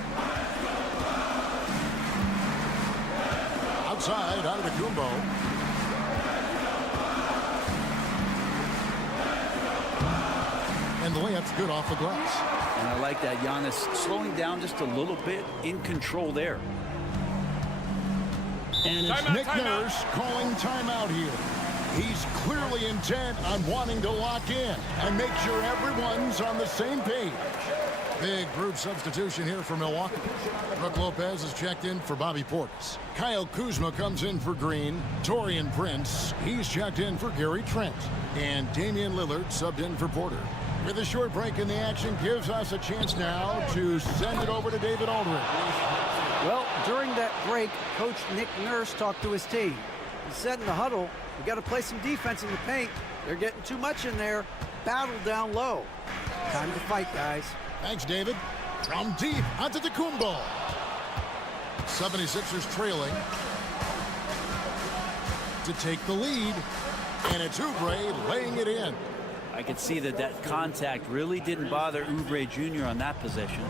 outside, out of the Kumbo. And the layup's good off the glass. And I like that. Giannis slowing down just a little bit, in control there. And it's Nick Nurse calling timeout here. He's clearly intent on wanting to lock in and make sure everyone's on the same page. Big group substitution here for Milwaukee. Brook Lopez is checked in for Bobby Portis. Kyle Kuzma comes in for Green. Taurean Prince, he's checked in for Gary Trent. And Damian Lillard subbed in for Porter. With a short break in the action, gives us a chance now to send it over to David Aldridge. Well, during that break, Coach Nick Nurse talked to his team. He said in the huddle, we got to play some defense in the paint. They're getting too much in there. Battle down low. Time to fight, guys. Thanks, David. From deep, Antetokounmpo. 76ers trailing to take the lead. And it's Oubre laying it in. I could see that contact really didn't bother Oubre Jr. on that possession.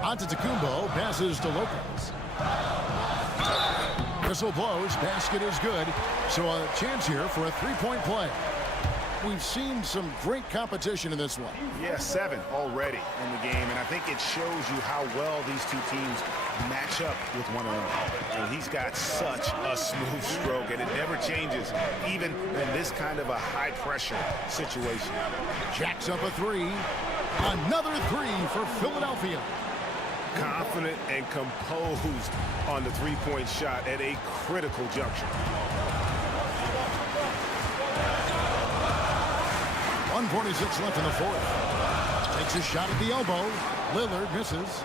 Antetokounmpo passes to Lopez. Whistle blows, basket is good. So a chance here for a three-point play. We've seen some great competition in this one. Yeah, 7 already in the game, and I think it shows you how well these two teams match up with one another. And he's got such a smooth stroke, and it never changes, even in this kind of a high-pressure situation. Jacks up a three. Another three for Philadelphia. Confident and composed on the three-point shot at a critical juncture. 1:46 left in the fourth. Takes a shot at the elbow. Lillard misses.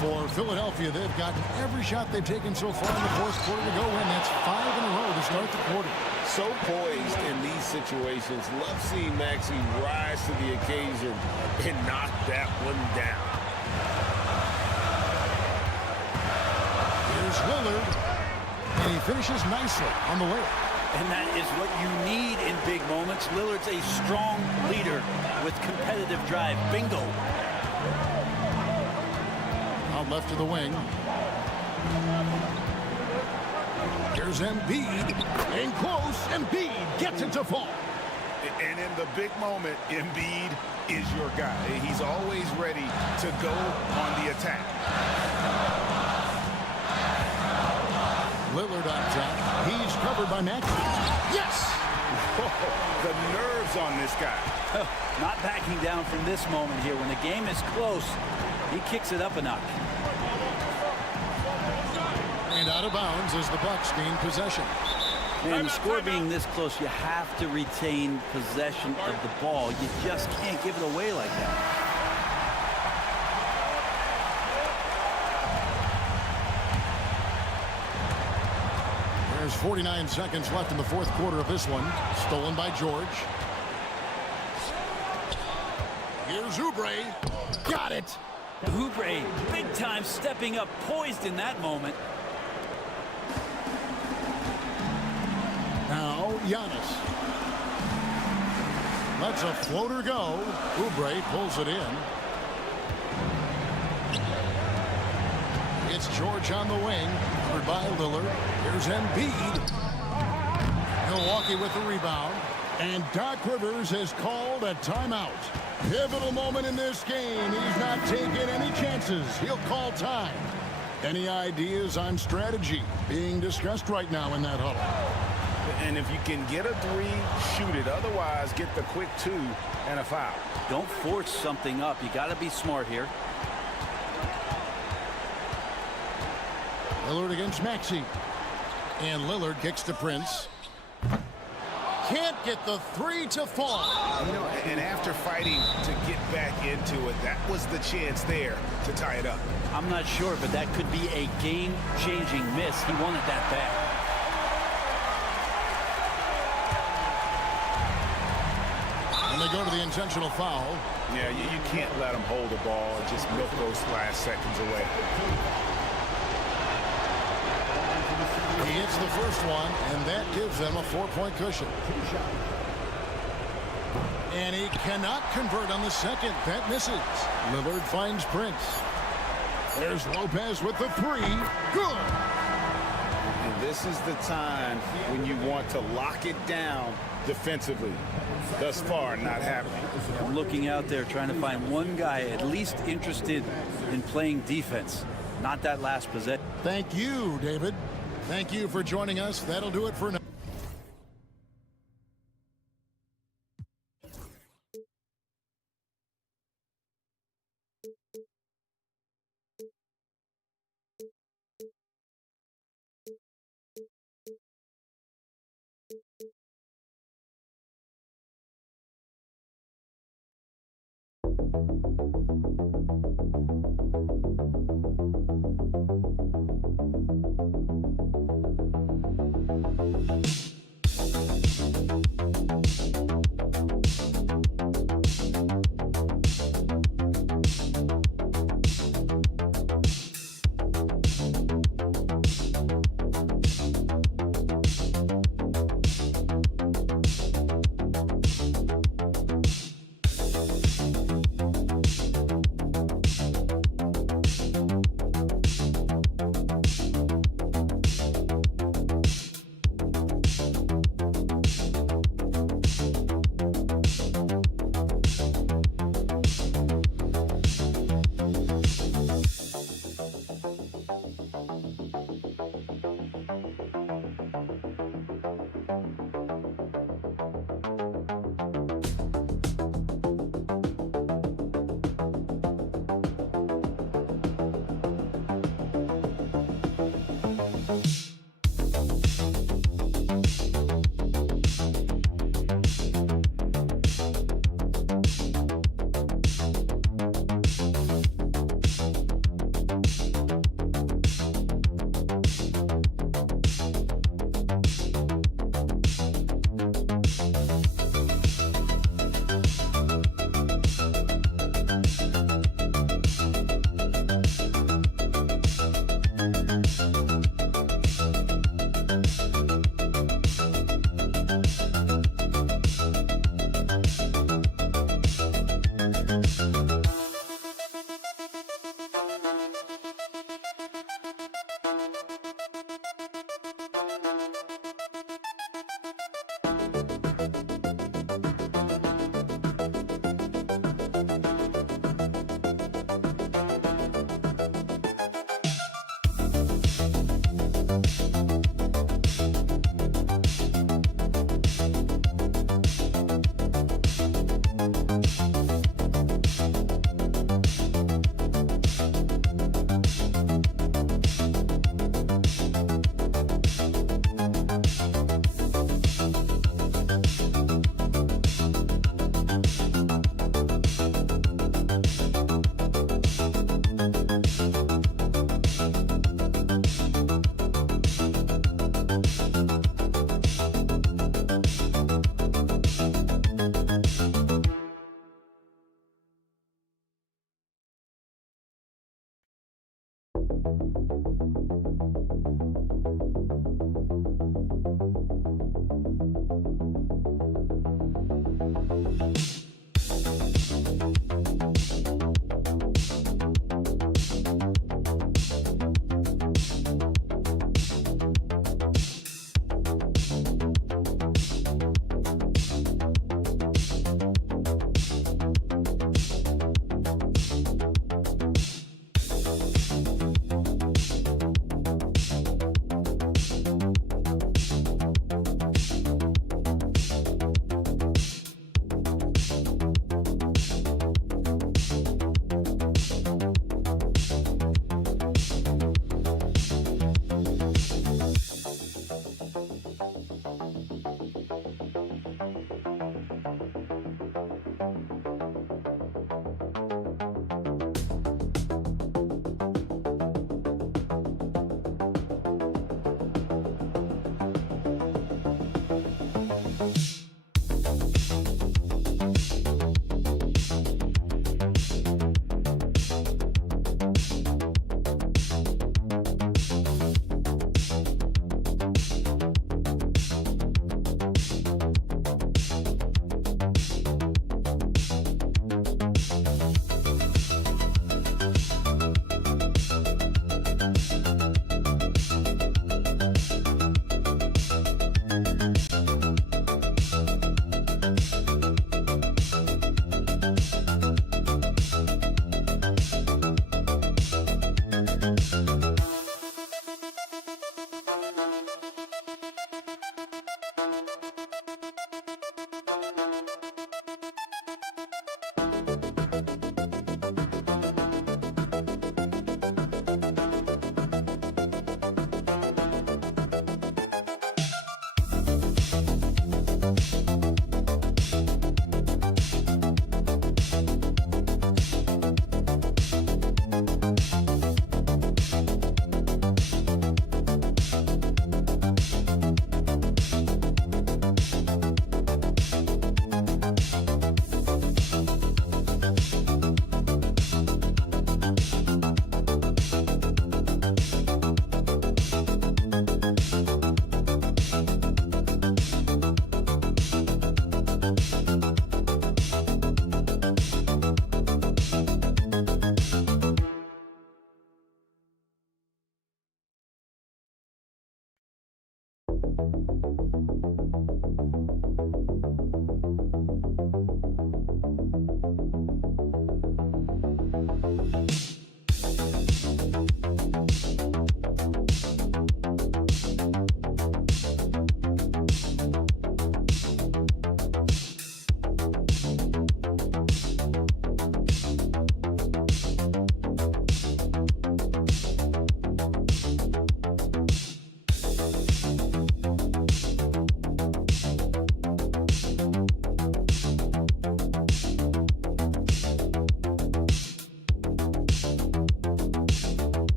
For Philadelphia, they've gotten every shot they've taken so far in the fourth quarter to go in. That's 5 in a row to start the quarter. So poised in these situations. Love seeing Maxey rise to the occasion and knock that one down. Here's Lillard. And he finishes nicely on the layup. And that is what you need in big moments. Lillard's a strong leader with competitive drive. Bingo. Out left to the wing. Here's Embiid. In close. Embiid gets it to fall. And in the big moment, Embiid is your guy. He's always ready to go on the attack. Lillard on top. He's covered by Maxey. Yes! The nerves on this guy. Not backing down from this moment here. When the game is close, he kicks it up a notch. And out of bounds as the Bucks gain possession. Man, the score being this close, you have to retain possession of the ball. You just can't give it away like that. There's 49 seconds left in the fourth quarter of this one. Stolen by George. Here's Oubre. Got it. Oubre, big time stepping up, poised in that moment. Now Giannis. Lets a floater go. Oubre pulls it in. It's George on the wing. Covered by Lillard. Here's Embiid. Milwaukee with the rebound. And Doc Rivers has called a timeout. Pivotal moment in this game. He's not taking any chances. He'll call time. Any ideas on strategy being discussed right now in that huddle? And if you can get a three, shoot it. Otherwise, get the quick 2 and a foul. Don't force something up. You got to be smart here. Lillard against Maxey. And Lillard kicks to Prince. Can't get the three to fall. You know, and after fighting to get back into it, that was the chance there to tie it up. I'm not sure, but that could be a game-changing miss. He wanted that back. And they go to the intentional foul. Yeah, you can't let them hold the ball and just milk those last seconds away. He hits the first one, and that gives them a 4-point cushion. And he cannot convert on the second. That misses. Lillard finds Prince. There's Lopez with the three. Good. And this is the time when you want to lock it down defensively. Thus far, not happening. I'm looking out there trying to find one guy at least interested in playing defense, not that last possession. Thank you, David. Thank you for joining us. That'll do it for now.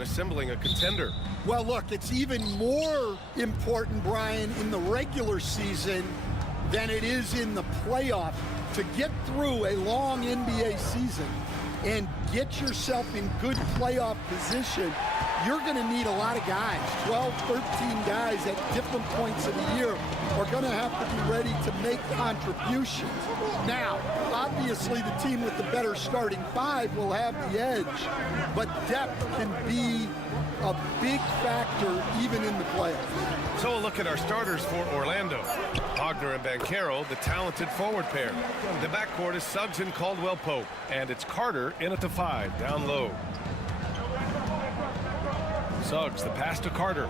Assembling a contender. Well, look, it's even more important, Brian, in the regular season than it is in the playoff. To get through a long NBA season and get yourself in good playoff position, you're going to need a lot of guys. 12, 13 guys at different points of the year are going to have to be ready to make contributions. Now, obviously, the team with the better starting five will have the edge, but depth can be a big factor even in the playoffs. So a look at our starters for Orlando. Wagner and Banchero, the talented forward pair. The backcourt is Suggs and Caldwell-Pope, and it's Carter in at the 5, down low. Suggs, the pass to Carter.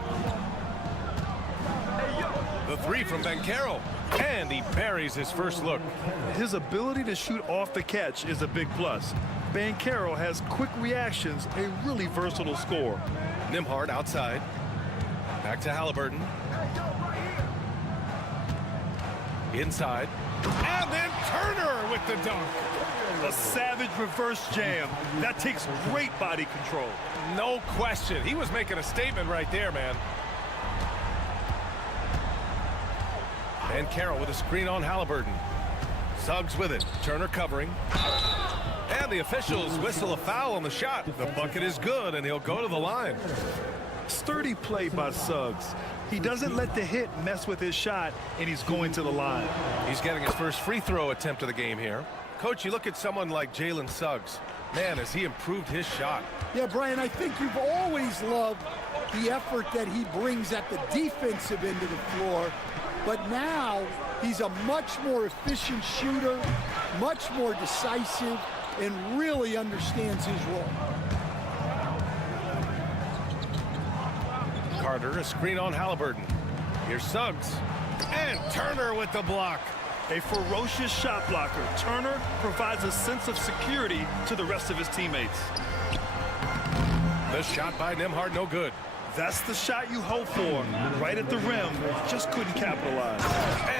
The 3 from Banchero, and he buries his first look. His ability to shoot off the catch is a big plus. Banchero has quick reactions, a really versatile scorer. Nembhard outside. Back to Halliburton. Inside. And then Turner with the dunk. A savage reverse jam. That takes great body control. No question. He was making a statement right there, man. Banchero with a screen on Halliburton. Suggs with it. Turner covering. And the officials whistle a foul on the shot. The bucket is good, and he'll go to the line. Sturdy play by Suggs. He doesn't let the hit mess with his shot, and he's going to the line. He's getting his first free throw attempt of the game here. Coach, you look at someone like Jalen Suggs. Man, has he improved his shot. Yeah, Brian, I think you've always loved the effort that he brings at the defensive end of the floor. But now he's a much more efficient shooter, much more decisive, and really understands his role. Carter, a screen on Halliburton. Here's Suggs. And Turner with the block. A ferocious shot blocker. Turner provides a sense of security to the rest of his teammates. The shot by Nembhard, no good. That's the shot you hope for. Right at the rim, just couldn't capitalize.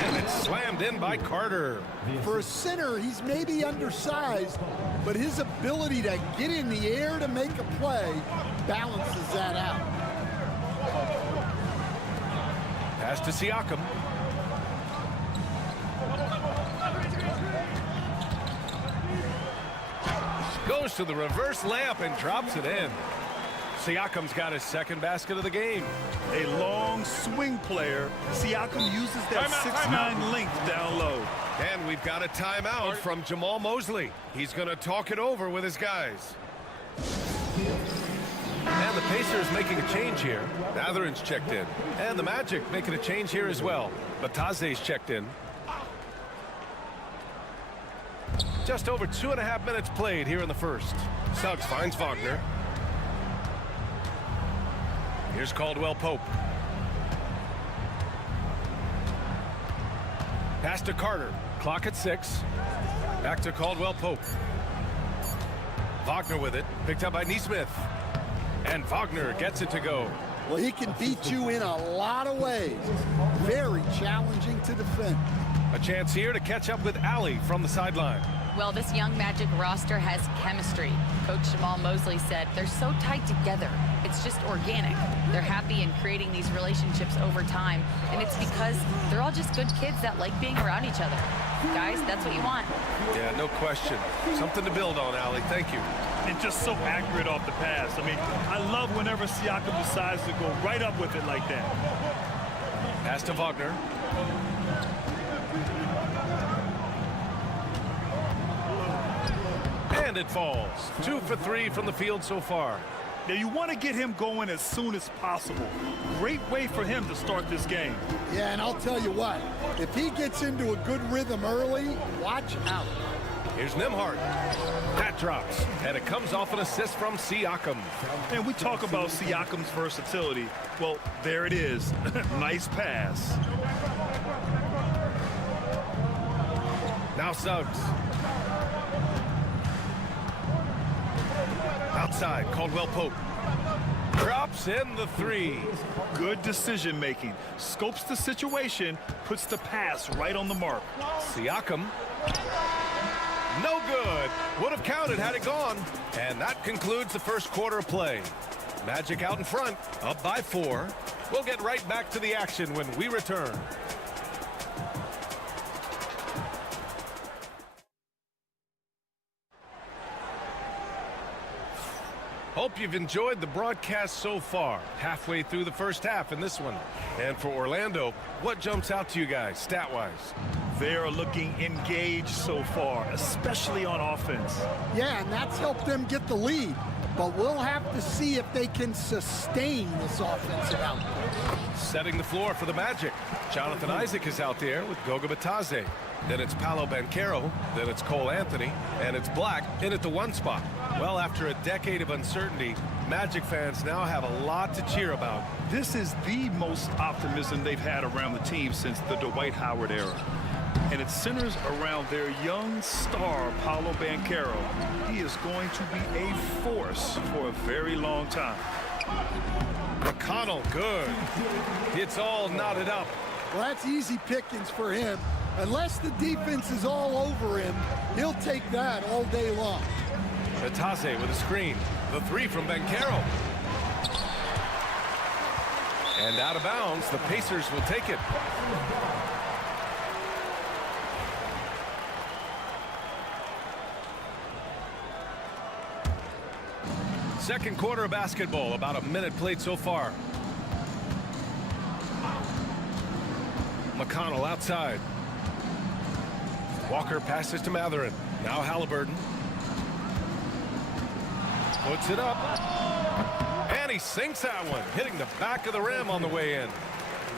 And it's slammed in by Carter. For a center, he's maybe undersized, but his ability to get in the air to make a play balances that out. Pass to Siakam. Goes to the reverse layup and drops it in. Siakam's got his second basket of the game. A long swing player. Siakam uses that 6'9" length down low. And we've got a timeout from Jamal Mosley. He's going to talk it over with his guys. And the Pacers making a change here. Mathurin's checked in. And the Magic making a change here as well. Batase's checked in. Just over 2.5 minutes played here in the first. Suggs finds Wagner. Here's Caldwell-Pope. Pass to Carter. Clock at 6. Back to Caldwell-Pope. Wagner with it. Picked up by Nesmith. And Wagner gets it to go. Well, he can beat you in a lot of ways. Very challenging to defend. A chance here to catch up with Allie from the sideline. Well, this young Magic roster has chemistry. Coach Jamal Mosley said they're so tight together. It's just organic. They're happy in creating these relationships over time, and it's because they're all just good kids that like being around each other. Guys, that's what you want. Yeah, no question. Something to build on, Allie. Thank you. And just so accurate off the pass. I mean, I love whenever Siakam decides to go right up with it like that. Pass to Wagner. And it falls. 2 for 3 from the field so far. Now, you want to get him going as soon as possible. Great way for him to start this game. Yeah, and I'll tell you what, if he gets into a good rhythm early, watch out. Here's Nembhard. That drops, and it comes off an assist from Siakam. And we talk about Siakam's versatility. Well, there it is. Nice pass. Now Suggs. Outside, Caldwell Pope. Drops in the 3. Good decision making. Scopes the situation, puts the pass right on the mark. Siakam. No good. Would have counted had it gone. And that concludes the first quarter of play. Magic out in front, up by 4. We'll get right back to the action when we return. Hope you've enjoyed the broadcast so far. Halfway through the first half in this one. And for Orlando, what jumps out to you guys, stat-wise? They are looking engaged so far, especially on offense. Yeah, and that's helped them get the lead. But we'll have to see if they can sustain this offensive output. Setting the floor for the Magic. Jonathan Isaac is out there with Goga Bitadze. Then it's Paolo Banchero. Then it's Cole Anthony. And it's Black in at the 1 spot. Well, after a decade of uncertainty, Magic fans now have a lot to cheer about. This is the most optimism they've had around the team since the Dwight Howard era. And it centers around their young star, Paolo Banchero. He is going to be a force for a very long time. McConnell, good. It's all knotted up. Well, that's easy pickings for him. Unless the defense is all over him, he'll take that all day long. Bitadze with a screen. The 3 from Banchero. And out of bounds, the Pacers will take it. Second quarter of basketball, about a minute played so far. McConnell outside. Walker passes to Matherin. Now Halliburton. Puts it up. And he sinks that one, hitting the back of the rim on the way in.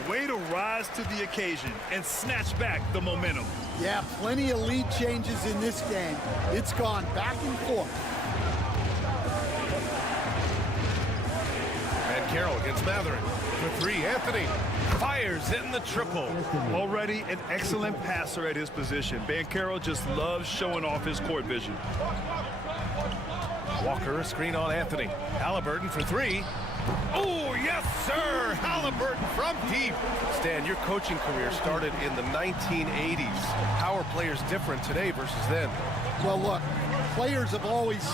Way to rise to the occasion and snatch back the momentum. Yeah, plenty of lead changes in this game. It's gone back and forth. Banchero against Matherin. For 3, Anthony fires in the triple. Already an excellent passer at his position. Banchero just loves showing off his court vision. Walker, a screen on Anthony. Halliburton for 3. Oh, yes, sir! Halliburton from deep. Stan, your coaching career started in the 1980s. How are players different today versus then? Well, look, players have always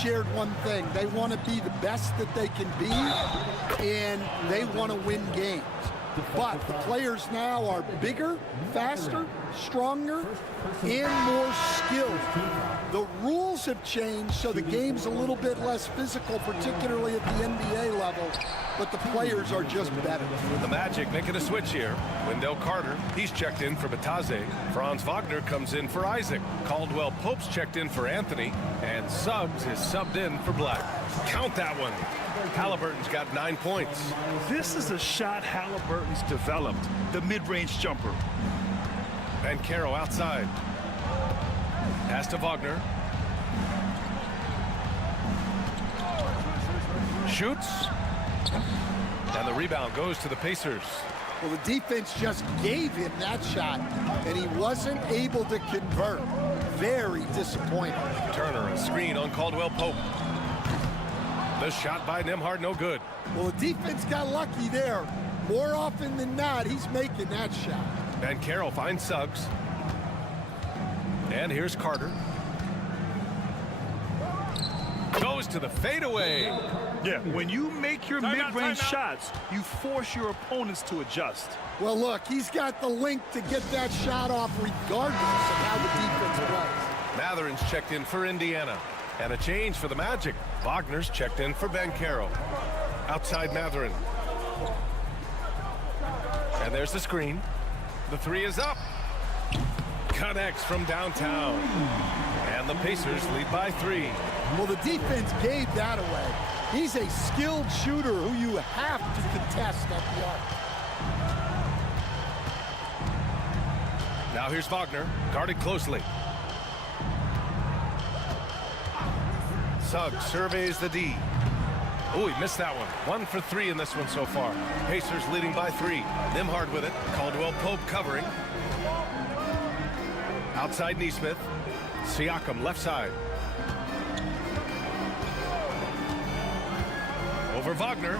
shared one thing. They want to be the best that they can be, and they want to win games. But the players now are bigger, faster, stronger, and more skilled. The rules have changed, so the game's a little bit less physical, particularly at the NBA level, but the players are just better. The Magic making a switch here. Wendell Carter, he's checked in for Bitadze. Franz Wagner comes in for Isaac. Caldwell Pope's checked in for Anthony. And Suggs is subbed in for Black. Count that one. Halliburton's got 9 points. This is a shot Halliburton's developed, the mid-range jumper. Banchero outside. Pass to Wagner. Shoots. And the rebound goes to the Pacers. Well, the defense just gave him that shot, and he wasn't able to convert. Very disappointing. Turner, a screen on Caldwell Pope. The shot by Nembhard, no good. Well, the defense got lucky there. More often than not, he's making that shot. Banchero finds Suggs. And here's Carter. Goes to the fadeaway. Yeah, when you make your mid-range shots, you force your opponents to adjust. Well, look, he's got the link to get that shot off regardless of how the defense plays. Matherin's checked in for Indiana. And a change for the Magic. Wagner's checked in for Banchero. Outside Matherin. And there's the screen. The three is up. Connects from downtown. And the Pacers lead by 3. Well, the defense gave that away. He's a skilled shooter who you have to contest at the arc. Now here's Wagner, guarded closely. Suggs surveys the D. Oh, he missed that one. 1 for 3 in this one so far. Pacers leading by 3. Nembhard with it. Caldwell Pope covering. Outside Nesmith. Siakam left side. Over Wagner.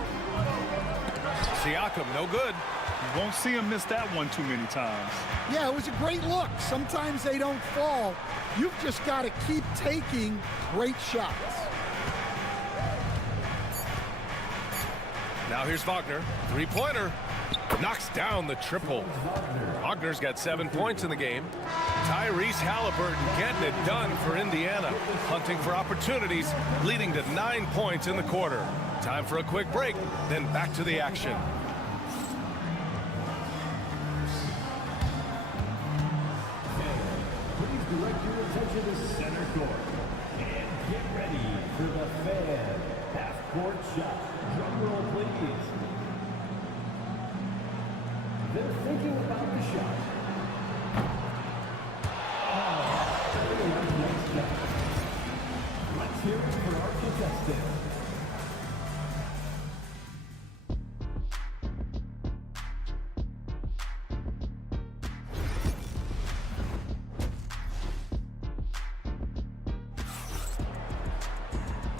Siakam no good. You won't see him miss that one too many times. Yeah, it was a great look. Sometimes they don't fall. You've just got to keep taking great shots. Now here's Wagner. Three-pointer. Knocks down the triple. Wagner's got 7 points in the game. Tyrese Halliburton getting it done for Indiana. Hunting for opportunities, leading to 9 points in the quarter. Time for a quick break, then back to the action. Please direct your attention to center court. And get ready for the Fan half-court shot. Drum roll, please. They're thinking about the shot. Let's hear it for our contestant.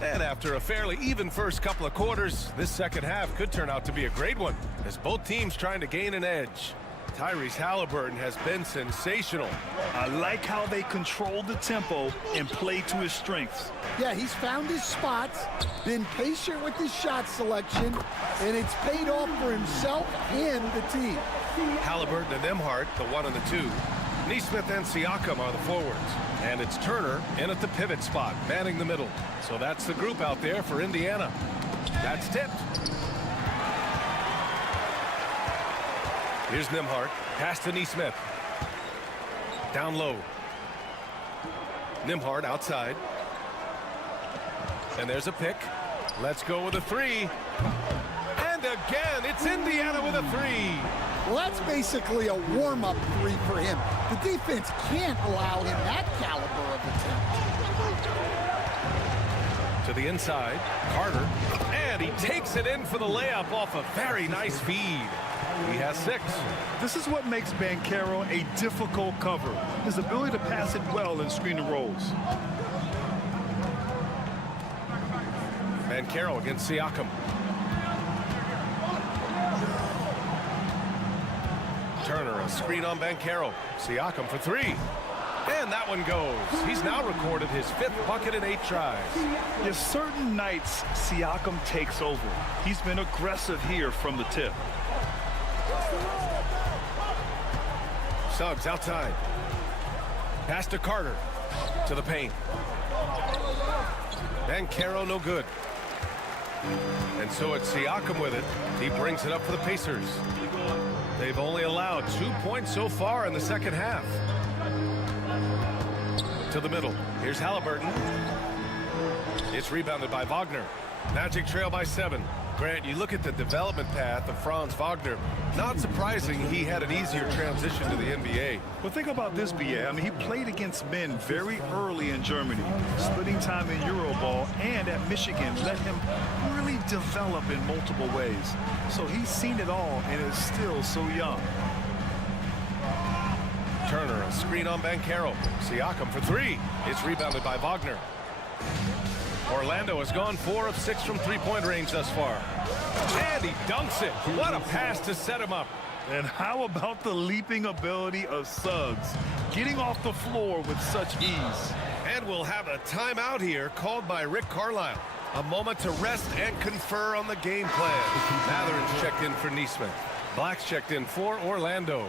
And after a fairly even first couple of quarters, this second half could turn out to be a great one, as both teams trying to gain an edge. Tyrese Halliburton has been sensational. I like how they control the tempo and play to his strengths. Yeah, he's found his spots, been patient with his shot selection, and it's paid off for himself and the team. Halliburton and Nembhard, the 1 and the 2. Nesmith and Siakam are the forwards. And it's Turner in at the pivot spot, manning the middle. So that's the group out there for Indiana. That's tipped. Here's Nembhard. Pass to Nesmith. Down low. Nembhard outside. And there's a pick. Let's go with a 3. And again, it's Indiana with a 3. Well, that's basically a warm-up 3 for him. The defense can't allow him that caliber of attempt. To the inside, Carter. And he takes it in for the layup off a very nice feed. He has 6. This is what makes Banchero a difficult cover. His ability to pass it well and screen the rolls. Banchero against Siakam. Turner, a screen on Banchero. Siakam for 3. And that one goes. He's now recorded his 5th bucket in 8 tries. Yes, certain nights, Siakam takes over. He's been aggressive here from the tip. Suggs outside. Pass to Carter. To the paint. Banchero no good. And so it's Siakam with it. He brings it up for the Pacers. They've only allowed 2 points so far in the second half. To the middle. Here's Halliburton. It's rebounded by Wagner. Magic trail by 7. Grant, you look at the development path of Franz Wagner. Not surprising he had an easier transition to the NBA. Well, think about this, BA. I mean, he played against men very early in Germany, splitting time in Euroball, and at Michigan let him really develop in multiple ways. So he's seen it all and is still so young. Turner, a screen on Banchero. Siakam for 3. It's rebounded by Wagner. Orlando has gone 4 of 6 from three-point range thus far. And he dunks it. What a pass to set him up. And how about the leaping ability of Suggs, getting off the floor with such ease? And we'll have a timeout here called by Rick Carlisle. A moment to rest and confer on the game plan. Matherin's checked in for Neesmith. Black's checked in for Orlando.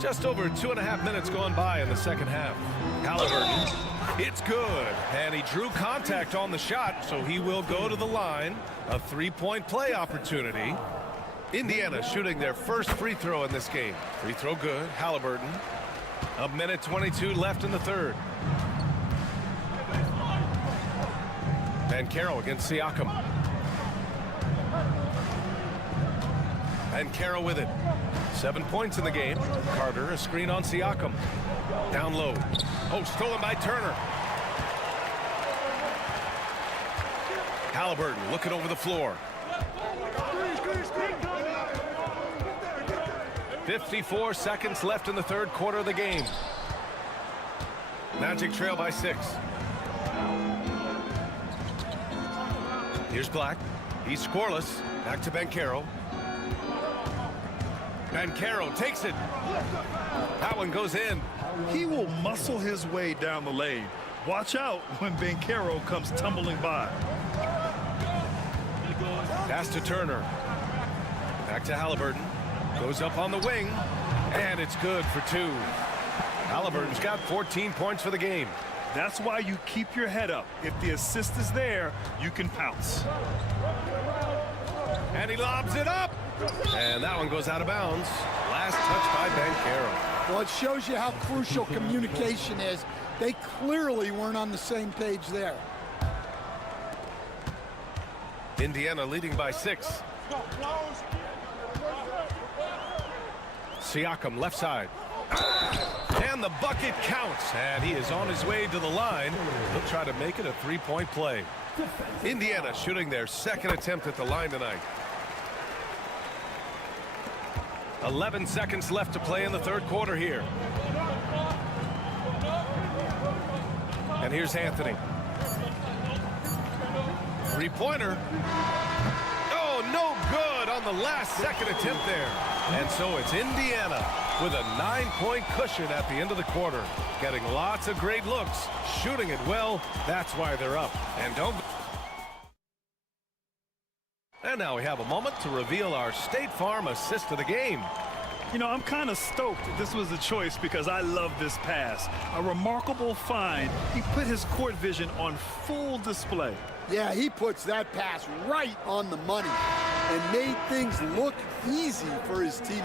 Just over 2.5 minutes gone by in the second half. Halliburton, it's good. And he drew contact on the shot, so he will go to the line. A three-point play opportunity. Indiana shooting their first free throw in this game. Free throw good. Halliburton. A minute 22 left in the third. Banchero against Siakam. Banchero with it. 7 points in the game. Carter, a screen on Siakam. Down low. Oh, stolen by Turner. Halliburton looking over the floor. 54 seconds left in the third quarter of the game. Magic trail by 6. Here's Black. He's scoreless. Back to Banchero. Banchero takes it. That one goes in. He will muscle his way down the lane. Watch out when Banchero comes tumbling by. Pass to Turner. Back to Halliburton. Goes up on the wing. And it's good for 2. Halliburton's got 14 points for the game. That's why you keep your head up. If the assist is there, you can pounce. And he lobs it up. And that one goes out of bounds. Last touch by Banchero. Well, it shows you how crucial communication is. They clearly weren't on the same page there. Indiana leading by 6. Siakam left side. And the bucket counts. And he is on his way to the line. He'll try to make it a three-point play. Indiana shooting their second attempt at the line tonight. 11 seconds left to play in the third quarter here. And here's Anthony. Three-pointer. Oh, no good on the last second attempt there. And so it's Indiana with a 9-point cushion at the end of the quarter. Getting lots of great looks, shooting it well. That's why they're up. And now we have a moment to reveal our State Farm assist of the game. You know, I'm kind of stoked this was a choice because I love this pass. A remarkable find. He put his court vision on full display. Yeah, he puts that pass right on the money and made things look easy for his teammates.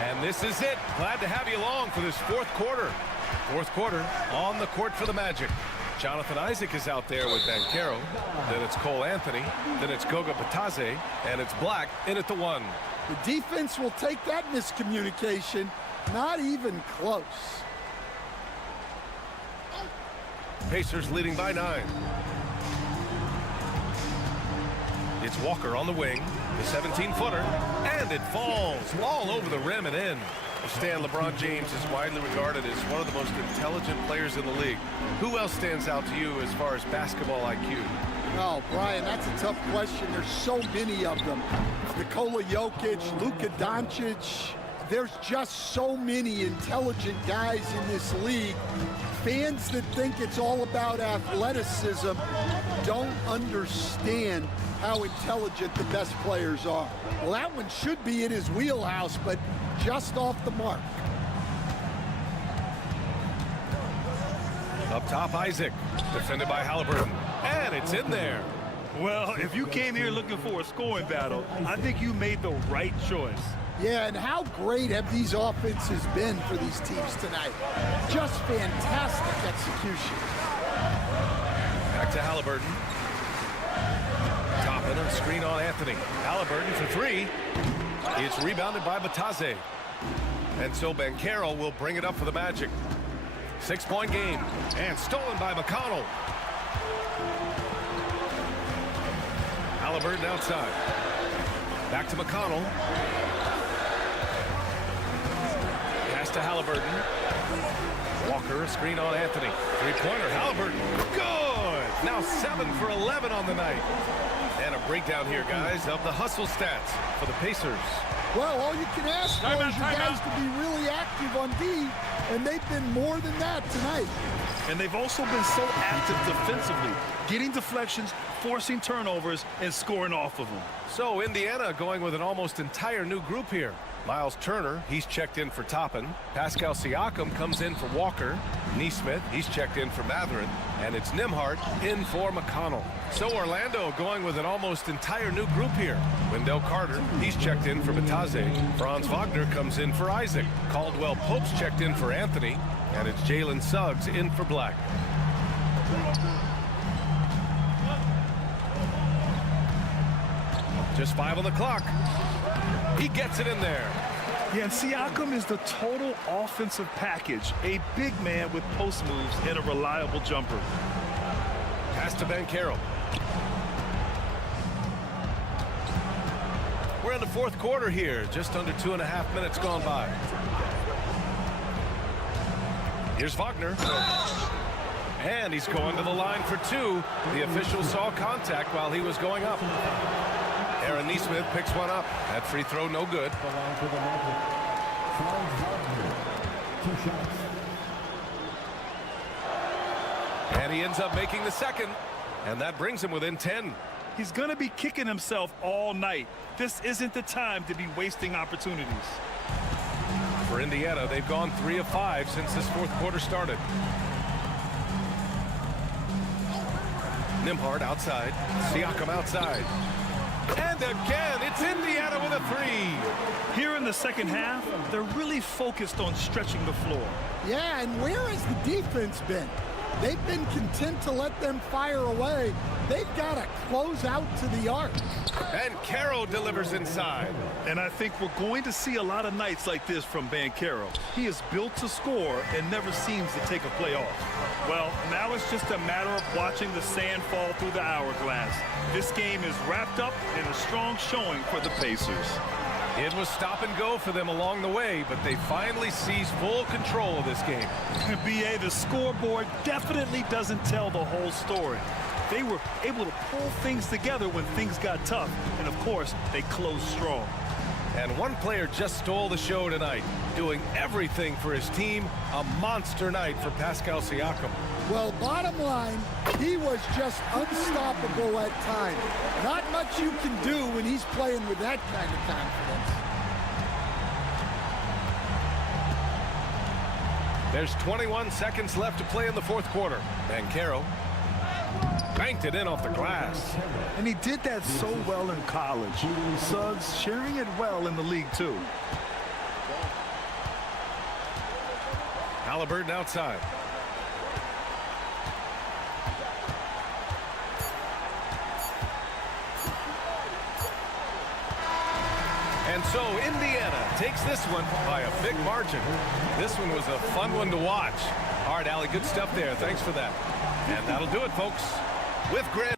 And this is it. Glad to have you along for this fourth quarter. Fourth quarter on the court for the Magic. Jonathan Isaac is out there with Banchero. Then it's Cole Anthony. Then it's Goga Batadze. And it's Black in at the 1. The defense will take that miscommunication. Not even close. Pacers leading by 9. It's Walker on the wing. The 17-footer. And it falls all over the rim and in. Stan, LeBron James is widely regarded as one of the most intelligent players in the league. Who else stands out to you as far as basketball IQ? Oh, Brian, that's a tough question. There's so many of them. Nikola Jokic, Luka Doncic. There's just so many intelligent guys in this league. Fans that think it's all about athleticism don't understand how intelligent the best players are. Well, that one should be in his wheelhouse, but just off the mark. Up top, Isaac, defended by Halliburton, and it's in there. Well, if you came here looking for a scoring battle, I think you made the right choice. Yeah, and how great have these offenses been for these teams tonight? Just fantastic execution. Back to Halliburton. Toppin, a screen on Anthony. Halliburton for 3. It's rebounded by Batadze. And so Banchero will bring it up for the Magic. 6-point game. And stolen by McConnell. Halliburton outside. Back to McConnell. Pass to Halliburton. Walker, a screen on Anthony. Three-pointer, Halliburton. Good! good. Now 7 for 11 on the night. And a breakdown here, guys, of the hustle stats for the Pacers. Well, all you can ask for is your guys to be really active on D, and they've been more than that tonight. And they've also been so active defensively, getting deflections, forcing turnovers, and scoring off of them. So Indiana going with an almost entire new group here. Miles Turner, he's checked in for Toppin. Pascal Siakam comes in for Walker. Neesmith, he's checked in for Mathurin. And it's Nembhard in for McConnell. So Orlando going with an almost entire new group here. Wendell Carter, he's checked in for Batase. Franz Wagner comes in for Isaac. Caldwell Pope's checked in for Anthony. And it's Jalen Suggs in for Black. Just 5 on the clock. He gets it in there. Yeah, and Siakam is the total offensive package. A big man with post moves and a reliable jumper. Pass to Banchero. We're in the fourth quarter here. Just under 2.5 minutes gone by. Here's Wagner. And he's going to the line for 2. The official saw contact while he was going up. Aaron Neesmith picks one up. That free throw no good. And he ends up making the second. And that brings him within 10. He's going to be kicking himself all night. This isn't the time to be wasting opportunities. For Indiana, they've gone 3 of 5 since this fourth quarter started. Nembhard outside. Siakam outside. And again, it's Indiana with a 3. Here in the second half, they're really focused on stretching the floor. Yeah, and where has the defense been? They've been content to let them fire away. They've got to close out to the arc. And Caro delivers inside. And I think we're going to see a lot of nights like this from Banchero. He is built to score and never seems to take a play off. Well, now it's just a matter of watching the sand fall through the hourglass. This game is wrapped up in a strong showing for the Pacers. It was stop and go for them along the way, but they finally seized full control of this game. BA, the scoreboard definitely doesn't tell the whole story. They were able to pull things together when things got tough, and of course, they closed strong. And one player just stole the show tonight, doing everything for his team. A monster night for Pascal Siakam. Well, bottom line, he was just unstoppable at times. Not much you can do when he's playing with that kind of confidence. There's 21 seconds left to play in the fourth quarter. Banchero banked it in off the glass. And he did that so well in college. Suggs sharing it well in the league, too. Halliburton outside. And so Indiana takes this one by a big margin. This one was a fun one to watch. All right, Allie, good stuff there. Thanks for that. And that'll do it, folks. With Grant.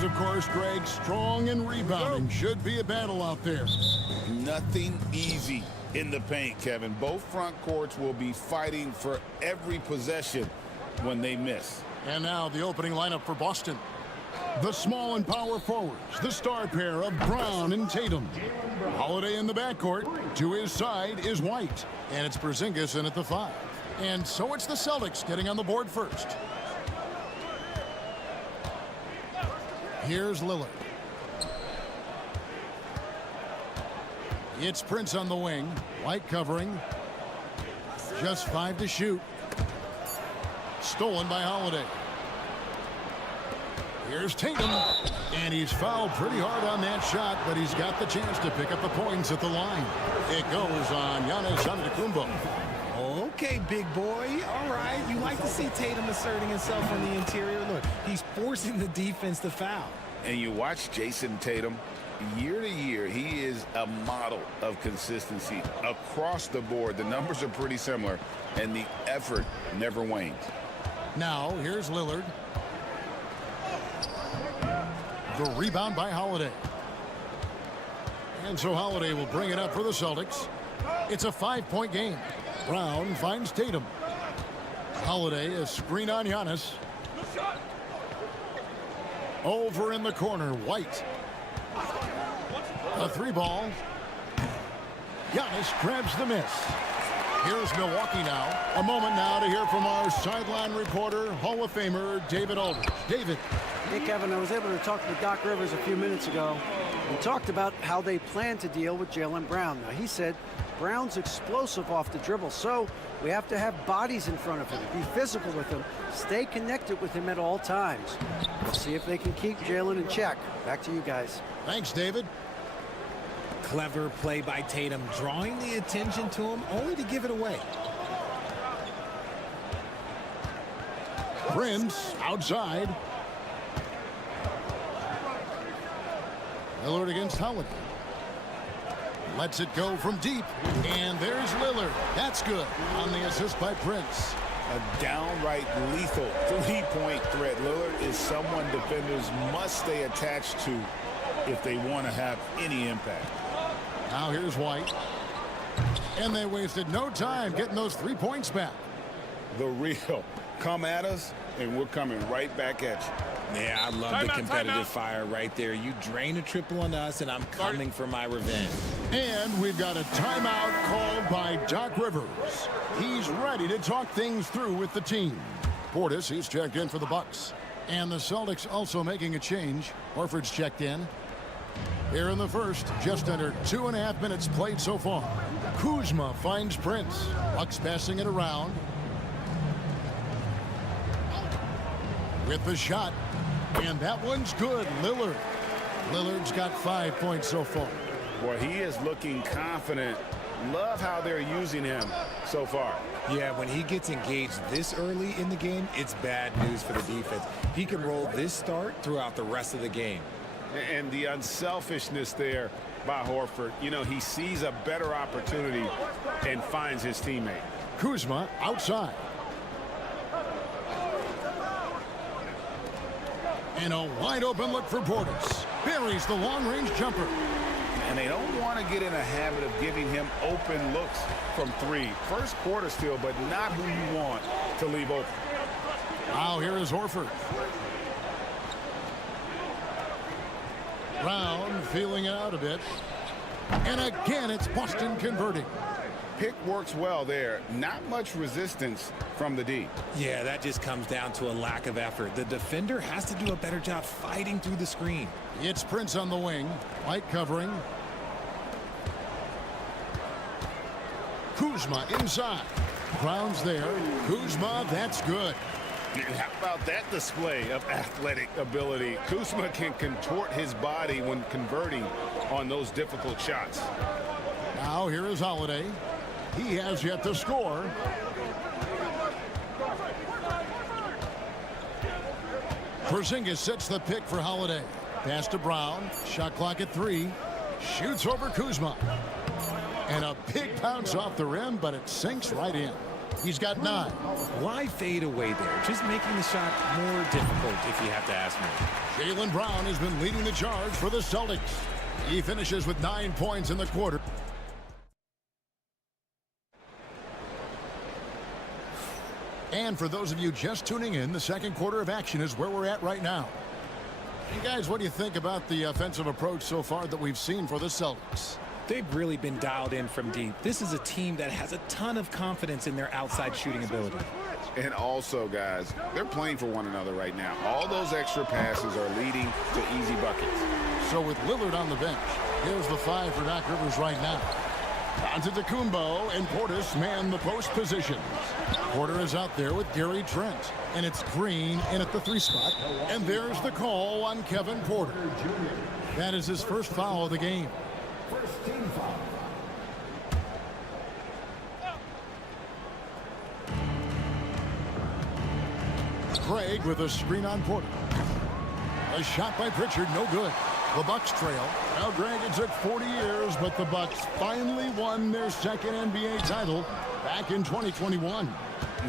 Of course, first, Greg. Strong and rebounding. Should be a battle out there. Nothing easy in the paint, Kevin. Both front courts will be fighting for every possession when they miss. And now the opening lineup for Boston. The small and power forwards, the star pair of Brown and Tatum. Holiday in the backcourt. To his side is White. And it's Porzingis in at the 5. And so it's the Celtics getting on the board first. Here's Lillard. It's Prince on the wing. White covering. Just 5 to shoot. Stolen by Holiday. Here's Tatum. And he's fouled pretty hard on that shot, but he's got the chance to pick up the points at the line. It goes on Giannis Antetokounmpo. Okay, big boy. All right. You like to see Tatum asserting himself on the interior. Look, he's forcing the defense to foul. And you watch Jason Tatum. Year to year, he is a model of consistency across the board. The numbers are pretty similar, and the effort never wanes. Now, here's Lillard. The rebound by Holiday. And so Holiday will bring it up for the Celtics. It's a 5-point game. Brown finds Tatum. Holiday, a screen on Giannis. Over in the corner, White. A 3-ball. Giannis grabs the miss. Here's Milwaukee now. A moment now to hear from our sideline reporter, Hall of Famer David Aldridge. David. Hey, Kevin, I was able to talk with Doc Rivers a few minutes ago. He talked about how they plan to deal with Jaylen Brown. Now, he said Brown's explosive off the dribble, so we have to have bodies in front of him, be physical with him, stay connected with him at all times. We'll see if they can keep Jaylen in check. Back to you guys. Thanks, David. Clever play by Tatum, drawing the attention to him only to give it away. Prince outside. Lillard against Holiday. Lets it go from deep. And there's Lillard. That's good on the assist by Prince. A downright lethal three-point threat. Lillard is someone defenders must stay attached to if they want to have any impact. Now here's White. And they wasted no time getting those 3 points back. The real. Come at us, and we're coming right back at you. Yeah, I love the competitive fire right there. You drain a triple on us, and I'm coming for my revenge. And we've got a timeout called by Doc Rivers. He's ready to talk things through with the team. Portis, he's checked in for the Bucks. And the Celtics also making a change. Horford's checked in. Here in the first, just under 2.5 minutes played so far. Kuzma finds Prince. Bucks passing it around. With the shot. And that one's good. Lillard. Lillard's got 5 points so far. Boy, he is looking confident. Love how they're using him so far. Yeah, when he gets engaged this early in the game, it's bad news for the defense. He can roll this start throughout the rest of the game. And the unselfishness there by Horford. You know, he sees a better opportunity and finds his teammate. Kuzma outside. And a wide open look for Portis. Buries the long-range jumper. And they don't want to get in a habit of giving him open looks from 3. First quarter still, but not who you want to leave open. Now here is Horford. Brown feeling it out a bit. And again, it's Boston converting. Pick works well there. Not much resistance from the D. Yeah, that just comes down to a lack of effort. The defender has to do a better job fighting through the screen. It's Prince on the wing. White covering. Kuzma inside. Brown's there. Kuzma, that's good. And how about that display of athletic ability? Kuzma can contort his body when converting on those difficult shots. Now here is Holiday. He has yet to score. Porzingis sets the pick for Holiday. Pass to Brown. Shot clock at 3. Shoots over Kuzma. And a big bounce off the rim, but it sinks right in. He's got 9. Why fade away there? Just making the shot more difficult, if you have to ask me. Jaylen Brown has been leading the charge for the Celtics. He finishes with 9 points in the quarter. And for those of you just tuning in, the second quarter of action is where we're at right now. And guys, what do you think about the offensive approach so far that we've seen for the Celtics? They've really been dialed in from deep. This is a team that has a ton of confidence in their outside shooting ability. And also, guys, they're playing for one another right now. All those extra passes are leading to easy buckets. So with Lillard on the bench, here's the 5 for Doc Rivers right now. Antetokounmpo and Portis man the post positions. Porter is out there with Gary Trent. And it's Green in at the 3 spot. And there's the call on Kevin Porter. That is his first foul of the game. First team foul. Craig with a screen on Porter. A shot by Pritchard, no good. The Bucks trail. Now, Greg, it took 40 years, but the Bucks finally won their second NBA title back in 2021.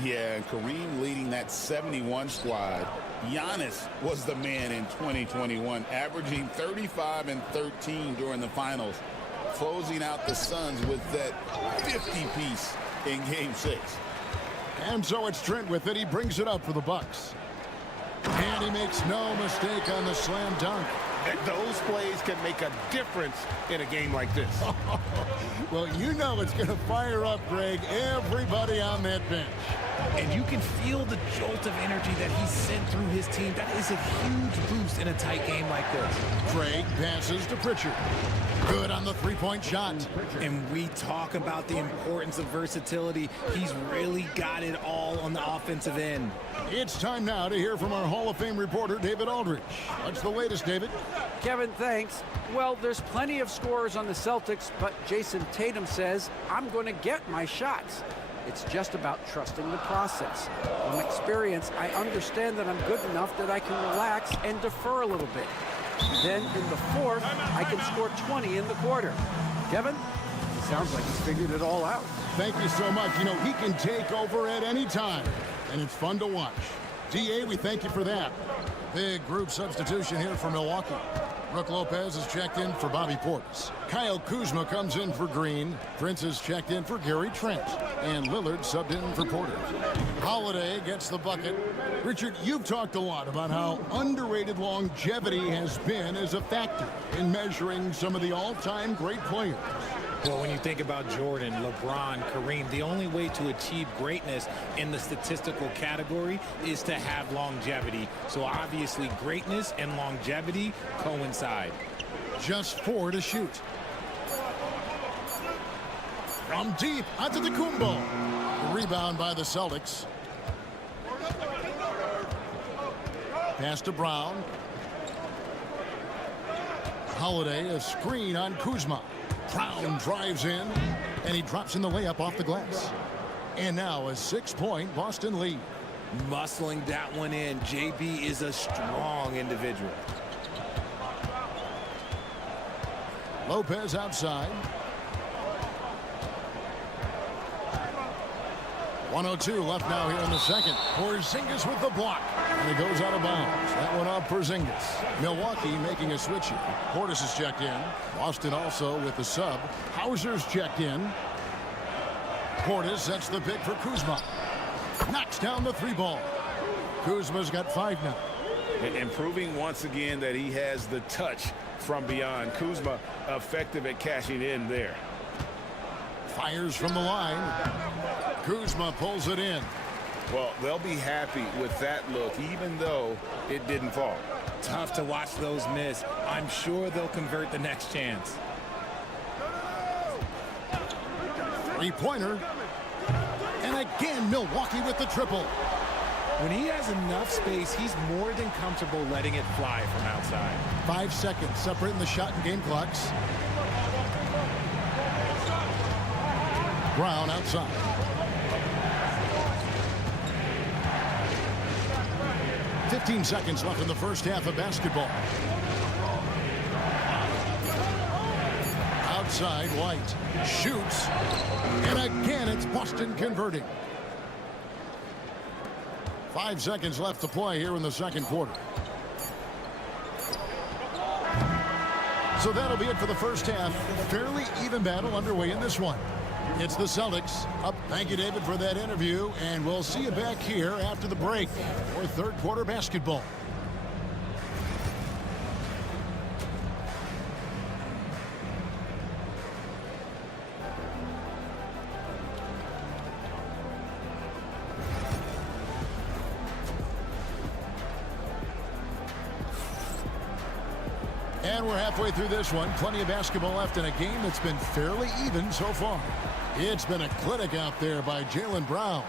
Yeah, and Kareem leading that 71 squad. Giannis was the man in 2021, averaging 35 and 13 during the finals, closing out the Suns with that 50-piece in Game 6. And so it's Trent with it. He brings it up for the Bucks. And he makes no mistake on the slam dunk. Those plays can make a difference in a game like this. Well, you know it's going to fire up, Greg, everybody on that bench. And you can feel the jolt of energy that he sent through his team. That is a huge boost in a tight game like this. Craig passes to Pritchard. Good on the three-point shot. And we talk about the importance of versatility. He's really got it all on the offensive end. It's time now to hear from our Hall of Fame reporter, David Aldridge. What's the latest, David? Kevin, thanks. Well, there's plenty of scorers on the Celtics, but Jason Tatum says, I'm going to get my shots. It's just about trusting the process. From experience, I understand that I'm good enough that I can relax and defer a little bit. Then in the fourth, I can score 20 in the quarter. Kevin, it sounds like he's figured it all out. Thank you so much. You know, he can take over at any time, and it's fun to watch. DA, we thank you for that. Big group substitution here for Milwaukee. Brook Lopez is checked in for Bobby Portis. Kyle Kuzma comes in for Green. Prince is checked in for Gary Trent. And Lillard subbed in for Porter. Holiday gets the bucket. Richard, you've talked a lot about how underrated longevity has been as a factor in measuring some of the all-time great players. Well, when you think about Jordan, LeBron, Kareem, the only way to achieve greatness in the statistical category is to have longevity. So obviously greatness and longevity coincide. Just 4 to shoot. From deep, Antetokounmpo. Rebound by the Celtics. Pass to Brown. Holiday, a screen on Kuzma. Brown drives in, and he drops in the layup off the glass. And now a 6-point Boston lead. Muscling that one in. JB is a strong individual. Lopez outside. 1:02 left now here in the second. Porzingis with the block. And it goes out of bounds. That one off Porzingis. Milwaukee making a switch here. Portis is checked in. Boston also with the sub. Hauser's checked in. Portis sets the pick for Kuzma. Knocks down the 3 ball. Kuzma's got 5 now. And proving once again that he has the touch from beyond. Kuzma effective at cashing in there. Fires from the line. Kuzma pulls it in. Well, they'll be happy with that look, even though it didn't fall. Tough to watch those miss. I'm sure they'll convert the next chance. 3-pointer. And again, Milwaukee with the triple. When he has enough space, he's more than comfortable letting it fly from outside. 5 seconds separating the shot and game clocks. Brown outside. $15 seconds left in the first half of basketball. Outside, White shoots. And again, it's Boston converting. 5 seconds left to play here in the second quarter. So that'll be it for the first half. Fairly even battle underway in this one. It's the Celtics up. Thank you, David, for that interview. And we'll see you back here after the break for third quarter basketball. And we're halfway through this one. Plenty of basketball left in a game that's been fairly even so far. It's been a clinic out there by Jaylen Brown.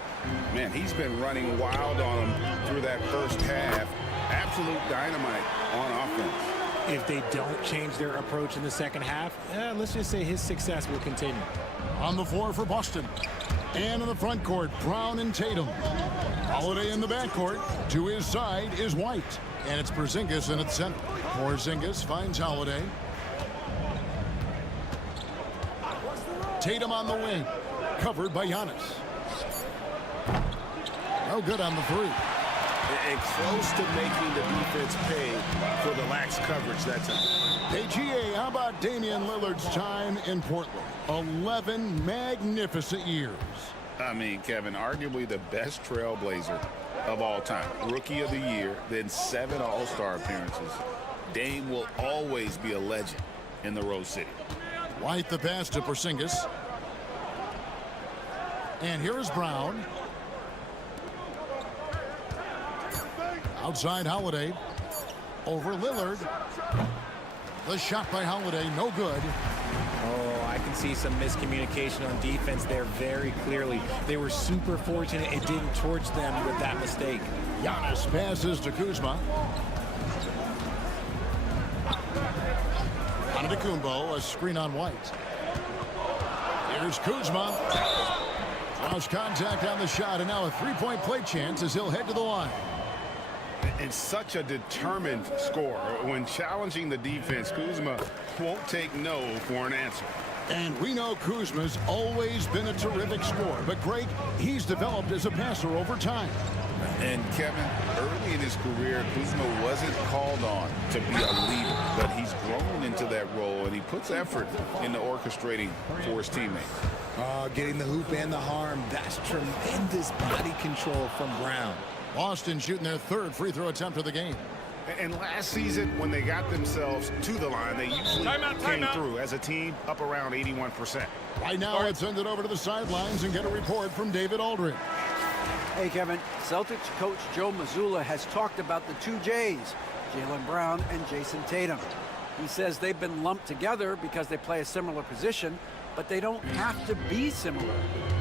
Man, he's been running wild on him through that first half. Absolute dynamite on offense. If they don't change their approach in the second half, let's just say his success will continue. On the floor for Boston. And in the front court, Brown and Tatum. Holiday in the backcourt. To his side is White. And it's Porzingis in its center. Porzingis finds Holiday. Tatum on the wing. Covered by Giannis. No good on the three. And close to making the defense pay for the lax coverage that time. Hey, GA, how about Damian Lillard's time in Portland? 11 magnificent years. I mean, Kevin, arguably the best trailblazer of all time. Rookie of the year, then 7 All-Star appearances. Dame will always be a legend in the Rose City. White the pass to Porzingis. And here is Brown. Outside Holiday. Over Lillard. The shot by Holiday, no good. Oh, I can see some miscommunication on defense there very clearly. They were super fortunate it didn't torch them with that mistake. Giannis passes to Kuzma. Antetokounmpo, a screen on White. Here's Kuzma. Draws contact on the shot, and now a three-point play chance as he'll head to the line. And such a determined scorer. When challenging the defense, Kuzma won't take no for an answer. And we know Kuzma's always been a terrific scorer, but Greg, he's developed as a passer over time. And Kevin, early in his career, Kuzma wasn't called on to be a leader, but he's grown into that role, and he puts effort into orchestrating for his teammates. Getting the hoop and the harm, that's tremendous body control from Brown. Boston shooting their third free throw attempt of the game. And last season, when they got themselves to the line, they usually came through as a team up around 81%. Right now, let's send it over to the sidelines and get a report from David Aldridge. Hey, Kevin. Celtics coach Joe Mazzulla has talked about the two J's, Jaylen Brown and Jason Tatum. He says they've been lumped together because they play a similar position, but they don't have to be similar.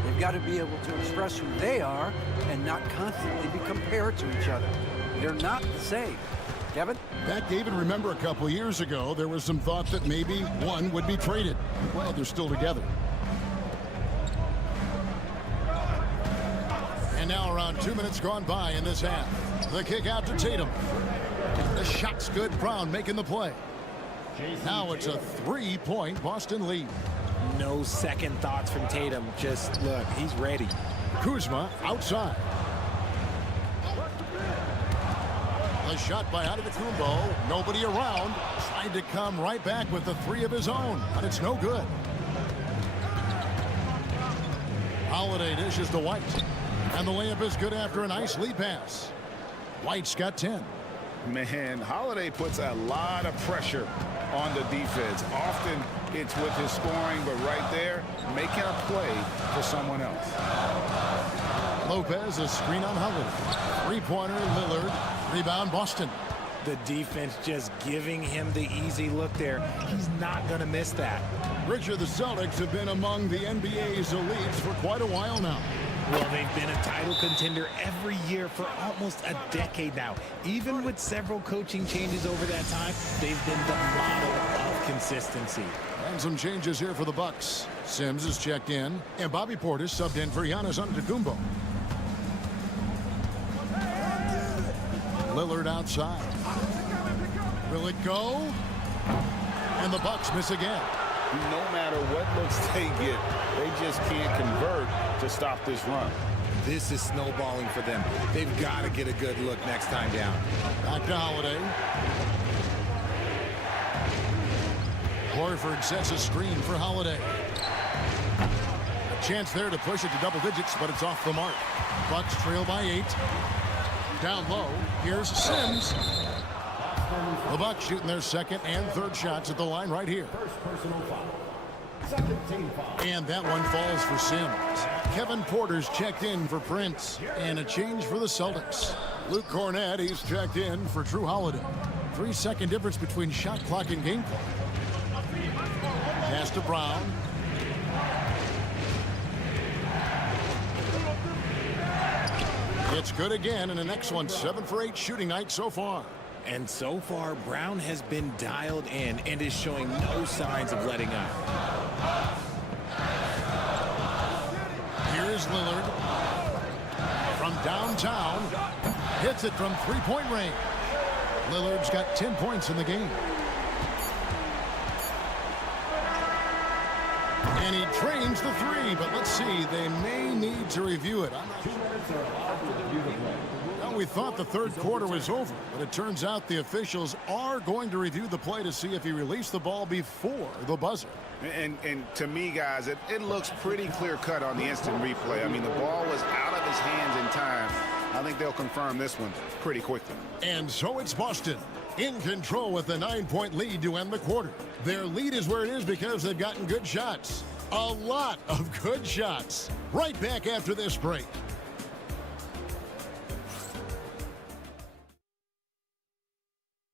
They've got to be able to express who they are and not constantly be compared to each other. They're not the same. Kevin? Back, David, remember a couple of years ago, there was some thought that maybe one would be traded. Well, they're still together. And now around 2 minutes gone by in this half. The kick out to Tatum. The shot's good. Brown making the play. Now it's a three-point Boston lead. No second thoughts from Tatum. Just look, he's ready. Kuzma outside. The shot by Antetokounmpo. Nobody around. Tried to come right back with the three of his own, but it's no good. Holiday dishes to White. And the layup is good after a nice lead pass. White's got 10. Man, Holiday puts a lot of pressure on the defense. Often it's with his scoring, but right there, making a play for someone else. Lopez, a screen on Holiday. Three-pointer, Lillard. Rebound, Boston. The defense just giving him the easy look there. He's not going to miss that. Richard, the Celtics have been among the NBA's elites for quite a while now. Well, they've been a title contender every year for almost a decade now. Even with several coaching changes over that time, they've been the model of consistency. And some changes here for the Bucks. Sims is checked in, and Bobby Portis subbed in for Giannis Antetokounmpo. Lillard outside. Will it go? And the Bucks miss again. No matter what looks they get, they just can't convert to stop this run. this is snowballing for them. They've got to get a good look next time down. Back to Holiday. Horford sets a screen for Holiday. A chance there to push it to double digits, but it's off the mark. Bucks trail by 8. Down low, here's Sims. The Bucks shooting their second and third shots at the line right here. And that one falls for Sims. Kevin Porter's checked in for Prince. And a change for the Celtics. Luke Cornett, he's checked in for Drew Holiday. 3-second difference between shot clock and game clock. Pass to Brown. It's good again, and the next one 7 for 8 shooting night so far. And so far, Brown has been dialed in and is showing no signs of letting up. Here's Lillard. From downtown, hits it from three-point range. Lillard's got 10 points in the game. And he trains the three, but let's see, they may need to review it. I'm not sure. Well, we thought the third quarter was over, but it turns out the officials are going to review the play to see if he released the ball before the buzzer. And to me, guys, it looks pretty clear-cut on the instant replay. I mean, the ball was out of his hands in time. I think they'll confirm this one pretty quickly. And so it's Boston in control with a 9-point lead to end the quarter. Their lead is where it is because they've gotten good shots. A lot of good shots. Right back after this break.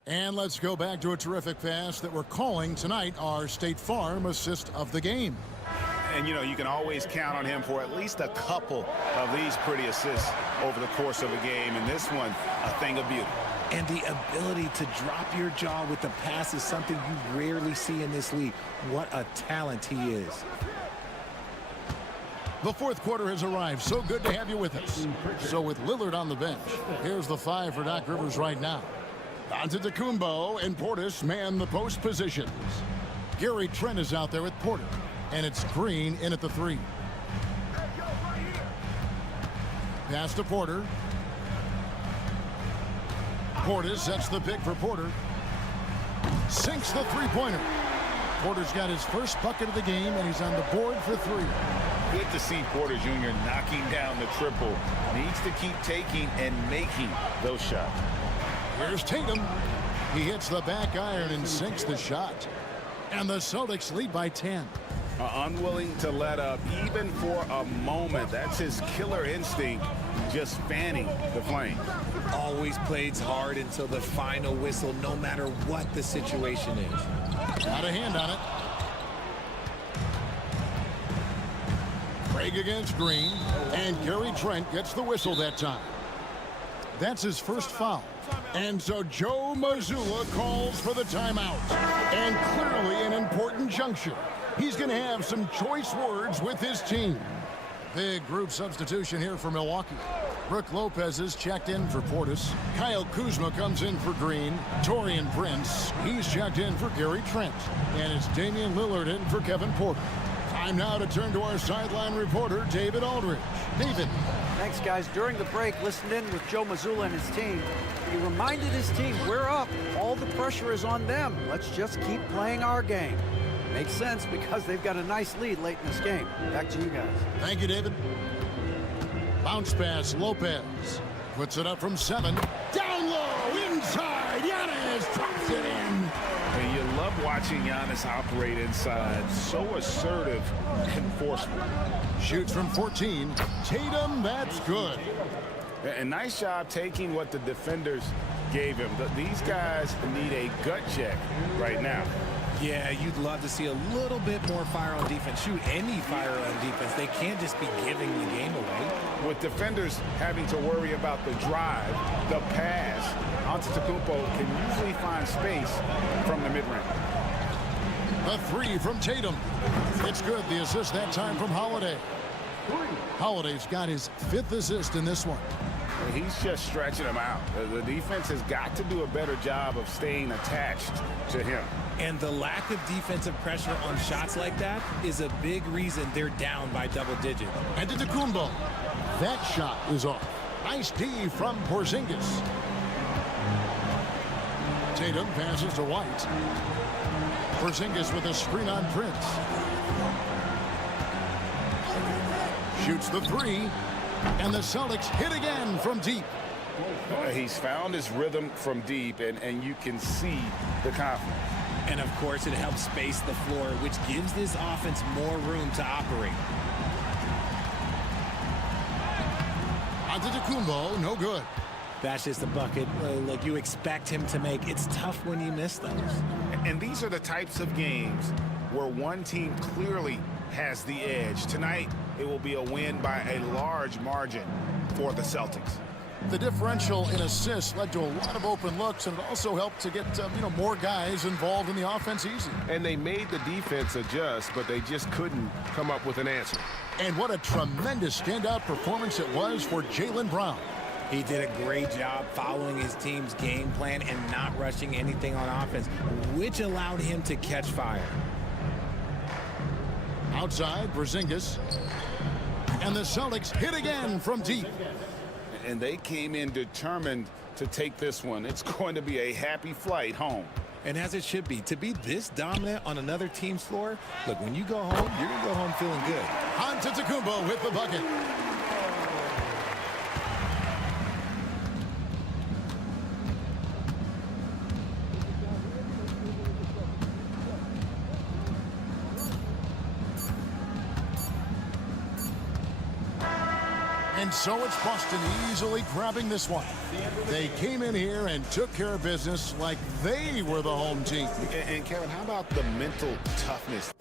And let's go back to a terrific pass that we're calling tonight our State Farm assist of the game. And, you know, you can always count on him for at least a couple of these pretty assists over the course of a game. And this one, a thing of beauty. And the ability to drop your jaw with the pass is something you rarely see in this league. What a talent he is. The fourth quarter has arrived. So good to have you with us. So with Lillard on the bench, here's the 5 for Doc Rivers right now. Antetokounmpo and Portis man the post positions. Gary Trent is out there with Porter. And it's Green in at the 3. Pass to Porter. Portis sets the pick for Porter. Sinks the three-pointer. Porter's got his first bucket of the game, and he's on the board for 3. Good to see Porter Jr. knocking down the triple. Needs to keep taking and making those shots. Here's Tatum. He hits the back iron and sinks the shot. And the Celtics lead by 10. Unwilling to let up even for a moment. That's his killer instinct, just fanning the flame. Always plays hard until the final whistle, no matter what the situation is. Got a hand on it. Craig against Green, and Gary Trent gets the whistle that time. That's his first foul. And so Joe Mazzulla calls for the timeout. And clearly an important juncture. He's going to have some choice words with his team. Big group substitution here for Milwaukee. Brook Lopez is checked in for Portis. Kyle Kuzma comes in for Green. Taurean Prince, he's checked in for Gary Trent. And it's Damian Lillard in for Kevin Porter. Time now to turn to our sideline reporter, David Aldridge. David. Thanks, guys. During the break, listened in with Joe Mazzulla and his team. He reminded his team, we're up. All the pressure is on them. Let's just keep playing our game. Makes sense because they've got a nice lead late in this game. Back to you guys. Thank you, David. Bounce pass, Lopez. Puts it up from 7. Down low, inside. Giannis drops it in. And you love watching Giannis operate inside. So assertive and forceful. Shoots from 14. Tatum, that's good. And nice job taking what the defenders gave him. These guys need a gut check right now. Yeah, you'd love to see a little bit more fire on defense. Shoot any fire on defense. They can't just be giving the game away. With defenders having to worry about the drive, the pass, Antetokounmpo can usually find space from the mid-range. A 3 from Tatum. It's good. The assist that time from Holiday. Holiday's got his 5th assist in this one. He's just stretching them out. The defense has got to do a better job of staying attached to him. And the lack of defensive pressure on shots like that is a big reason they're down by double digits. And to Antetokounmpo. That shot is off. Nice D from Porzingis. Tatum passes to White. Porzingis with a screen on Prince. Shoots the three. And the Celtics hit again from deep. He's found his rhythm from deep, and you can see the confidence. And, of course, it helps space the floor, which gives this offense more room to operate. Antetokounmpo, no good. That's just a bucket like you expect him to make. It's tough when you miss those. And these are the types of games where one team clearly has the edge. Tonight, it will be a win by a large margin for the Celtics. The differential in assists led to a lot of open looks, and it also helped to get more guys involved in the offense easy. And they made the defense adjust, but they just couldn't come up with an answer. And what a tremendous standout performance it was for Jaylen Brown. He did a great job following his team's game plan and not rushing anything on offense, which allowed him to catch fire. Outside, Porzingis. And the Celtics hit again from deep. And they came in determined to take this one. It's going to be a happy flight home. And as it should be, to be this dominant on another team's floor, look, when you go home, you're going to go home feeling good. Antetokounmpo with the bucket. And so it's Boston easily grabbing this one. They came in here and took care of business like they were the home team. And Kevin, how about the mental toughness?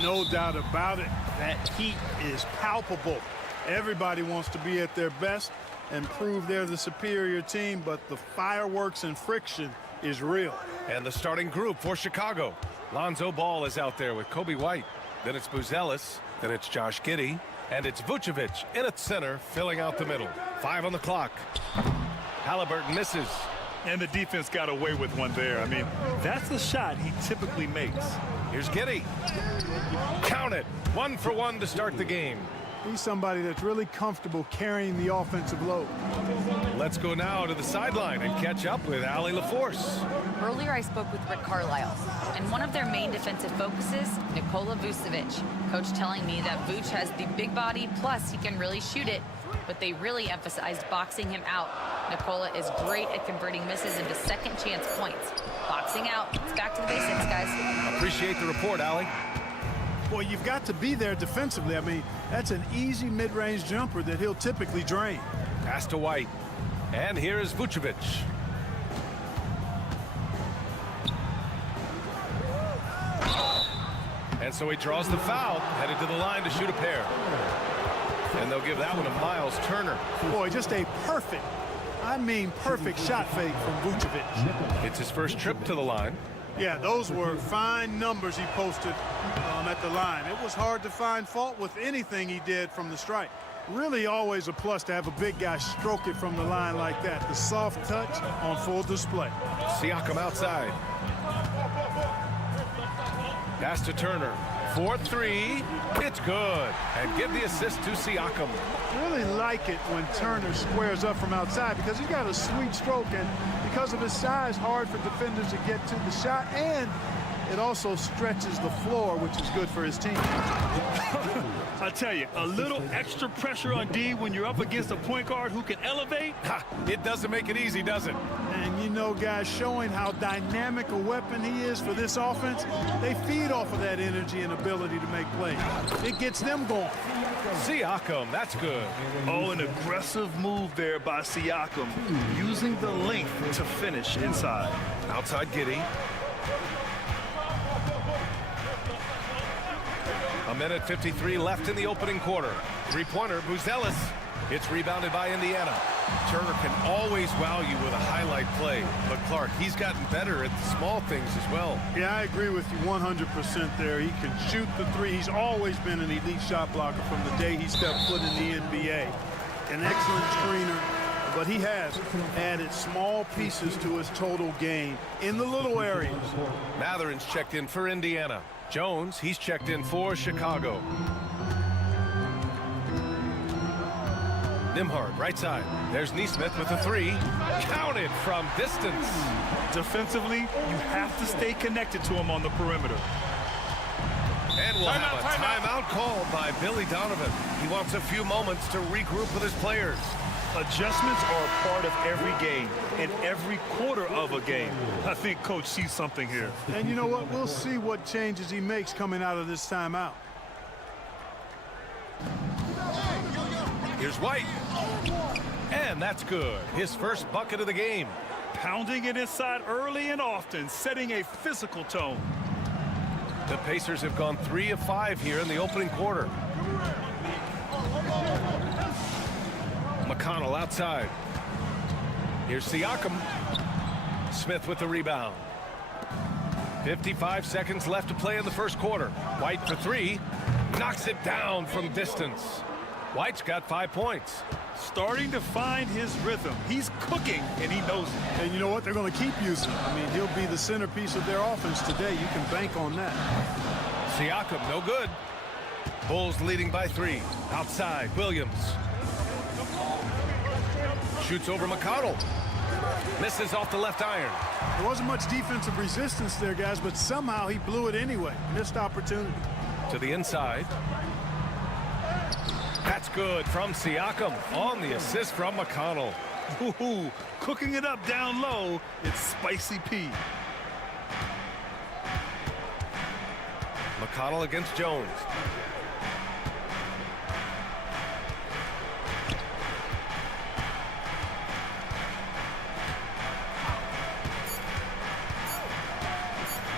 No doubt about it. That heat is palpable. Everybody wants to be at their best and prove they're the superior team, but the fireworks and friction is real. And the starting group for Chicago. Lonzo Ball is out there with Kobe White. Then it's Buzelis. Then it's Josh Giddey. And it's Vucevic in at center, filling out the middle. 5 on the clock. Halliburton misses. And the defense got away with one there. I mean, that's the shot he typically makes. Here's Giddey. Count it. 1 for 1 to start the game. He's somebody that's really comfortable carrying the offensive load. Let's go now to the sideline and catch up with Allie LaForce. Earlier I spoke with Rick Carlisle, and one of their main defensive focuses, Nikola Vucevic. Coach telling me that Vuce has the big body, plus he can really shoot it, but they really emphasized boxing him out. Nikola is great at converting misses into second chance points. Boxing out. It's back to the basics, guys. Appreciate the report, Allie. Well, you've got to be there defensively. I mean, that's an easy mid-range jumper that he'll typically drain. Pass to White. And here is Vucevic. And so he draws the foul, headed to the line to shoot a pair. And they'll give that one to Miles Turner. Boy, just a perfect, I mean perfect shot fake from Vucevic. It's his first trip to the line. Yeah, those were fine numbers he posted at the line. It was hard to find fault with anything he did from the stripe. Really always a plus to have a big guy stroke it from the line like that. The soft touch on full display. Siakam outside. Pass to Turner. 4-3. It's good. And give the assist to Siakam. Really like it when Turner squares up from outside because he's got a sweet stroke, and because of his size, hard for defenders to get to the shot, and it also stretches the floor, which is good for his team. I tell you, a little extra pressure on D when you're up against a point guard who can elevate. It doesn't make it easy, does it? And you know, guys, showing how dynamic a weapon he is for this offense, they feed off of that energy and ability to make plays. It gets them going. Siakam, that's good. Oh, an aggressive move there by Siakam, using the length to finish inside. Outside Giddey. A minute 53 left in the opening quarter. Three-pointer, Buzelis. It's rebounded by Indiana. Turner can always wow you with a highlight play. But Clark, he's gotten better at the small things as well. Yeah, I agree with you 100% there. He can shoot the three. He's always been an elite shot blocker from the day he stepped foot in the NBA. An excellent screener, but he has added small pieces to his total game in the little areas. Matherin's checked in for Indiana. Jones, he's checked in for Chicago. Nembhard, right side. There's Nesmith with a three. Counted from distance. Defensively, you have to stay connected to him on the perimeter. And we'll have a timeout called by Billy Donovan. He wants a few moments to regroup with his players. Adjustments are a part of every game and every quarter of a game. I think Coach sees something here. And you know what? We'll see what changes he makes coming out of this timeout. Here's White. And that's good. His first bucket of the game. Pounding it inside early and often, setting a physical tone. The Pacers have gone 3 of 5 here in the opening quarter. McConnell outside. Here's Siakam. Smith with the rebound. 55 seconds left to play in the first quarter. White for three. Knocks it down from distance. White's got 5 points. Starting to find his rhythm. He's cooking, and he knows it. And you know what? They're going to keep using him. I mean, he'll be the centerpiece of their offense today. You can bank on that. Siakam, no good. Bulls leading by 3. Outside, Williams. Shoots over McConnell. Misses off the left iron. There wasn't much defensive resistance there, guys, but somehow he blew it anyway. Missed opportunity. To the inside. That's good from Siakam on the assist from McConnell. Ooh, cooking it up down low. It's Spicy P. McConnell against Jones.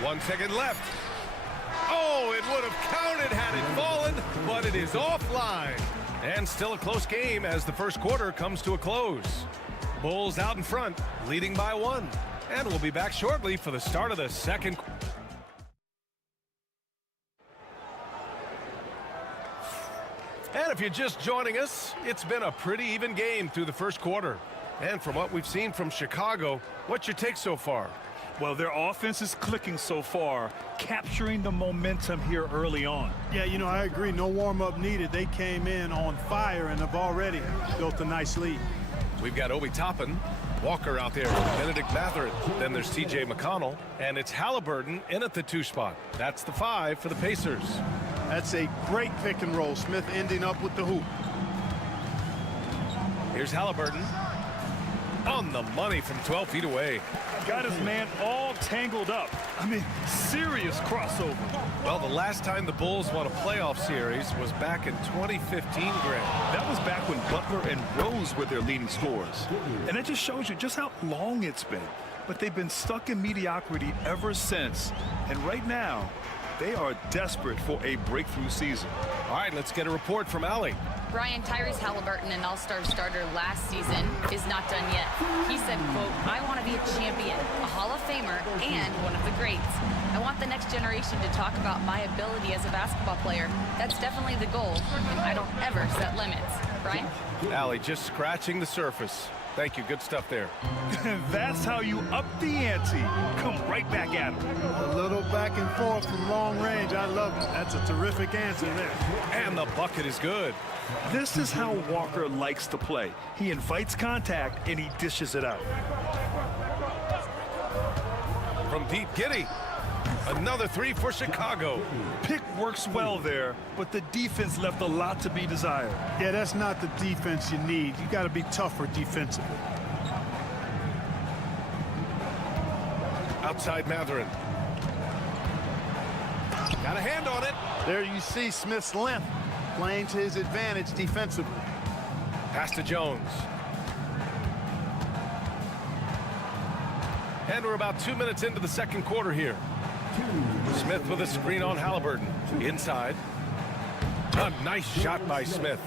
One second left. Oh, it would have counted had it fallen, but it is offline. And still a close game as the first quarter comes to a close. Bulls out in front, leading by 1. And we'll be back shortly for the start of the second. And if you're just joining us, it's been a pretty even game through the first quarter. And from what we've seen from Chicago, what's your take so far? Well, their offense is clicking so far, capturing the momentum here early on. Yeah, you know, I agree. No warm-up needed. They came in on fire and have already built a nice lead. We've got Obi Toppin, Walker out there, Benedict Mathurin. Then there's T.J. McConnell, and it's Halliburton in at the 2 spot. That's the 5 for the Pacers. That's a great pick and roll. Smith ending up with the hoop. Here's Halliburton. On the money from 12 feet away. Got his man all tangled up. I mean, serious crossover. Well, the last time the Bulls won a playoff series was back in 2015, Graham. That was back when Butler and Rose were their leading scorers. And it just shows you just how long it's been. But they've been stuck in mediocrity ever since. And right now, they are desperate for a breakthrough season. All right, let's get a report from Allie. Brian, Tyrese Halliburton, an all-star starter last season, is not done yet. He said, quote, "I want to be a champion, a Hall of Famer, and one of the greats. I want the next generation to talk about my ability as a basketball player. That's definitely the goal, and I don't ever set limits." Brian? Allie, just scratching the surface. Thank you. Good stuff there. That's how you up the ante. Come right back at him. A little back and forth from long range. I love it. That's a terrific answer there. And the bucket is good. This is how Walker likes to play. He invites contact and he dishes it out. From deep, Giddey. Another 3 for Chicago. Pick works well there, but the defense left a lot to be desired. Yeah, that's not the defense you need. You got to be tougher defensively. Outside Mathurin. Got a hand on it. There you see Smith's length playing to his advantage defensively. Pass to Jones. And we're about 2 minutes into the second quarter here. Smith with a screen on Halliburton. Inside. A nice shot by Smith.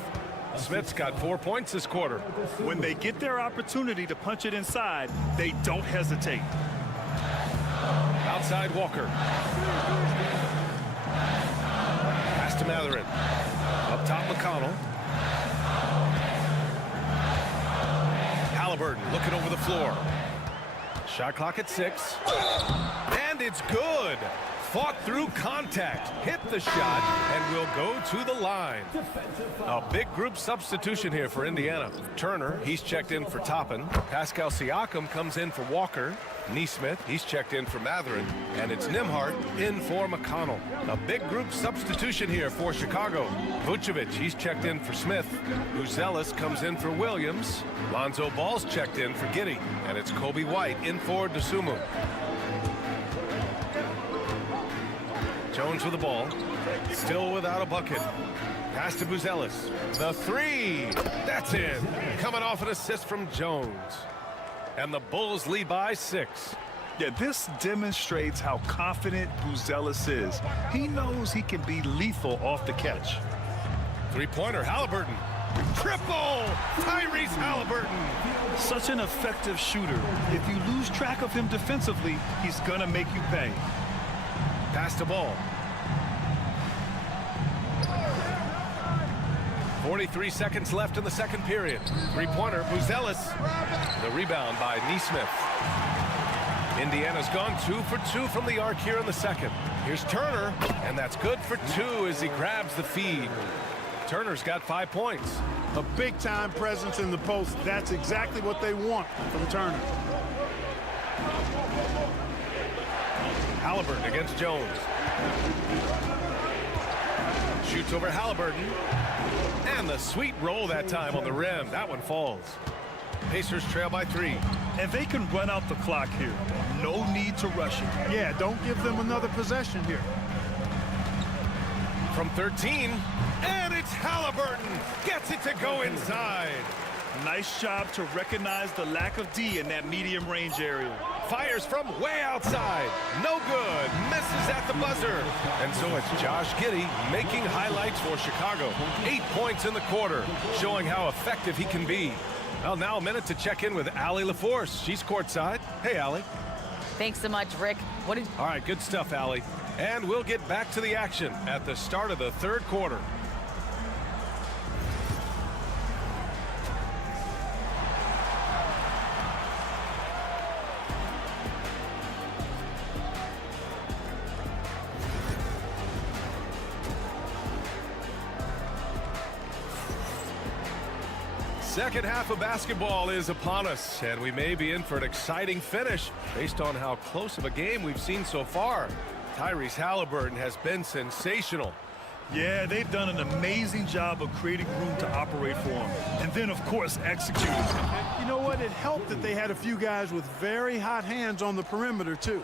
Smith's got 4 points this quarter. When they get their opportunity to punch it inside, they don't hesitate. Outside Walker. Pass to Matherin. Up top McConnell. Halliburton looking over the floor. Shot clock at 6. And it's good. Fought through contact, hit the shot, and will go to the line. A big group substitution here for Indiana. Turner, he's checked in for Toppin. Pascal Siakam comes in for Walker. Neesmith, he's checked in for Matherin. And it's Nembhard in for McConnell. A big group substitution here for Chicago. Vucevic, he's checked in for Smith. Buzelis comes in for Williams. Lonzo Ball's checked in for Giddey. And it's Kobe White in for Dosunmu. Jones with the ball, still without a bucket. Pass to Buzelis. The 3, that's in. Coming off an assist from Jones. And the Bulls lead by 6. Yeah, this demonstrates how confident Buzelis is. He knows he can be lethal off the catch. 3-pointer, Halliburton. Triple! Tyrese Halliburton. Such an effective shooter. If you lose track of him defensively, he's gonna make you pay. Pass to Ball. 43 seconds left in the second period. 3-pointer, Buzelis. The rebound by Neesmith. Indiana's gone 2 for 2 from the arc here in the second. Here's Turner, and that's good for 2 as he grabs the feed. Turner's got 5 points. A big-time presence in the post. That's exactly what they want from Turner. Halliburton against Jones. Shoots over Halliburton. And the sweet roll that time on the rim. That one falls. Pacers trail by 3. And they can run out the clock here. No need to rush it. Yeah, don't give them another possession here. From 13, and it's Halliburton. Gets it to go inside. Nice job to recognize the lack of D in that medium range area. Fires from way outside. No good. Misses at the buzzer. And so it's Josh Giddey making highlights for Chicago. 8 points in the quarter, showing how effective he can be. Well, now a minute to check in with Allie LaForce. She's courtside. Hey, Allie. Thanks so much, Rick. All right, good stuff, Allie. And we'll get back to the action at the start of the third quarter. Second half of basketball is upon us, and we may be in for an exciting finish based on how close of a game we've seen so far. Tyrese Halliburton has been sensational. Yeah, they've done an amazing job of creating room to operate for him. And then, of course, executing. You know what? It helped that they had a few guys with very hot hands on the perimeter, too.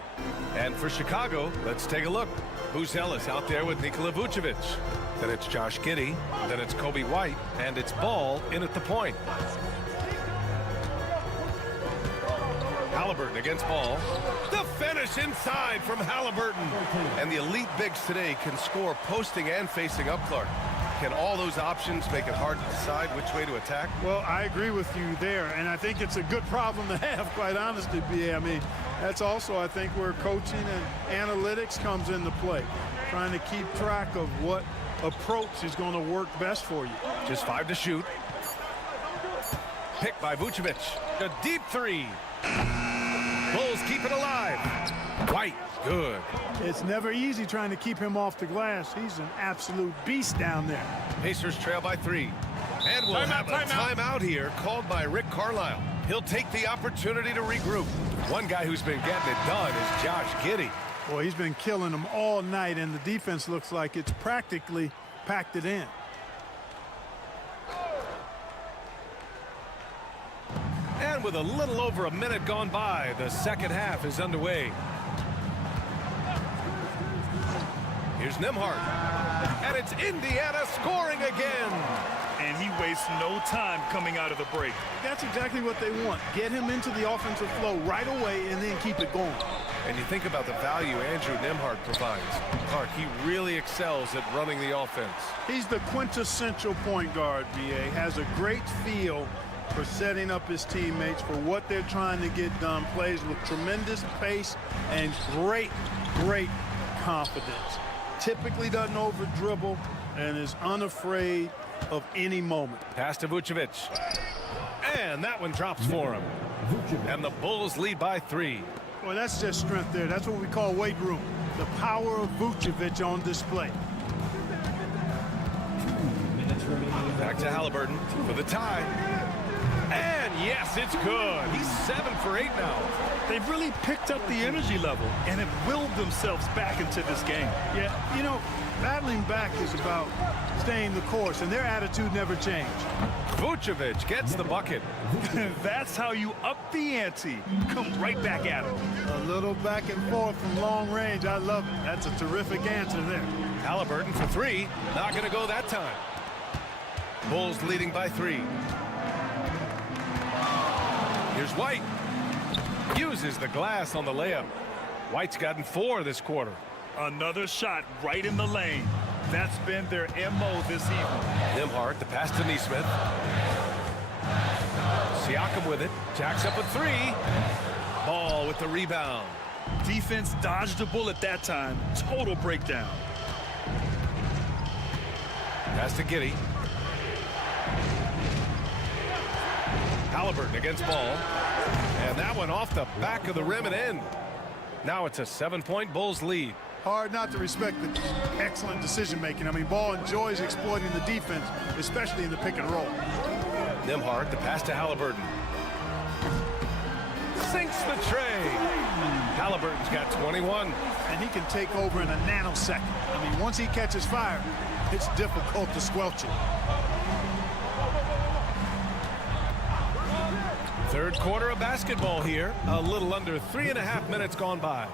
And for Chicago, let's take a look. Buzelis out there with Nikola Vucevic. Then it's Josh Giddey. Then it's Kobe White. And it's Ball in at the point. Halliburton against Ball. The finish inside from Halliburton. And the elite bigs today can score posting and facing up, Clark. Can all those options make it hard to decide which way to attack? Well, I agree with you there, and I think it's a good problem to have, quite honestly, B.A. I mean, that's also, I think, where coaching and analytics comes into play. Trying to keep track of what approach is going to work best for you. Just 5 to shoot. Picked by Vucevic. A deep 3. Bulls keep it alive. White, good. It's never easy trying to keep him off the glass. He's an absolute beast down there. Pacers trail by 3. And we'll have a timeout here called by Rick Carlisle. He'll take the opportunity to regroup. One guy who's been getting it done is Josh Giddey. Boy, he's been killing them all night, and the defense looks like it's practically packed it in. And with a little over a minute gone by, the second half is underway. Here's Nembhard. And it's Indiana scoring again. And he wastes no time coming out of the break. That's exactly what they want. Get him into the offensive flow right away and then keep it going. And you think about the value Andrew Nembhard provides. Clark, he really excels at running the offense. He's the quintessential point guard, B.A. Has a great feel for setting up his teammates for what they're trying to get done. Plays with tremendous pace and great confidence. Typically doesn't over-dribble and is unafraid of any moment. Pass to Vucevic. And that one drops for him. And the Bulls lead by 3. Well, that's just strength there. That's what we call weight room. The power of Vucevic on display. Back to Halliburton for the tie. And yes, it's good. He's 7 for 8 now. They've really picked up the energy level and have willed themselves back into this game. Yeah, you know, battling back is about staying the course, and their attitude never changed. Vucevic gets the bucket. That's how you up the ante. Come right back at him. A little back and forth from long range. I love it. That's a terrific answer there. Halliburton for 3. Not going to go that time. Bulls leading by 3. Here's White. Uses the glass on the layup. White's gotten 4 this quarter. Another shot right in the lane. That's been their MO this evening. Nembhard, the pass to Nesmith. Siakam with it. Jacks up a 3. Ball with the rebound. Defense dodged a bullet that time. Total breakdown. Pass to Giddey. Halliburton against Ball. And that one off the back of the rim and in. Now it's a 7-point Bulls lead. Hard not to respect the excellent decision-making. I mean, Ball enjoys exploiting the defense, especially in the pick and roll. Nembhard, the pass to Halliburton. Sinks the tray. Halliburton's got 21. And he can take over in a nanosecond. I mean, once he catches fire, it's difficult to squelch it. Third quarter of basketball here. A little under 3.5 minutes gone by.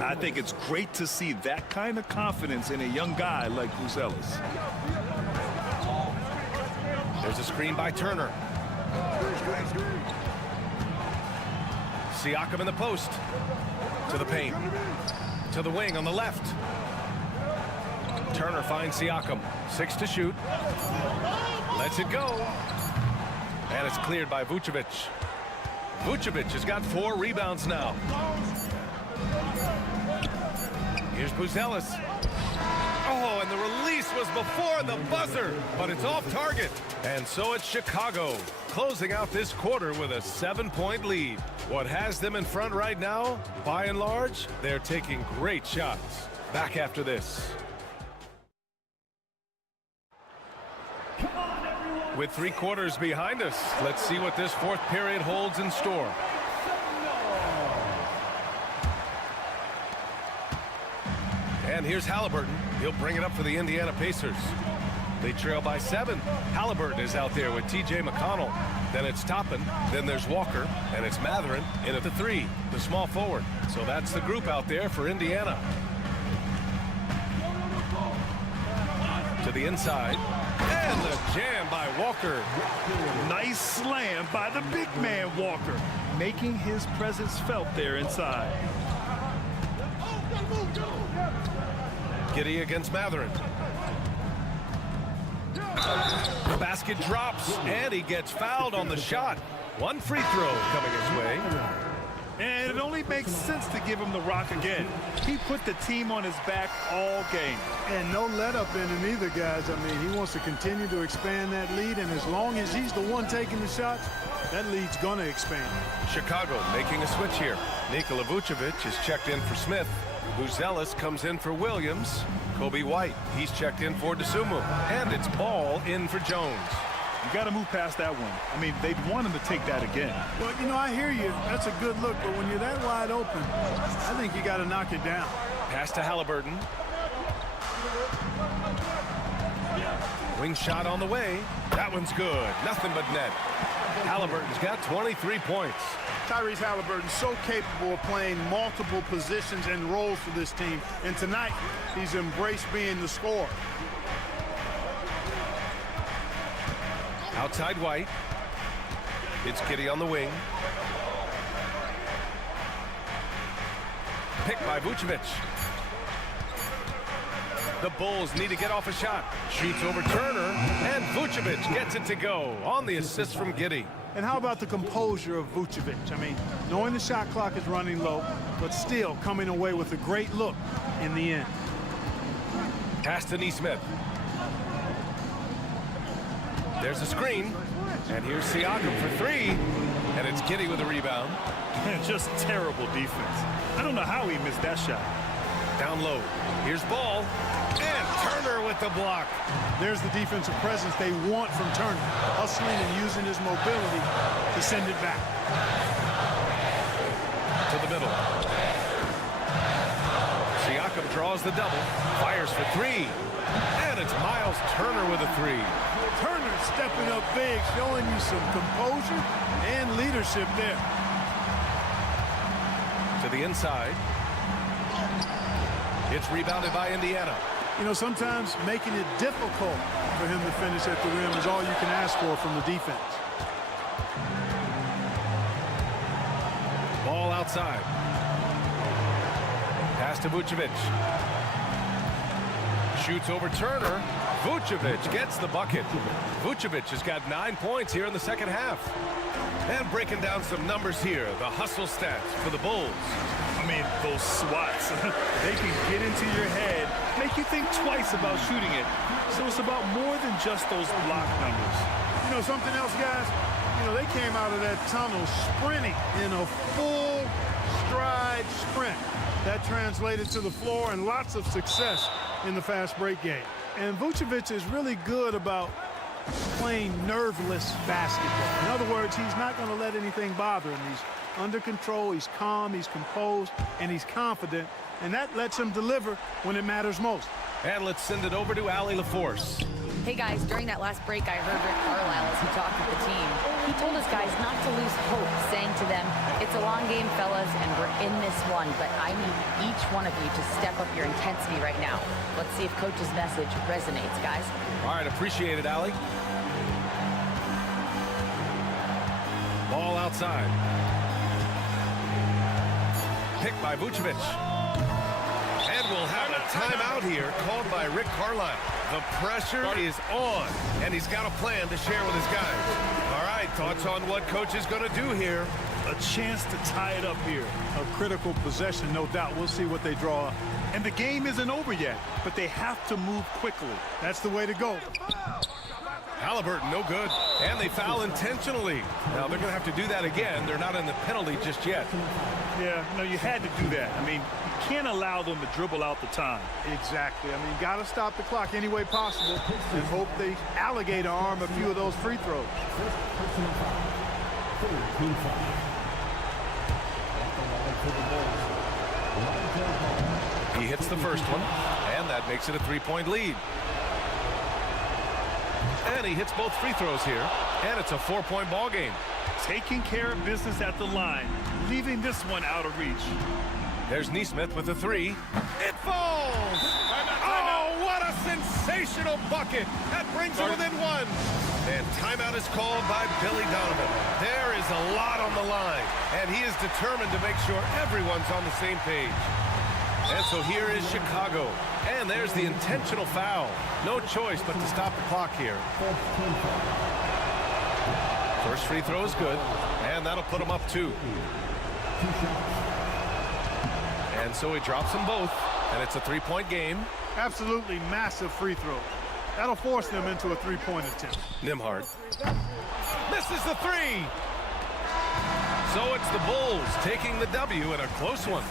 I think it's great to see that kind of confidence in a young guy like Buzelis. There's a screen by Turner. Siakam in the post. To the paint. To the wing on the left. Turner finds Siakam. 6 to shoot. Lets it go. And it's cleared by Vucevic. Vucevic has got 4 rebounds now. Here's Buzelis. Oh, and the release was before the buzzer, but it's off target. And so it's Chicago, closing out this quarter with a 7-point lead. What has them in front right now, by and large, they're taking great shots. Back after this. With 3 quarters behind us, let's see what this 4th period holds in store. And here's Halliburton. He'll bring it up for the Indiana Pacers. They trail by 7. Halliburton is out there with T.J. McConnell. Then it's Toppin. Then there's Walker. And it's Matherin in at the 3, the small forward. So that's the group out there for Indiana. To the inside. And the jam by Walker. Nice slam by the big man Walker, making his presence felt there inside. Giddey against Matherin. The basket drops, and he gets fouled on the shot. 1 free throw coming his way. And it only makes sense to give him the rock again. He put the team on his back all game. And no let up in him either, guys. I mean, he wants to continue to expand that lead, and as long as he's the one taking the shots, that lead's going to expand. Chicago making a switch here. Nikola Vucevic is checked in for Smith. Buzelis comes in for Williams. Kobe White, he's checked in for DeSumo. And it's Ball in for Jones. You got to move past that one. I mean, they'd want him to take that again. Well, you know, I hear you. That's a good look, but when you're that wide open, I think you got to knock it down. Pass to Halliburton. Wing shot on the way. That one's good. Nothing but net. Halliburton's got 23 points. Tyrese Halliburton's so capable of playing multiple positions and roles for this team. And tonight, he's embraced being the scorer. Outside White. It's Giddey on the wing. Picked by Vucevic. The Bulls need to get off a shot. Shoots over Turner, and Vucevic gets it to go on the assist from Giddey. And how about the composure of Vucevic? I mean, knowing the shot clock is running low, but still coming away with a great look in the end. Pass to Nesmith. There's a screen, and here's Siakam for three, and it's Giddey with a rebound. Just terrible defense. I don't know how he missed that shot. Down low. Here's Ball, and Turner with the block. There's the defensive presence they want from Turner, hustling and using his mobility to send it back. To the middle. Siakam draws the double, fires for three, and it's Miles Turner with a three. Turner stepping up big, showing you some composure and leadership there. To the inside. It's rebounded by Indiana. You know, sometimes making it difficult for him to finish at the rim is all you can ask for from the defense. Ball outside. Pass to Vucevic. Shoots over Turner. Vucevic gets the bucket. Vucevic has got 9 points here in the second half. And breaking down some numbers here, the hustle stats for the Bulls. I mean, those swats, they can get into your head, make you think twice about shooting it. So it's about more than just those block numbers. You know, something else, guys? You know, they came out of that tunnel sprinting in a full stride sprint. That translated to the floor and lots of success in the fast break game. And Vucevic is really good about playing nerveless basketball. In other words, he's not going to let anything bother him. He's under control, he's calm, he's composed, and he's confident. And that lets him deliver when it matters most. And let's send it over to Allie LaForce. Hey guys, during that last break, I heard Rick Carlisle as he talked with the team. He told his guys not to lose hope, saying to them, it's a long game, fellas, and we're in this one, but I need each one of you to step up your intensity right now. Let's see if Coach's message resonates, guys. All right, appreciate it, Allie. Ball outside. Picked by Vucevic. And we'll have a timeout here called by Rick Carlisle. The pressure is on, and he's got a plan to share with his guys. All right, thoughts on what Coach is going to do here? A chance to tie it up here. A critical possession, no doubt. We'll see what they draw up. And the game isn't over yet, but they have to move quickly. That's the way to go. Halliburton, no good. And they foul intentionally. Now, they're going to have to do that again. They're not in the penalty just yet. Yeah, no, you had to do that. I mean, you can't allow them to dribble out the time. Exactly. I mean, got to stop the clock any way possible and hope they alligator arm a few of those free throws. He hits the first one, and that makes it a three-point lead. And he hits both free throws here, and it's a 4-point ball game. Taking care of business at the line, leaving this one out of reach. There's Nesmith with a three. It falls! Oh, what a sensational bucket! That brings it within one. And timeout is called by Billy Donovan. There is a lot on the line, and he is determined to make sure everyone's on the same page. And so here is Chicago. And there's the intentional foul. No choice but to stop the clock here. First free throw is good, and that'll put him up 2. And so he drops them both, and it's a 3-point game. Absolutely massive free throw. That'll force them into a 3-point attempt. Nembhard misses the 3. So it's the Bulls taking the W in a close one.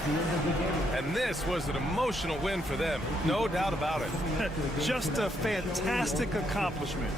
And this was an emotional win for them, no doubt about it. Just a fantastic accomplishment.